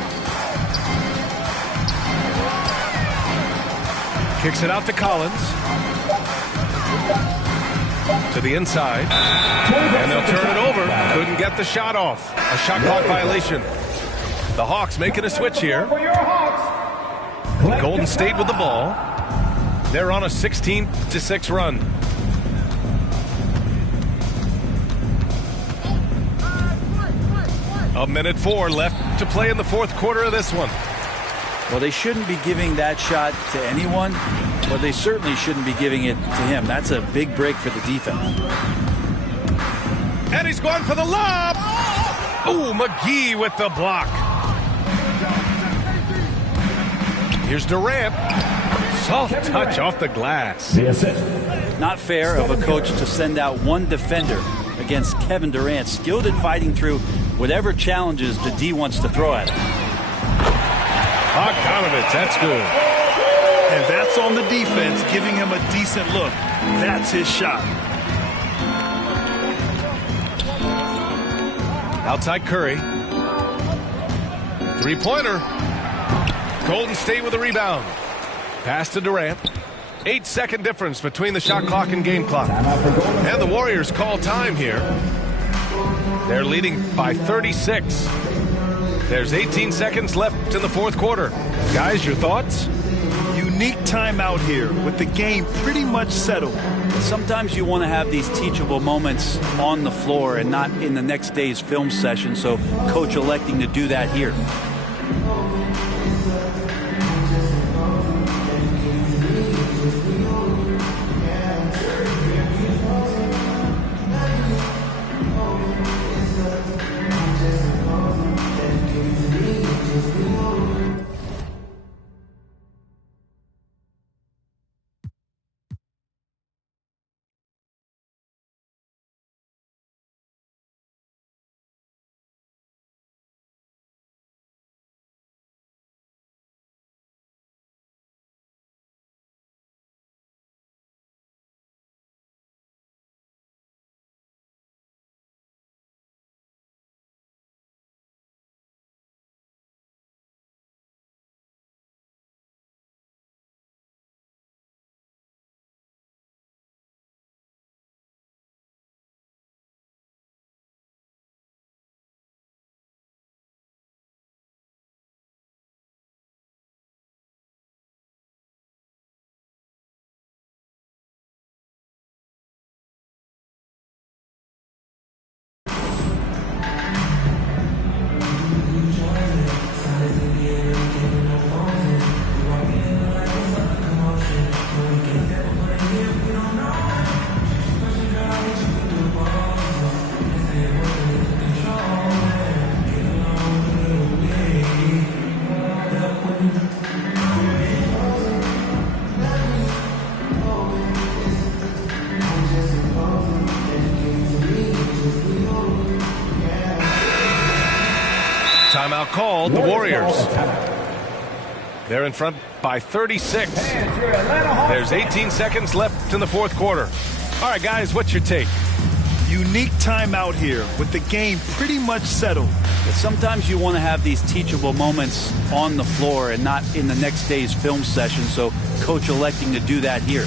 Kicks it out to Collins. To the inside. And they'll turn it over. Couldn't get the shot off. A shot clock violation. The Hawks making a switch here. Golden State with the ball. They're on a 16-6 run. A minute 4 left to play in the fourth quarter of this one. Well, they shouldn't be giving that shot to anyone, but they certainly shouldn't be giving it to him. That's a big break for the defense. And he's going for the lob. Ooh, McGee with the block. Here's Durant. Soft touch off the glass. The assist. Not fair of a coach to send out one defender against Kevin Durant, skilled at fighting through whatever challenges the D wants to throw at him. Bogdanovich, that's good. And that's on the defense, giving him a decent look. That's his shot. Outside Curry. Three-pointer. Golden State with a rebound. Pass to Durant. 8-second difference between the shot clock and game clock. And the Warriors call time here. They're leading by 36. There's 18 seconds left in the fourth quarter. Guys, your thoughts? Unique timeout here with the game pretty much settled. Sometimes you want to have these teachable moments on the floor and not in the next day's film session, so coach electing to do that here. called. The Warriors. They're in front by 36. There's 18 seconds left in the fourth quarter. All right, guys, what's your take? Unique timeout here with the game pretty much settled. Sometimes you want to have these teachable moments on the floor and not in the next day's film session, so coach electing to do that here.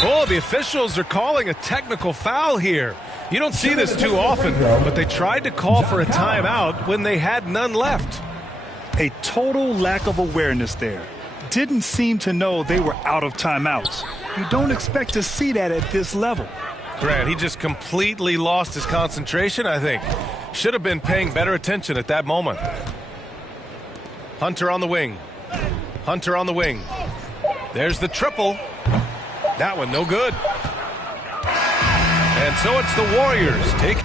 Oh, the officials are calling a technical foul here. You don't see this too often, but they tried to call for a timeout when they had none left. A total lack of awareness there. Didn't seem to know they were out of timeouts. You don't expect to see that at this level. Grant, he just completely lost his concentration, I think. Should have been paying better attention at that moment. Hunter on the wing. Hunter on the wing. There's the triple. That one no good. And so it's the Warriors take.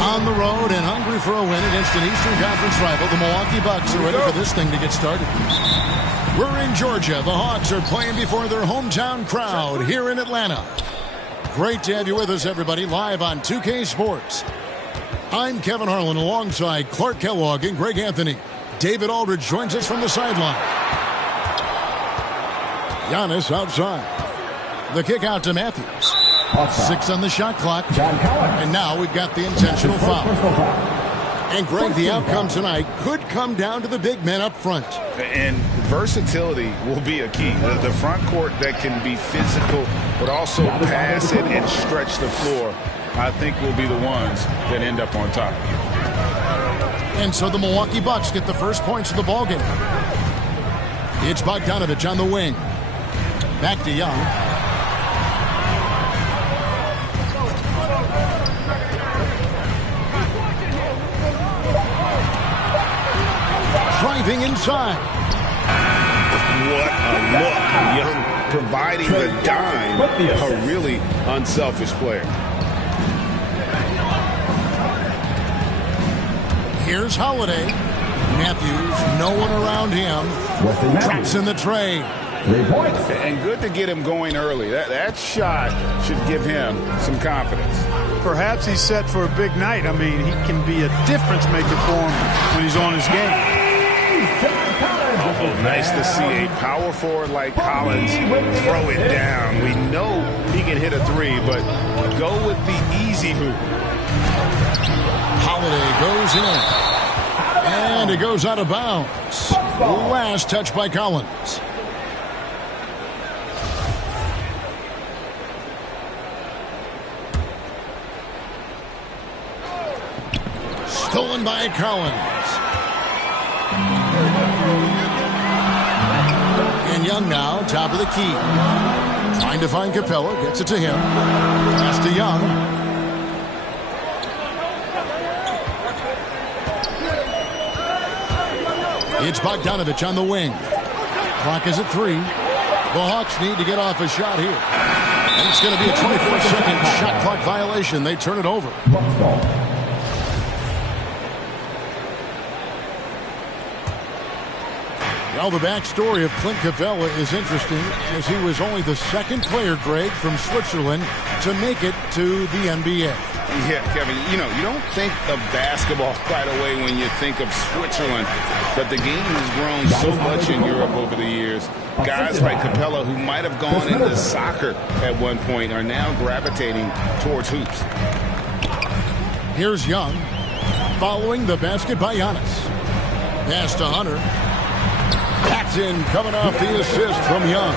On the road and hungry for a win against an Eastern Conference rival, the Milwaukee Bucks are ready for this thing to get started. We're in Georgia. The Hawks are playing before their hometown crowd here in Atlanta. Great to have you with us, everybody, live on 2K Sports. I'm Kevin Harlan alongside Clark Kellogg and Greg Anthony. David Aldridge joins us from the sideline. Giannis outside. The kick out to Matthews. 6 on the shot clock. And now we've got the intentional foul. And Greg, the outcome tonight could come down to the big men up front. And versatility will be a key. The front court that can be physical, but also pass it and stretch the floor, I think will be the ones that end up on top. And so the Milwaukee Bucks get the first points of the ballgame. It's Bogdanovich on the wing. Back to Young. Driving inside. What a look. Young providing the dime. A really unselfish player. Here's Holiday. Matthews, no one around him. Drops in the tray. 3 points. And good to get him going early. That shot should give him some confidence. Perhaps he's set for a big night. I mean, he can be a difference maker for him when he's on his game. Nice to see a power forward like Collins throw it down. We know he can hit a three, but go with the easy hoop. Holiday goes in. And it goes out of bounds. Last touch by Collins. Stolen by Collins. And Young now, top of the key. Trying to find Capella. Gets it to him. Pass to Young. It's Bogdanovich on the wing. Clock is at 3. The Hawks need to get off a shot here. And it's going to be a 24-second shot clock violation. They turn it over. Well, the backstory of Clint Capella is interesting, as he was only the second player, Greg, from Switzerland to make it to the NBA. Yeah, Kevin, you don't think of basketball right away when you think of Switzerland, but the game has grown so much in Europe over the years. Guys like Capella, who might have gone into soccer at one point, are now gravitating towards hoops. Here's Young, following the basket by Giannis. Pass to Hunter. Paxson coming off the assist from Young.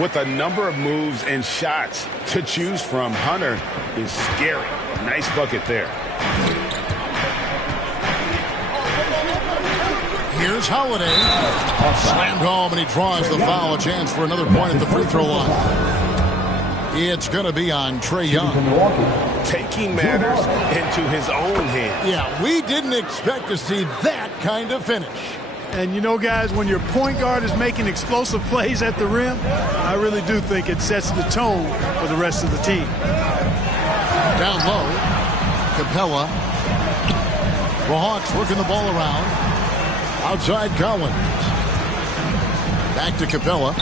With a number of moves and shots to choose from, Hunter is scary. Nice bucket there. Here's Holiday. Slammed home, and he draws the foul. A chance for another point at the free throw line. It's going to be on Trae Young. Taking matters into his own hands. Yeah, we didn't expect to see that kind of finish. And you know, guys, when your point guard is making explosive plays at the rim, I really do think it sets the tone for the rest of the team. Down low, Capella. The Hawks working the ball around. Outside Collins. Back to Capella.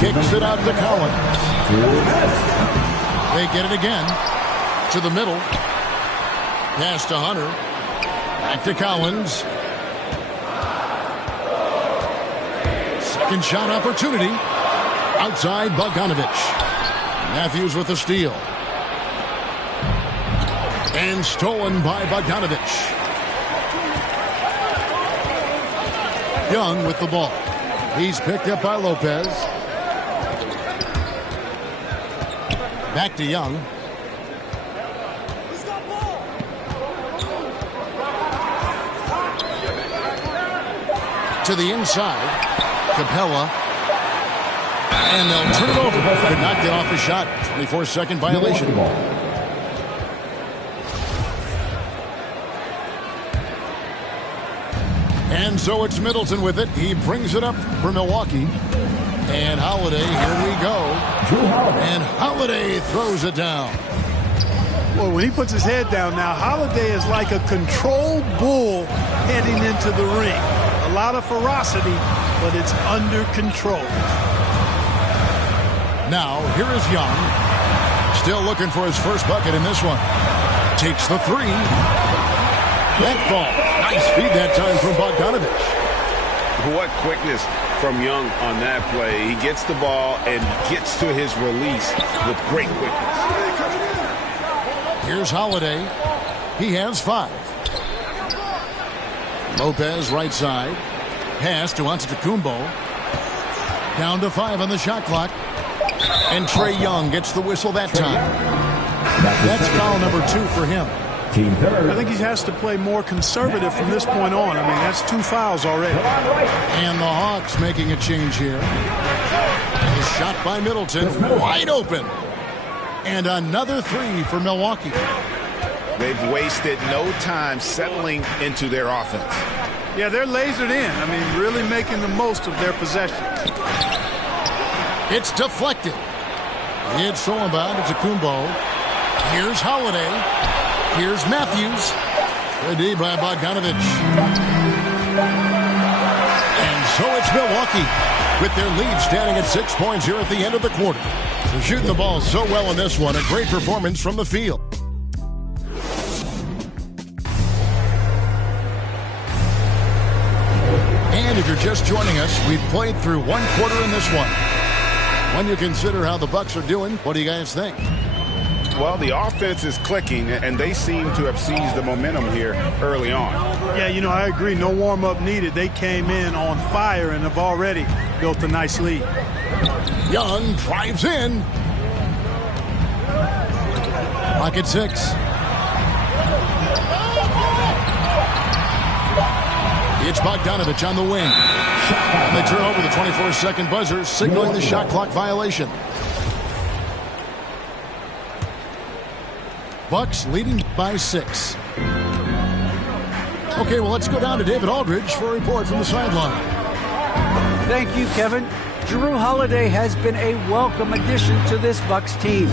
Kicks it out to Collins. They get it again. To the middle. Pass to Hunter. Back to Collins. Second shot opportunity. Outside Bogdanovich. Matthews with the steal. And stolen by Bogdanovich. Young with the ball. He's picked up by Lopez. Back to Young. To the inside. Capella. And they'll turn it over. Could not get off the shot. 24-second violation. And so it's Middleton with it. He brings it up for Milwaukee. And Holiday, here we go. And Holiday throws it down. Well, when he puts his head down now, Holiday is like a controlled bull heading into the ring. A lot of ferocity, but it's under control. Now, here is Young. Still looking for his first bucket in this one. Takes the three. That ball. Nice feed that time from Bogdanovich. What quickness from Young on that play. He gets the ball and gets to his release with great quickness. Here's Holiday. He has 5. Lopez right side. Pass to Antetokounmpo. Down to 5 on the shot clock. And Trae Young gets the whistle that time. That's foul number 2 for him. Team third. I think he has to play more conservative from this point on. I mean, that's 2 fouls already. And the Hawks making a change here. A shot by Middleton, wide open. And another three for Milwaukee. They've wasted no time settling into their offense. Yeah, they're lasered in. I mean, really making the most of their possession. It's deflected. It's Solomon to Kumbo. Here's Holiday. Here's Matthews. Ready by Bogdanovich. And so it's Milwaukee with their lead standing at 6 points here at the end of the quarter. They're shooting the ball so well in this one. A great performance from the field. And if you're just joining us, we've played through 1 quarter in this one. When you consider how the Bucks are doing, what do you guys think? Well, the offense is clicking, and they seem to have seized the momentum here early on. Yeah, you know, I agree. No warm-up needed. They came in on fire and have already built a nice lead. Young drives in. Clock at 6. It's Bogdanovich on the wing. And they turn over the 24-second buzzer, signaling the shot clock violation. Bucks leading by 6. Okay, well, let's go down to David Aldridge for a report from the sideline. Thank you, Kevin. Jrue Holiday has been a welcome addition to this Bucks team.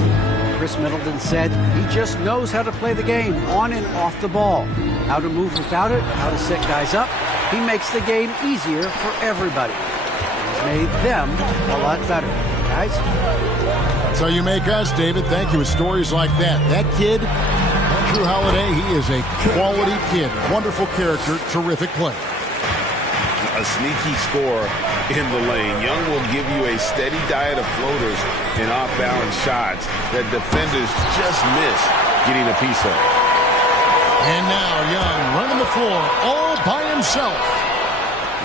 Chris Middleton said he just knows how to play the game on and off the ball, how to move without it, how to set guys up. He makes the game easier for everybody. He's made them a lot better. Guys? That's how you make us, David. Thank you. With stories like that. That kid, Jrue Holiday, he is a quality kid. Wonderful character, terrific play. A sneaky score in the lane. Young will give you a steady diet of floaters and off-balance shots that defenders just miss getting a piece of. And now Young running the floor all by himself.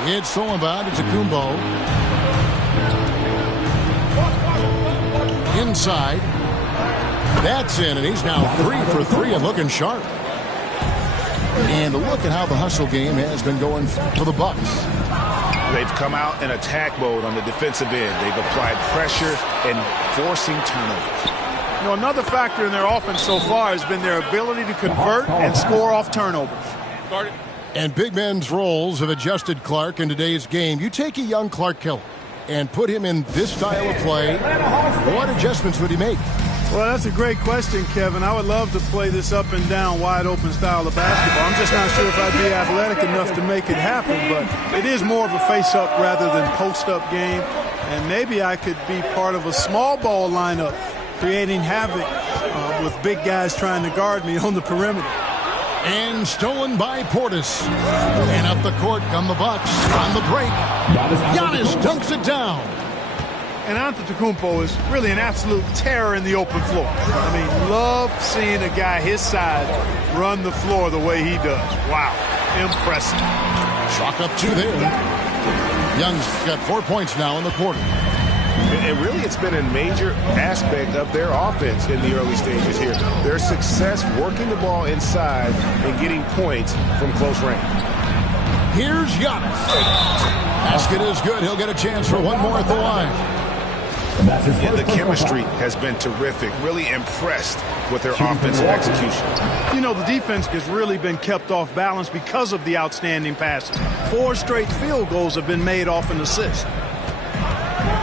It's Solomon to Kumbo. Inside. That's in, and he's now 3 for 3 and looking sharp. And look at how the hustle game has been going for the Bucks. They've come out in attack mode on the defensive end. They've applied pressure and forcing turnovers. You know, another factor in their offense so far has been their ability to convert and score off turnovers. And big men's roles have adjusted Clark in today's game. You take a young Clark Keller and put him in this style of play, what adjustments would he make? Well, that's a great question, Kevin. I would love to play this up and down, wide open style of basketball. I'm just not sure if I'd be athletic enough to make it happen, but it is more of a face-up rather than post-up game. And maybe I could be part of a small ball lineup, creating havoc with big guys trying to guard me on the perimeter. And stolen by Portis. And up the court come the Bucks on the break. Giannis dunks it down. And Antetokounmpo is really an absolute terror in the open floor. I mean, love seeing a guy his size run the floor the way he does. Wow, impressive. Chalk up 2 there. Young's got 4 points now in the quarter. And really, it's been a major aspect of their offense in the early stages here. Their success working the ball inside and getting points from close range. Here's Giannis. Basket is good. He'll get a chance for one more at the line. And the chemistry has been terrific. Really impressed with their offensive execution. You know, the defense has really been kept off balance because of the outstanding passes. 4 straight field goals have been made off an assist.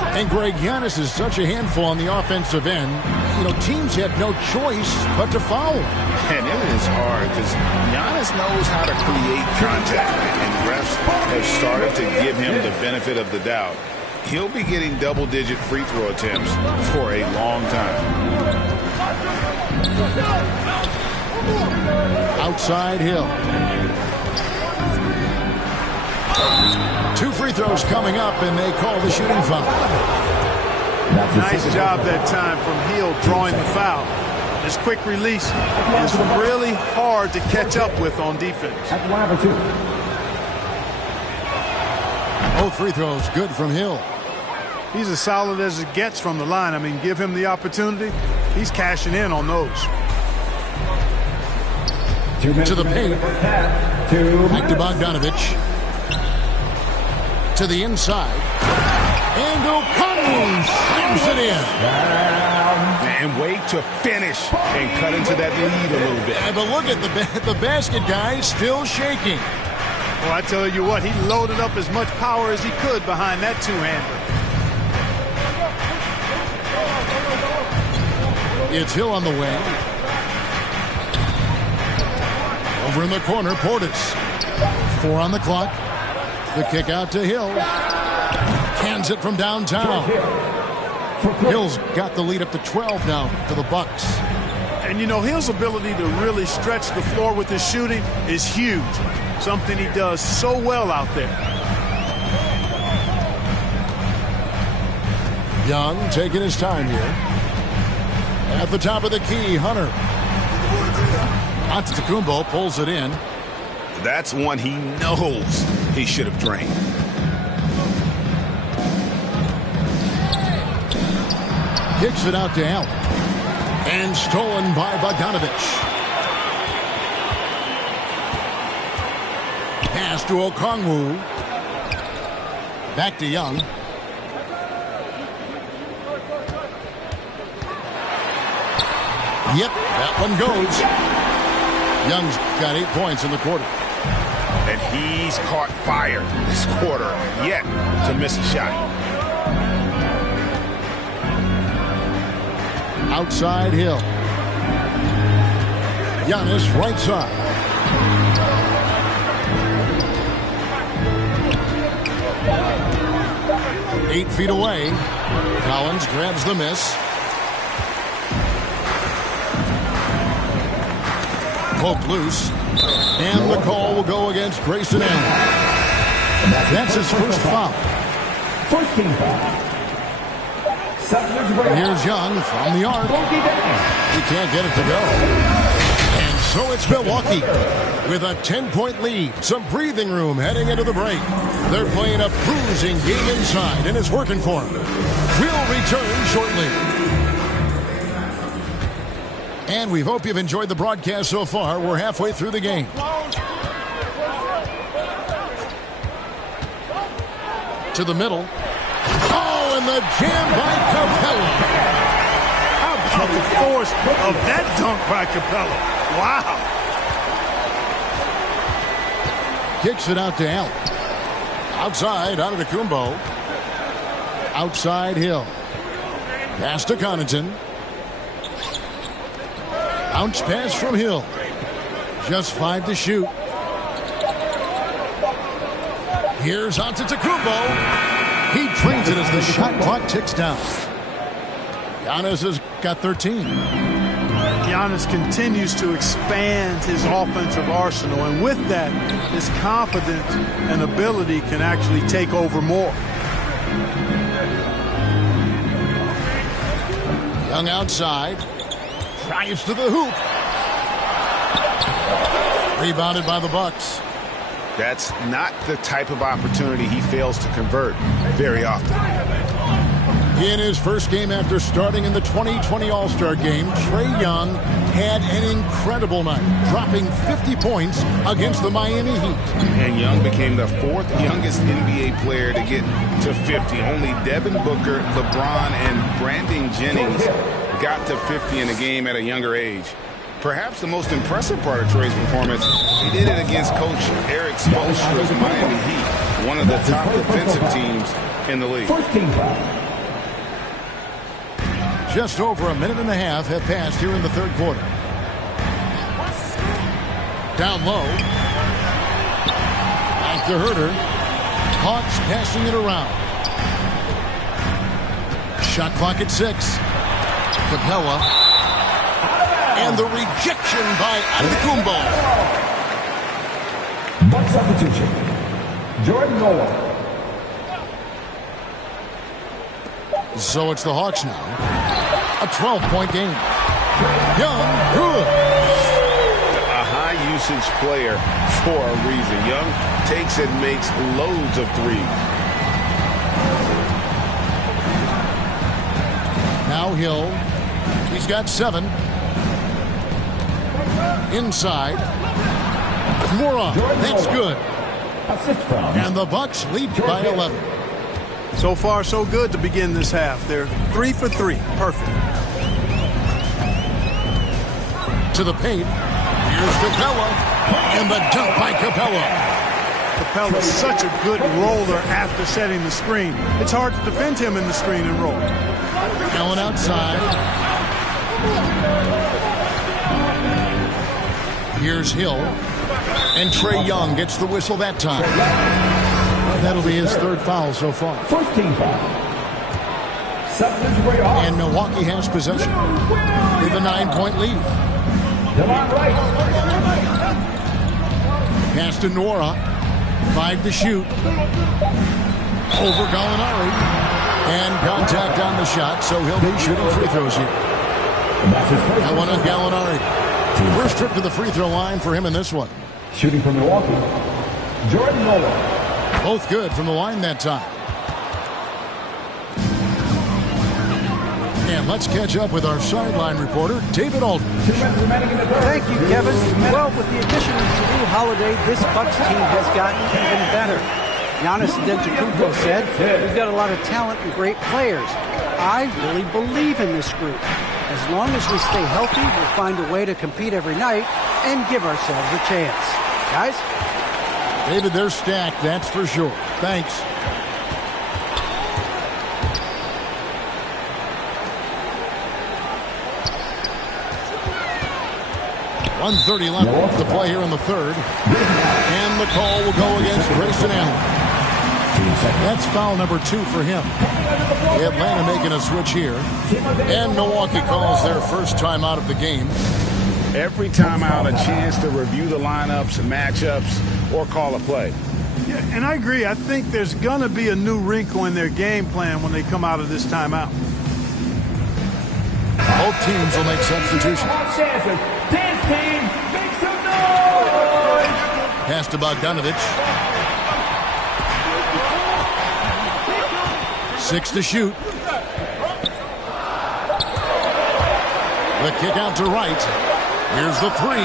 And Greg, Giannis is such a handful on the offensive end. You know, teams have no choice but to foul. And it is hard because Giannis knows how to create contact. And refs have started to give him the benefit of the doubt. He'll be getting double-digit free throw attempts for a long time. Outside Hill. 2 free throws coming up, and they call the shooting foul. Nice job that time from Hill drawing the foul. This quick release is really hard to catch up with on defense. Both free throws good from Hill. He's as solid as it gets from the line. I mean, give him the opportunity. He's cashing in on those. To the paint. Back to Bogdanovich. To the inside. And O'Connell slams it in. And wait to finish and cut into that lead a little bit. Yeah, but look at the basket guy still shaking. Well, I tell you what, he loaded up as much power as he could behind that two-hander. It's Hill on the wing. Over in the corner, Portis. 4 on the clock. The kick out to Hill. Cans it from downtown. Hill's got the lead up to 12 now for the Bucks. And, you know, Hill's ability to really stretch the floor with his shooting is huge. Something he does so well out there. Young taking his time here. At the top of the key, Hunter. Antetokounmpo pulls it in. That's one he knows he should have drained. Kicks it out to Allen. And stolen by Bogdanovich. Pass to Okongwu. Back to Young. Yep, that one goes. Young's got 8 points in the quarter. And he's caught fire this quarter, yet to miss a shot. Outside Hill. Giannis right side. Eight feet away. Collins grabs the miss. Poked loose. And the call will go against Grayson Allen. That's his first foul. First team foul. Here's Young from the arc. He can't get it to go. And so it's Milwaukee with a 10-point lead. Some breathing room heading into the break. They're playing a bruising game inside, and it's working for them. We'll return shortly. And we hope you've enjoyed the broadcast so far. We're halfway through the game. To the middle. Oh, and the jam by Capella. How about the force of that dunk by Capella? Wow. Kicks it out to Allen. Outside, Antetokounmpo. Outside Hill. Pass to Connaughton. Bounce pass from Hill. Just 5 to shoot. Here's Antetokounmpo. He drains it as the shot clock ticks down. Giannis has got 13. Giannis continues to expand his offensive arsenal, and with that, his confidence and ability can actually take over more. Young outside. Drives to the hoop. Rebounded by the Bucks. That's not the type of opportunity he fails to convert very often. In his first game after starting in the 2020 All-Star Game, Trae Young had an incredible night, dropping 50 points against the Miami Heat. And Young became the 4th youngest NBA player to get to 50. Only Devin Booker, LeBron, and Brandon Jennings got to 50 in a game at a younger age. Perhaps the most impressive part of Trae's performance, he did it against Coach Eric Spoelstra's Miami Heat, one of the top defensive teams in the league. Just over a minute and a half have passed here in the third quarter. Down low. Back to Herter. Hawks passing it around. Shot clock at 6. Capella. And the rejection by Antetokounmpo. Buck substitution. Jordan Noah. So it's the Hawks now. A 12-point game. Young, good. A high-usage player for a reason. Young takes and makes loads of threes. Now Hill. He's got 7. Inside. Moron. That's good. Assist from. And the Bucks lead by 11. So far, so good to begin this half. They're 3 for 3. Perfect. To the paint. Here's Capella. And the dunk by Capella. Capella's such a good roller after setting the screen. It's hard to defend him in the screen and roll. Allen outside. Here's Hill. And Trae Young gets the whistle that time. That'll be his third foul so far. First team foul. Substitute off. And Milwaukee has possession with a 9-point lead. Delon Wright. Pass to Nora. 5 to shoot. Over Gallinari. And contact on the shot, so he'll be shooting free throws here. That one on Gallinari. First trip to the free throw line for him in this one. Shooting from Milwaukee, Jordan Nolan. Both good from the line that time. And let's catch up with our sideline reporter, David Aldridge. Thank you, Kevin. Well, with the addition of Jrue Holiday, this Bucks team has gotten even better. Giannis Antetokounmpo said, "We've got a lot of talent and great players. I really believe in this group. As long as we stay healthy, we'll find a way to compete every night and give ourselves a chance." Guys? David, they're stacked, that's for sure. Thanks. .130 left to play here in the third. And the call will go against Grayson Allen. That's foul number 2 for him. Atlanta making a switch here. And Milwaukee calls their first time out of the game. Every time out, a chance to review the lineups, matchups, or call a play. Yeah, and I agree. I think there's going to be a new wrinkle in their game plan when they come out of this timeout. Both teams will make substitutions. Dance team, make some noise! Pass to Bogdanovich. 6 to shoot. The kick out to Wright. Here's the 3.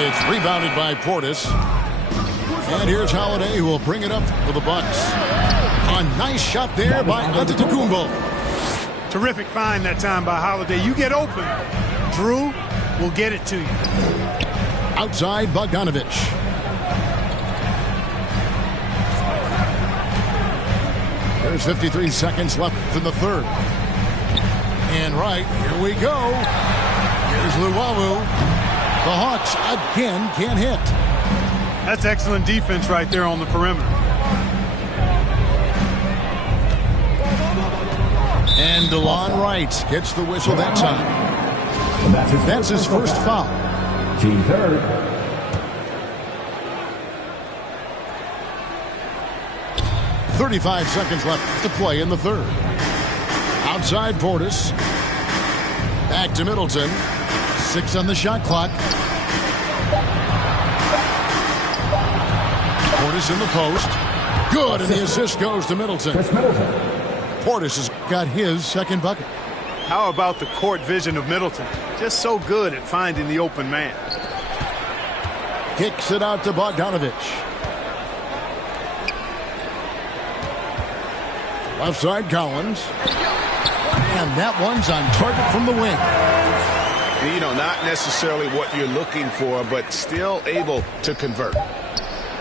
It's rebounded by Portis. And here's Holiday, who will bring it up for the Bucks. A nice shot there by Antetokounmpo. Terrific find that time by Holiday. You get open, Jrue will get it to you. Outside Bogdanovich. There's 53 seconds left in the third. And right, here we go. Here's Luwawu. The Hawks again can't hit. That's excellent defense right there on the perimeter. And DeLon Wright gets the whistle that time. That's his first foul. Team third. .35 seconds left to play in the third. Outside Portis. Back to Middleton. 6 on the shot clock. Portis in the post. Good, and the assist goes to Middleton. Portis has got his second bucket. How about the court vision of Middleton? Just so good at finding the open man. Kicks it out to Bogdanovich. Left side Collins. And that one's on target from the wing. You know, not necessarily what you're looking for, but still able to convert.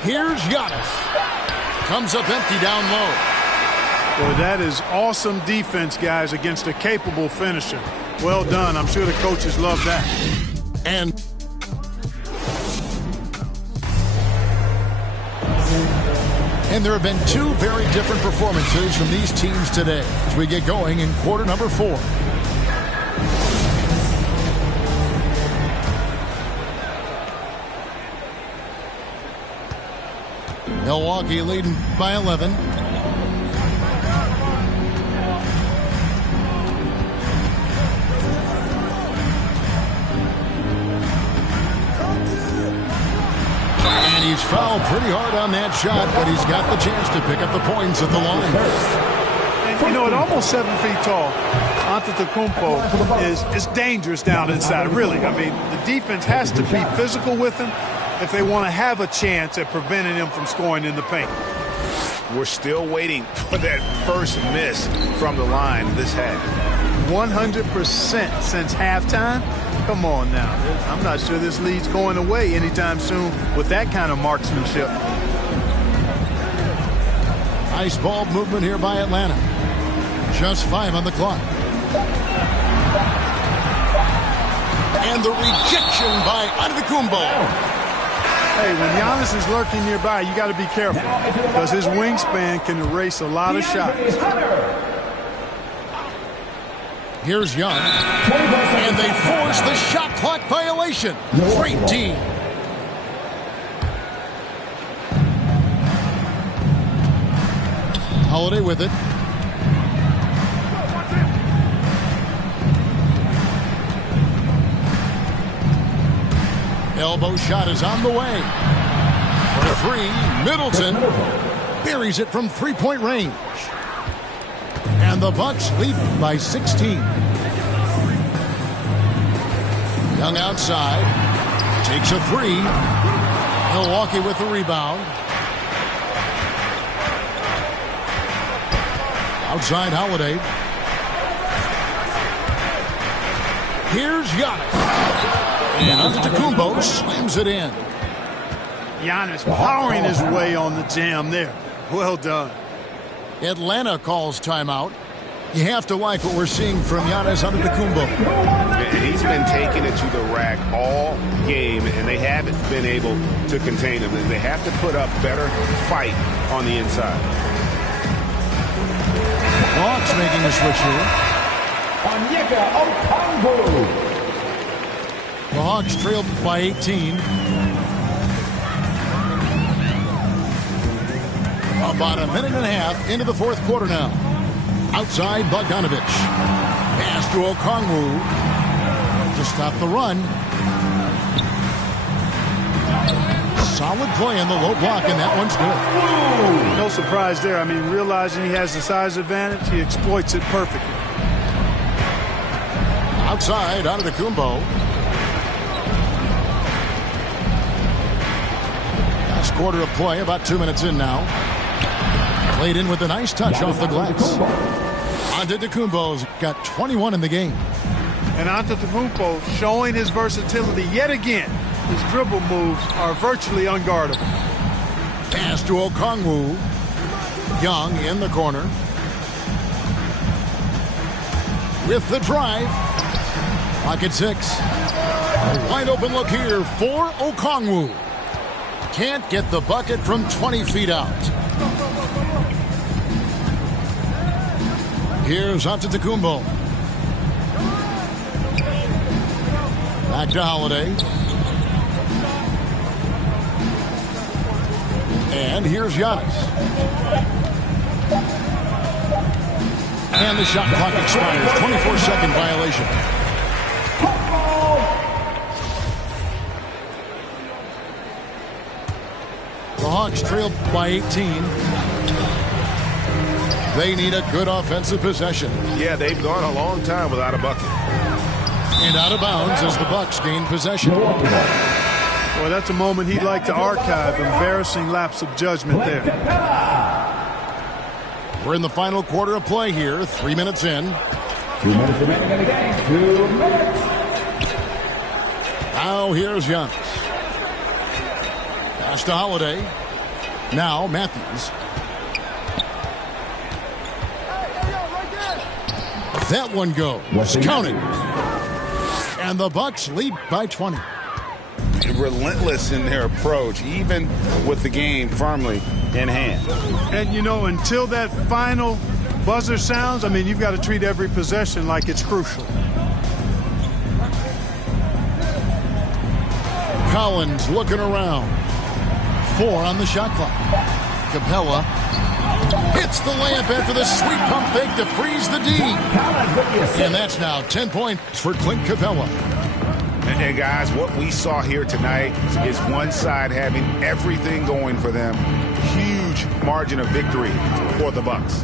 Here's Giannis. Comes up empty down low. Boy, that is awesome defense, guys, against a capable finisher. Well done. I'm sure the coaches love that. And there have been 2 very different performances from these teams today as we get going in quarter number 4. Milwaukee leading by 11. And he's fouled pretty hard on that shot, but he's got the chance to pick up the points at the line. And, you know, at almost 7 feet tall, Antetokounmpo is dangerous down inside, really. I mean, the defense has to be physical with him if they want to have a chance at preventing him from scoring in the paint. We're still waiting for that first miss from the line this half. 100% since halftime? Come on now. I'm not sure this lead's going away anytime soon with that kind of marksmanship. Nice ball movement here by Atlanta. Just 5 on the clock. And the rejection by Antetokounmpo. Hey, when Giannis is lurking nearby, you got to be careful because his wingspan can erase a lot of shots. Here's Young. And they force the shot clock violation. Great team. Holiday with it. Elbow shot is on the way. For 3, Middleton buries it from three-point range. And the Bucks lead by 16. Young outside. Takes a 3. Milwaukee with the rebound. Outside Holiday. Here's Giannis. And Antetokounmpo slams it in. Giannis powering his way on the jam there. Well done. Atlanta calls timeout. You have to like what we're seeing from Giannis Antetokounmpo. And he's been taking it to the rack all game, and they haven't been able to contain him. They have to put up better fight on the inside. Hawks making a switch here. The Hawks trailed by 18. About a minute and a half into the fourth quarter now. Outside Bogdanovich. Pass to Okongwu. To stop the run. Solid play in the low block, and that one's good. No surprise there. I mean, realizing he has the size advantage, he exploits it perfectly. Outside, Antetokounmpo. Last quarter of play, about 2 minutes in now. Played in with a nice touch off the glass. Antetokounmpo's got 21 in the game. And Antetokounmpo showing his versatility yet again. His dribble moves are virtually unguardable. Pass to Okongwu. Young in the corner. With the drive. Pocket 6. A wide open look here for Okongwu. Can't get the bucket from 20 feet out. Here's Antetokounmpo. Back to Holiday. And here's Giannis. And the shot clock expires. 24-second violation. The Hawks trailed by 18. They need a good offensive possession. Yeah, they've gone a long time without a bucket. And out of bounds as the Bucks gain possession. Well, that's a moment he'd like to archive. Embarrassing lapse of judgment there. We're in the final quarter of play here. 3 minutes in. 2 minutes remaining in the game. 2 minutes. Now here's Giannis. Pass to Holiday. Now Matthews. That one goes. Counting. And the Bucks lead by 20. Relentless in their approach, even with the game firmly in hand. And, you know, until that final buzzer sounds, I mean, you've got to treat every possession like it's crucial. Collins looking around. 4 on the shot clock. Capella hits the layup after the sweet pump fake to freeze the D. And that's now 10 points for Clint Capella. And guys, what we saw here tonight is one side having everything going for them. Huge margin of victory for the Bucks.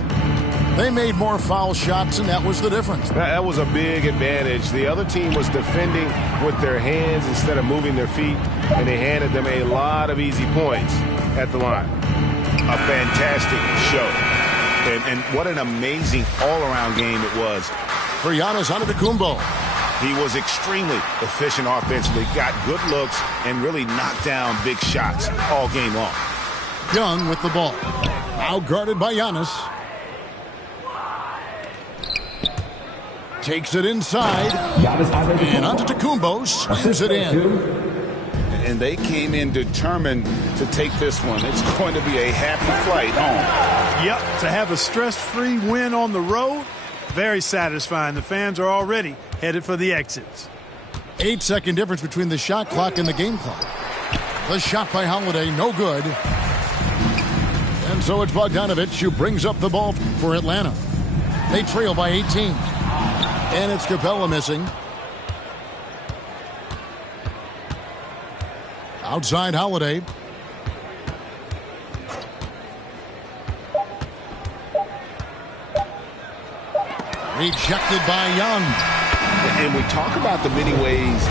They made more foul shots, and that was the difference. That was a big advantage. The other team was defending with their hands instead of moving their feet, and they handed them a lot of easy points at the line. A fantastic show. And what an amazing all-around game it was. For Giannis Antetokounmpo. He was extremely efficient offensively, got good looks, and really knocked down big shots all game long. Young with the ball. Now guarded by Giannis. Takes it inside. And Antetokounmpo slams it in. And they came in determined to take this one. It's going to be a happy flight home. Yep, to have a stress-free win on the road, very satisfying. The fans are already headed for the exits. 8-second difference between the shot clock and the game clock. The shot by Holiday, no good. And so it's Bogdanovich who brings up the ball for Atlanta. They trail by 18. And it's Capella missing. Outside Holiday. Rejected by Young. And we talk about the many ways